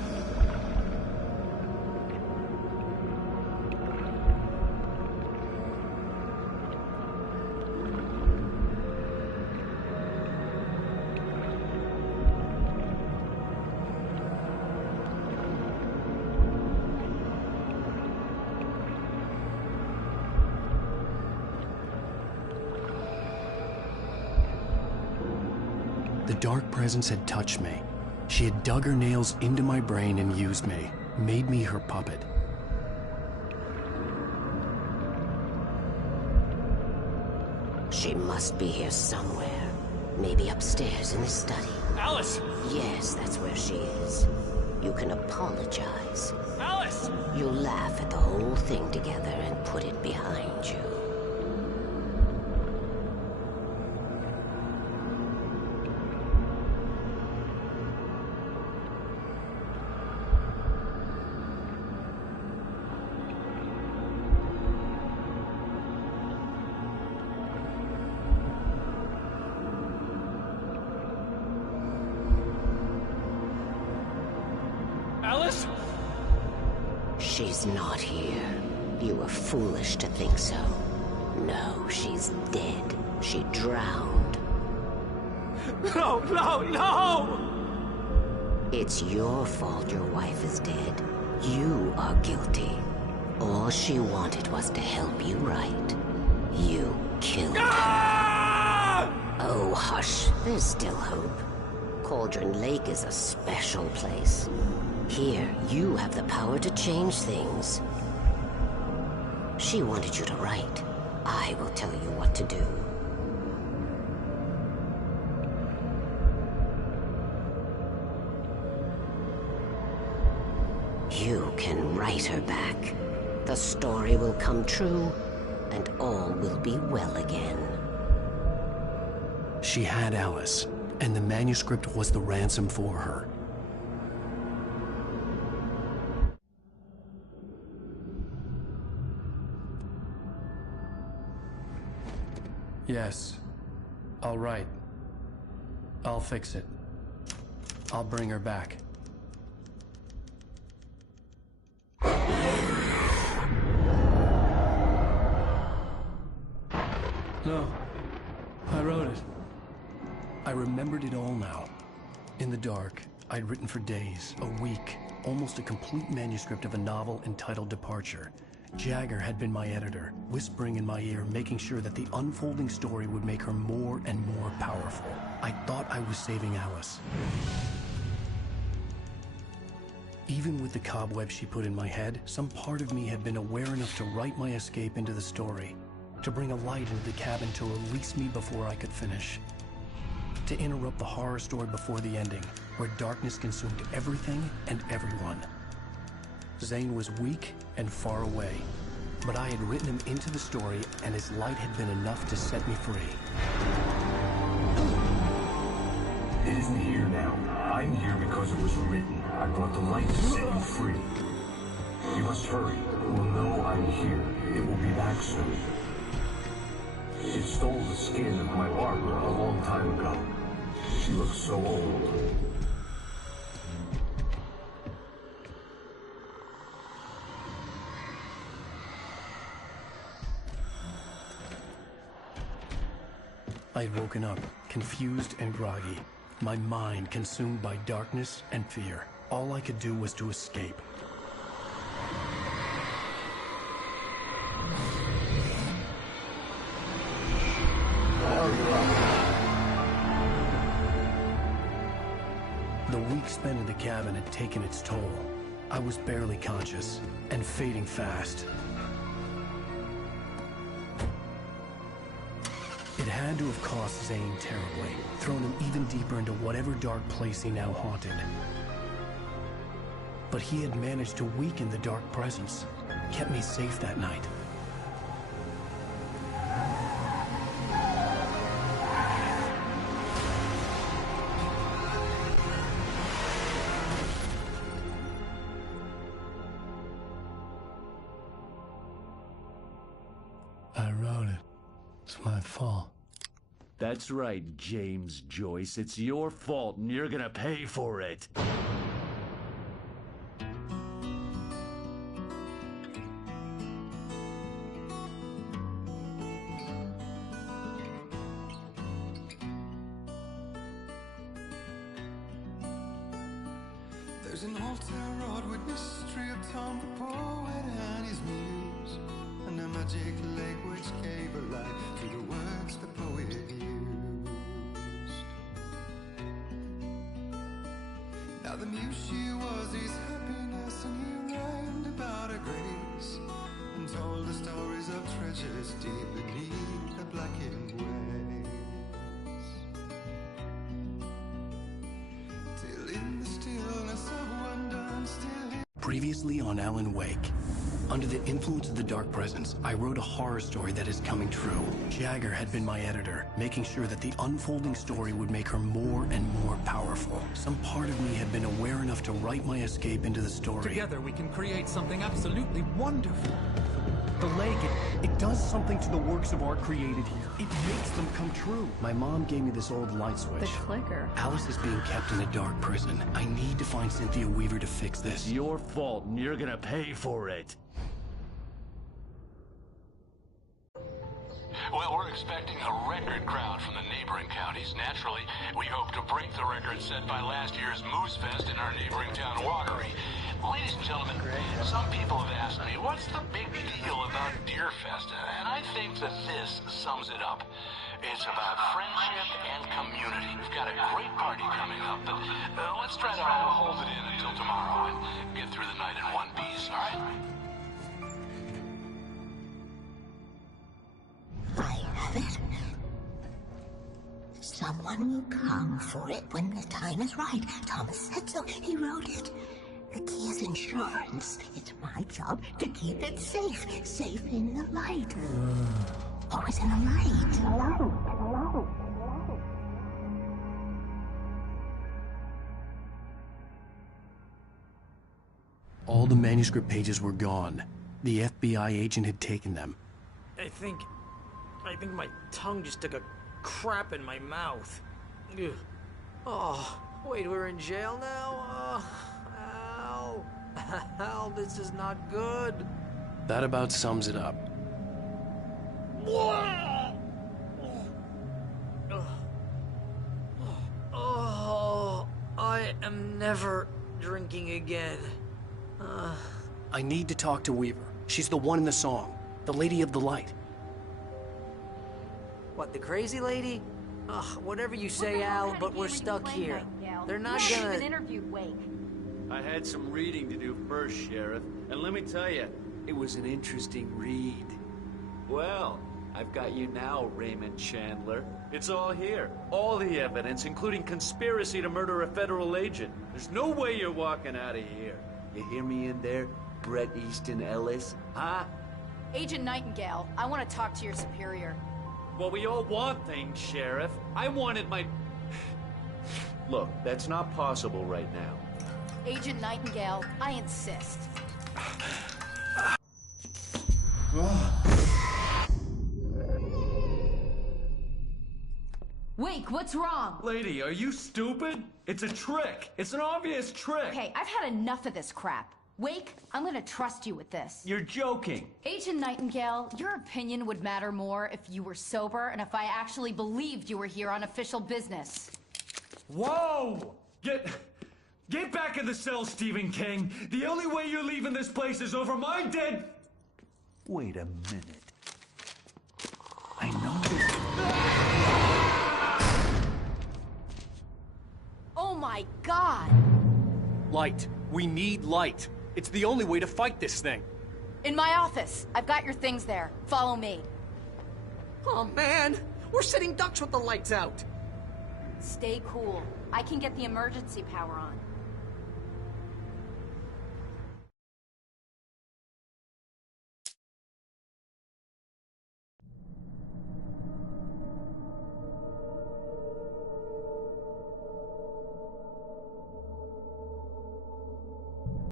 The dark presence had touched me. She had dug her nails into my brain and used me, made me her puppet. She must be here somewhere. Maybe upstairs in the study. Alice! Yes, that's where she is. You can apologize. Alice! You'll laugh at the whole thing together and put it behind you. Alice? She's not here. You were foolish to think so. No, she's dead. She drowned. No, no, no! It's your fault your wife is dead. You are guilty. All she wanted was to help you right. You killed her. Oh, hush. There's still hope. Cauldron Lake is a special place. Here, you have the power to change things. She wanted you to write. I will tell you what to do. You can write her back. The story will come true, and all will be well again. She had Alice, and the manuscript was the ransom for her. Yes. I'll write. I'll fix it. I'll bring her back. No. I wrote it. I remembered it all now. In the dark, I'd written for days, a week, almost a complete manuscript of a novel entitled Departure. Jagger had been my editor, whispering in my ear, making sure that the unfolding story would make her more and more powerful. I thought I was saving Alice. Even with the cobweb she put in my head, some part of me had been aware enough to write my escape into the story, to bring a light into the cabin to release me before I could finish, to interrupt the horror story before the ending, where darkness consumed everything and everyone. Zane was weak and far away, but I had written him into the story, and his light had been enough to set me free. It isn't here now. I'm here because it was written. I brought the light to set you free. You must hurry. It will know I'm here. It will be back soon. It stole the skin of my Barbara a long time ago. She looks so old. I'd woken up, confused and groggy, my mind consumed by darkness and fear. All I could do was to escape. The week spent in the cabin had taken its toll. I was barely conscious, and fading fast. It had to have cost Zane terribly, thrown him even deeper into whatever dark place he now haunted. But he had managed to weaken the dark presence, kept me safe that night. I wrote it. It's my fault. That's right, James Joyce. It's your fault, and you're gonna pay for it. There's an old town road with mystery of Tom the poet and his muse, and a magic lake which gave a light to the words the poet used. Now the muse she was his happiness, and he rhymed about her grace, and told the stories of treasures deep beneath the blackened waves. Till in the stillness of wonder and still Previously on Alan Wake. Under the influence of the dark presence, I wrote a horror story that is coming true. Jagger had been my editor, making sure that the unfolding story would make her more and more powerful. Some part of me had been aware enough to write my escape into the story. Together we can create something absolutely wonderful. The lake, it does something to the works of art created here. It makes them come true. My mom gave me this old light switch. The clicker. Alice is being kept in a dark prison. I need to find Cynthia Weaver to fix this. It's your fault, and you're gonna pay for it. Well, we're expecting a record crowd from the neighboring counties. Naturally, we hope to break the record set by last year's Moose Fest in our neighboring town, Watery. Ladies and gentlemen, some people have asked me, what's the big deal about Deer Fest? And I think that this sums it up. It's about friendship and community. We've got a great party coming up, but let's try to hold it in until tomorrow and get through the night in one piece, all right? I have it. Someone will come for it when the time is right. Thomas said so. He wrote it. The key is insurance. It's my job to keep it safe. Safe in the light. Always in the light. Hello. All the manuscript pages were gone. The FBI agent had taken them. I think my tongue just took a crap in my mouth. Ugh. Oh, wait, we're in jail now? Al, this is not good. That about sums it up. Oh, I am never drinking again. I need to talk to Weaver. She's the one in the song. The Lady of the Light. What, the crazy lady? Ugh, whatever you say, Al, but we're stuck here. They're not gonna... interviewed Wake. I had some reading to do first, Sheriff, and let me tell you, it was an interesting read. Well, I've got you now, Raymond Chandler. It's all here. All the evidence, including conspiracy to murder a federal agent. There's no way you're walking out of here. You hear me in there, Bret Easton Ellis? Huh? Agent Nightingale, I want to talk to your superior. Well, we all want things, Sheriff. I wanted my... Look, that's not possible right now. Agent Nightingale, I insist. Wake, what's wrong? Lady, are you stupid? It's a trick. It's an obvious trick. Okay, I've had enough of this crap. Wake, I'm gonna trust you with this. You're joking. Agent Nightingale, your opinion would matter more if you were sober and if I actually believed you were here on official business. Whoa! Get back in the cell, Stephen King. The only way you're leaving this place is over my dead... Wait a minute. I know this... Oh my God! Light. We need light. It's the only way to fight this thing. In my office. I've got your things there. Follow me. Oh man, we're sitting ducks with the lights out. Stay cool. I can get the emergency power on.